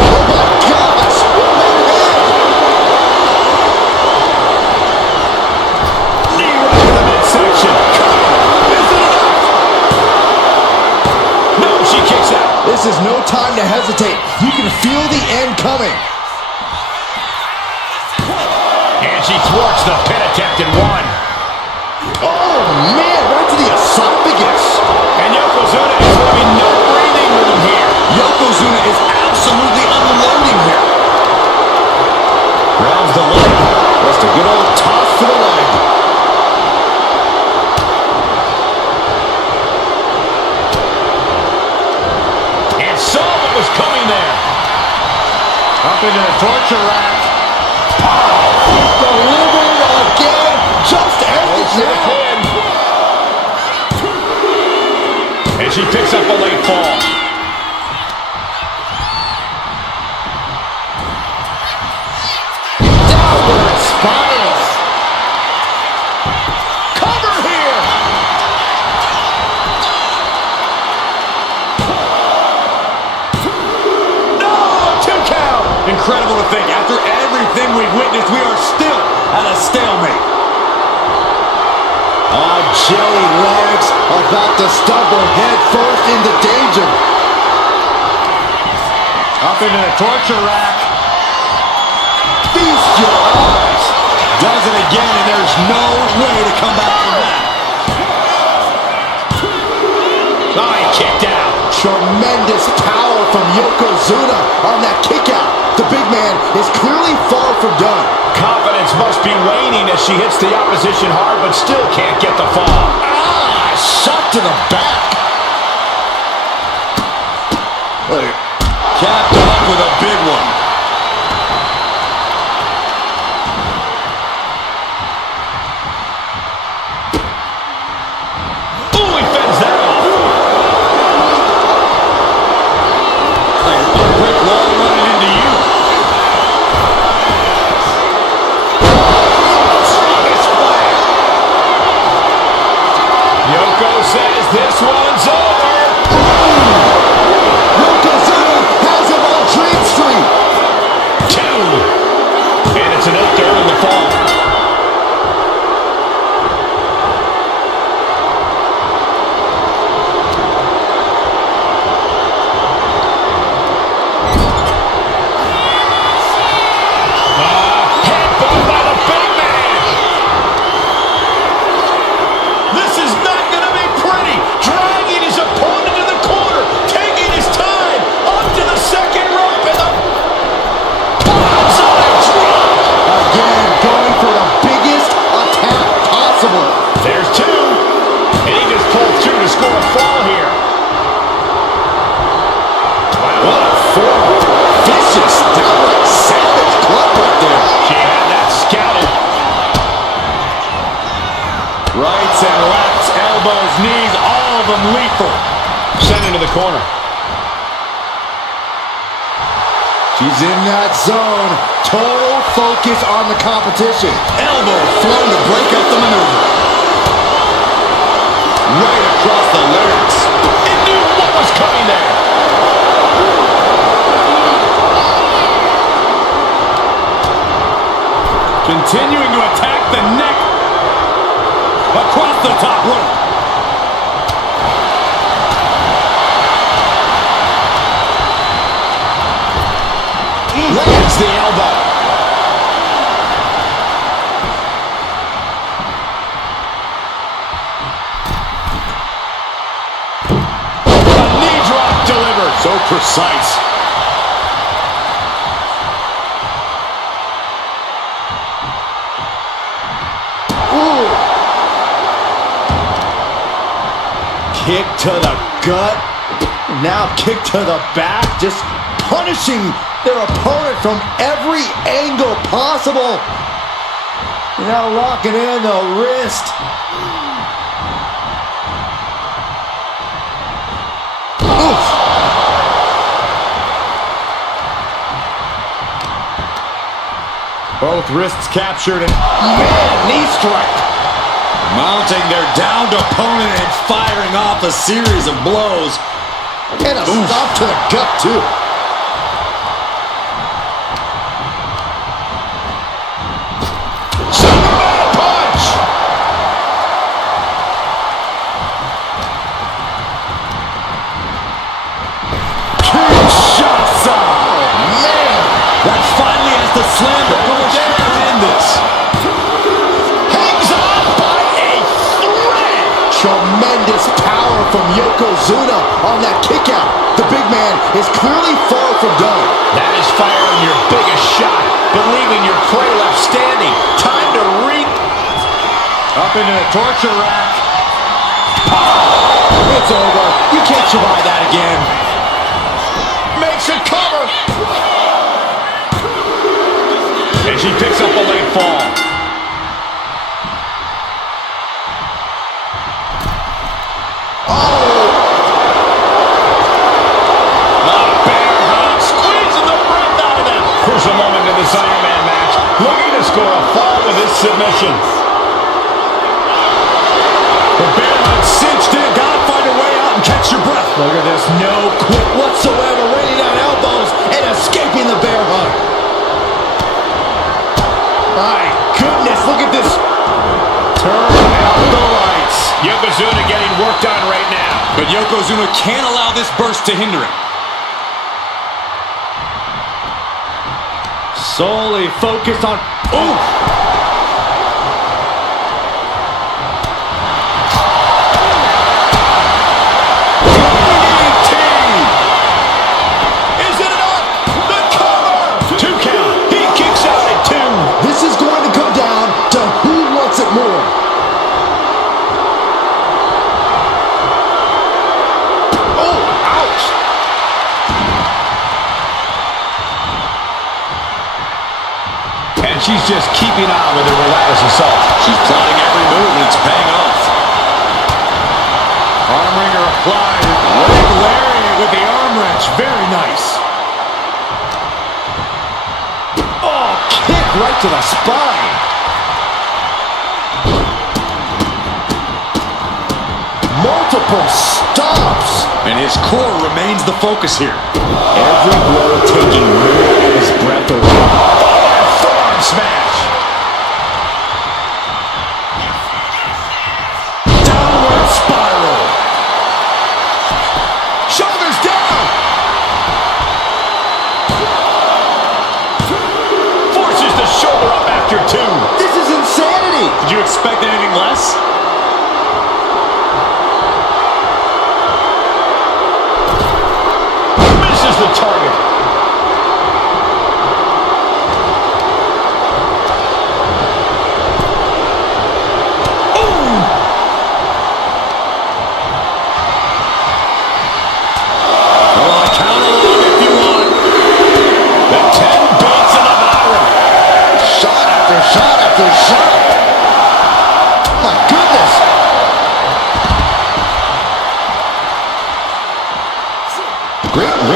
Oh, my gosh. Overhead. Knee right in the midsection. Is it enough? No, she kicks out. This is no time to hesitate. You can feel the end coming. And she thwarts the pin attempt and one. Oh, man, right to the esophagus. And Yokozuna is leaving no breathing room here. Yokozuna is absolutely unloading here. Grabs the leg. Just a good old toss for the leg. And saw what was coming there. Up into the torture rack. Delivered again. Just ends To the now. pin. And she picks up a late fall. Downward spiral. Cover here. No, 2 count. Incredible to think, after everything we've witnessed, we are still at a stalemate. Oh, jelly legs about to stumble head first into danger. Up into the torture rack. Feast your eyes. Does it again, and there's no way to come back from that. Oh, he kicked out. Tremendous power from Yokozuna on that kick out. The big man is clearly far from done. Confidence must be waning as she hits the opposition hard, but still can't get the fall. Ah, shot to the back. Look, Capped off with a big one. Ooh, he fends that off. Like a brick wall running into you. Strongest flag. Yoko says this one's over. Yokozuna has him on lethal. Sent into the corner. She's in that zone. Total focus on the competition. Elbow flown to break up the maneuver. Right across the larynx. It knew what was coming there. Continuing to attack the neck. Across the top rope. Lands the elbow. A knee drop delivered. So precise. Ooh. Kick to the gut. Now kick to the back. Just punishing their opponent from every angle possible. Now locking in the wrist. Oof. Both wrists captured and Man, knee strike. mounting their downed opponent and firing off a series of blows. And a stop to the gut, too. Superman punch. Kinshasa. Man. That finally has to slam the push and end this. Hangs on by a thread. Tremendous power from Yokozuna on that kick out. The big man is clearly far from done. That is firing your biggest shot, but leaving your prey left standing. Time to Up into the torture rack. It's over. You can't survive that again. makes a cover. And she picks up a late fall. Crucial moment in this Iron Man match. Looking to score a fall with his submission. The bear hug cinched in. Gotta find a way out and catch your breath. Look at this. No quit whatsoever. Raining down elbows and escaping the bear hug. My goodness, look at this. Turn out the lights. Yokozuna getting worked on right now. But Yokozuna can't allow this burst to hinder him. Solely focused on... Ooh! Is it enough? The cover! 2 count. He kicks out at 2. This is going to come down to who wants it more. Oh, ouch. And she's just keeping on with her relentless assault. She's plotting every move and it's paying off. Arm wringer applied. Leg lariat with the arm wrench. Very nice. Oh, kick right to the spine. Multiple stops. And his core remains the focus here. Every blow taking more of his breath away. Forearm smash. Downward spiral. Shoulders down. Forces the shoulder up after 2. This is insanity. Did you expect anything less? Misses the target.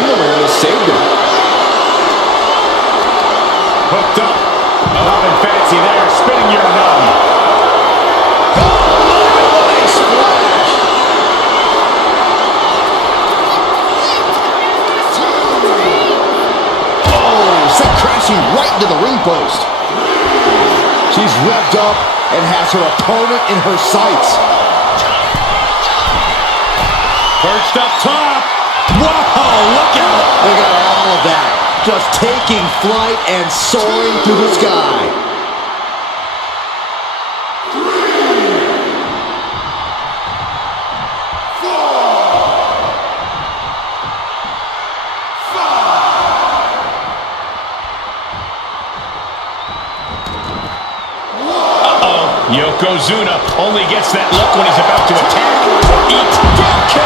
ring awareness saved him. Hooked up. Nothing fancy there. Spinning your numb. Crashing right into the ring post. She's revved up and has her opponent in her sights. Perched up top. Whoa, look out. Look at all of that. Just taking flight and soaring through the sky. Yokozuna only gets that look when he's about to attack. Eat drop kick.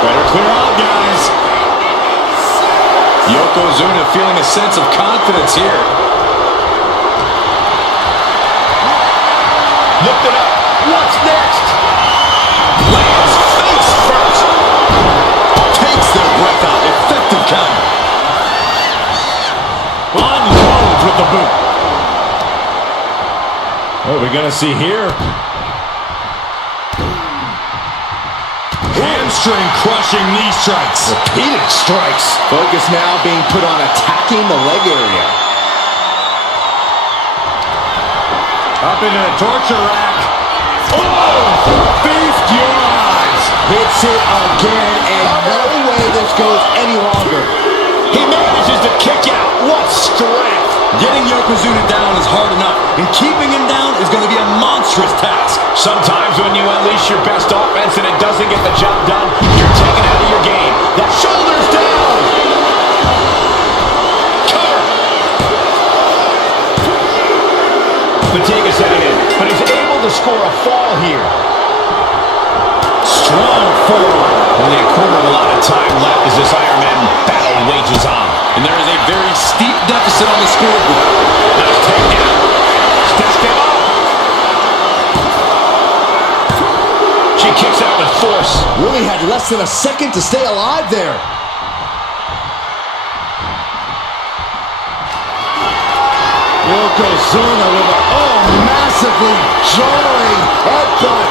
Better clear out, guys. Yokozuna feeling a sense of confidence here. Lift it up. What's next? Lands face first. Takes their breath out. Effective counter. Unloads with the boot. What are we going to see here? Hamstring crushing knee strikes. Repeated strikes. Focus now being put on attacking the leg area. Up into the torture rack. Oh! Feast your eyes! Hits it again, and no way this goes any longer. He manages to kick out. What strength! Getting Yokozuna down is hard enough, and keeping him down is going to be a monstrous task. Sometimes when you unleash your best offense and it doesn't get the job done, you're taken out of your game. That shoulder's down! Cover! Fatigue setting in, but he's able to score a fall here. Strong forward. Only a quarter of a lot of time left as this Iron Man battle wages on. And there is a very steep deficit on the scoreboard. Nice takedown. Stepped him up. She kicks out with force. Really had less than a second to stay alive there. Yokozuna with a massively jarring headbutt.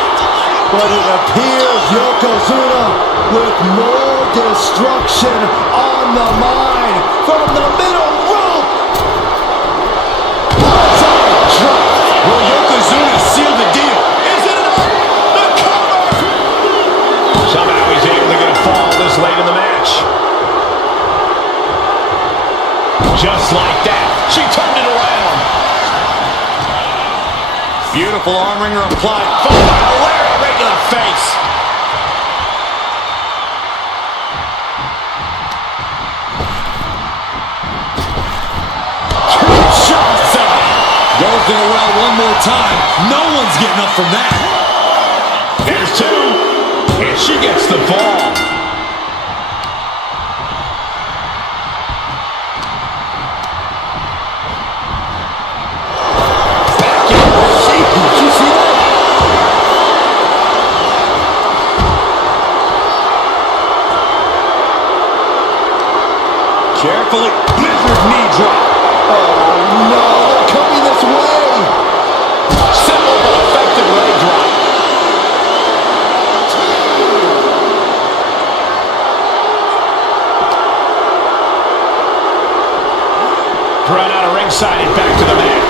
But it appears Yokozuna with more destruction on the mind from the middle rope. Drop. Will Yokozuna seal the deal? Is it enough? The cover! Somehow he's able to get a fall this late in the match. Just like that, she turned it around. Beautiful arm wringer applied. Followed by a lariat right to the face. Two shots up. Goes to the well one more time. No one's getting up from that. There's two. And she gets the ball. Carefully, blizzard knee drop. Oh no, they're coming this way. Simple but effective leg drop. Run out of ringside and back to the mat.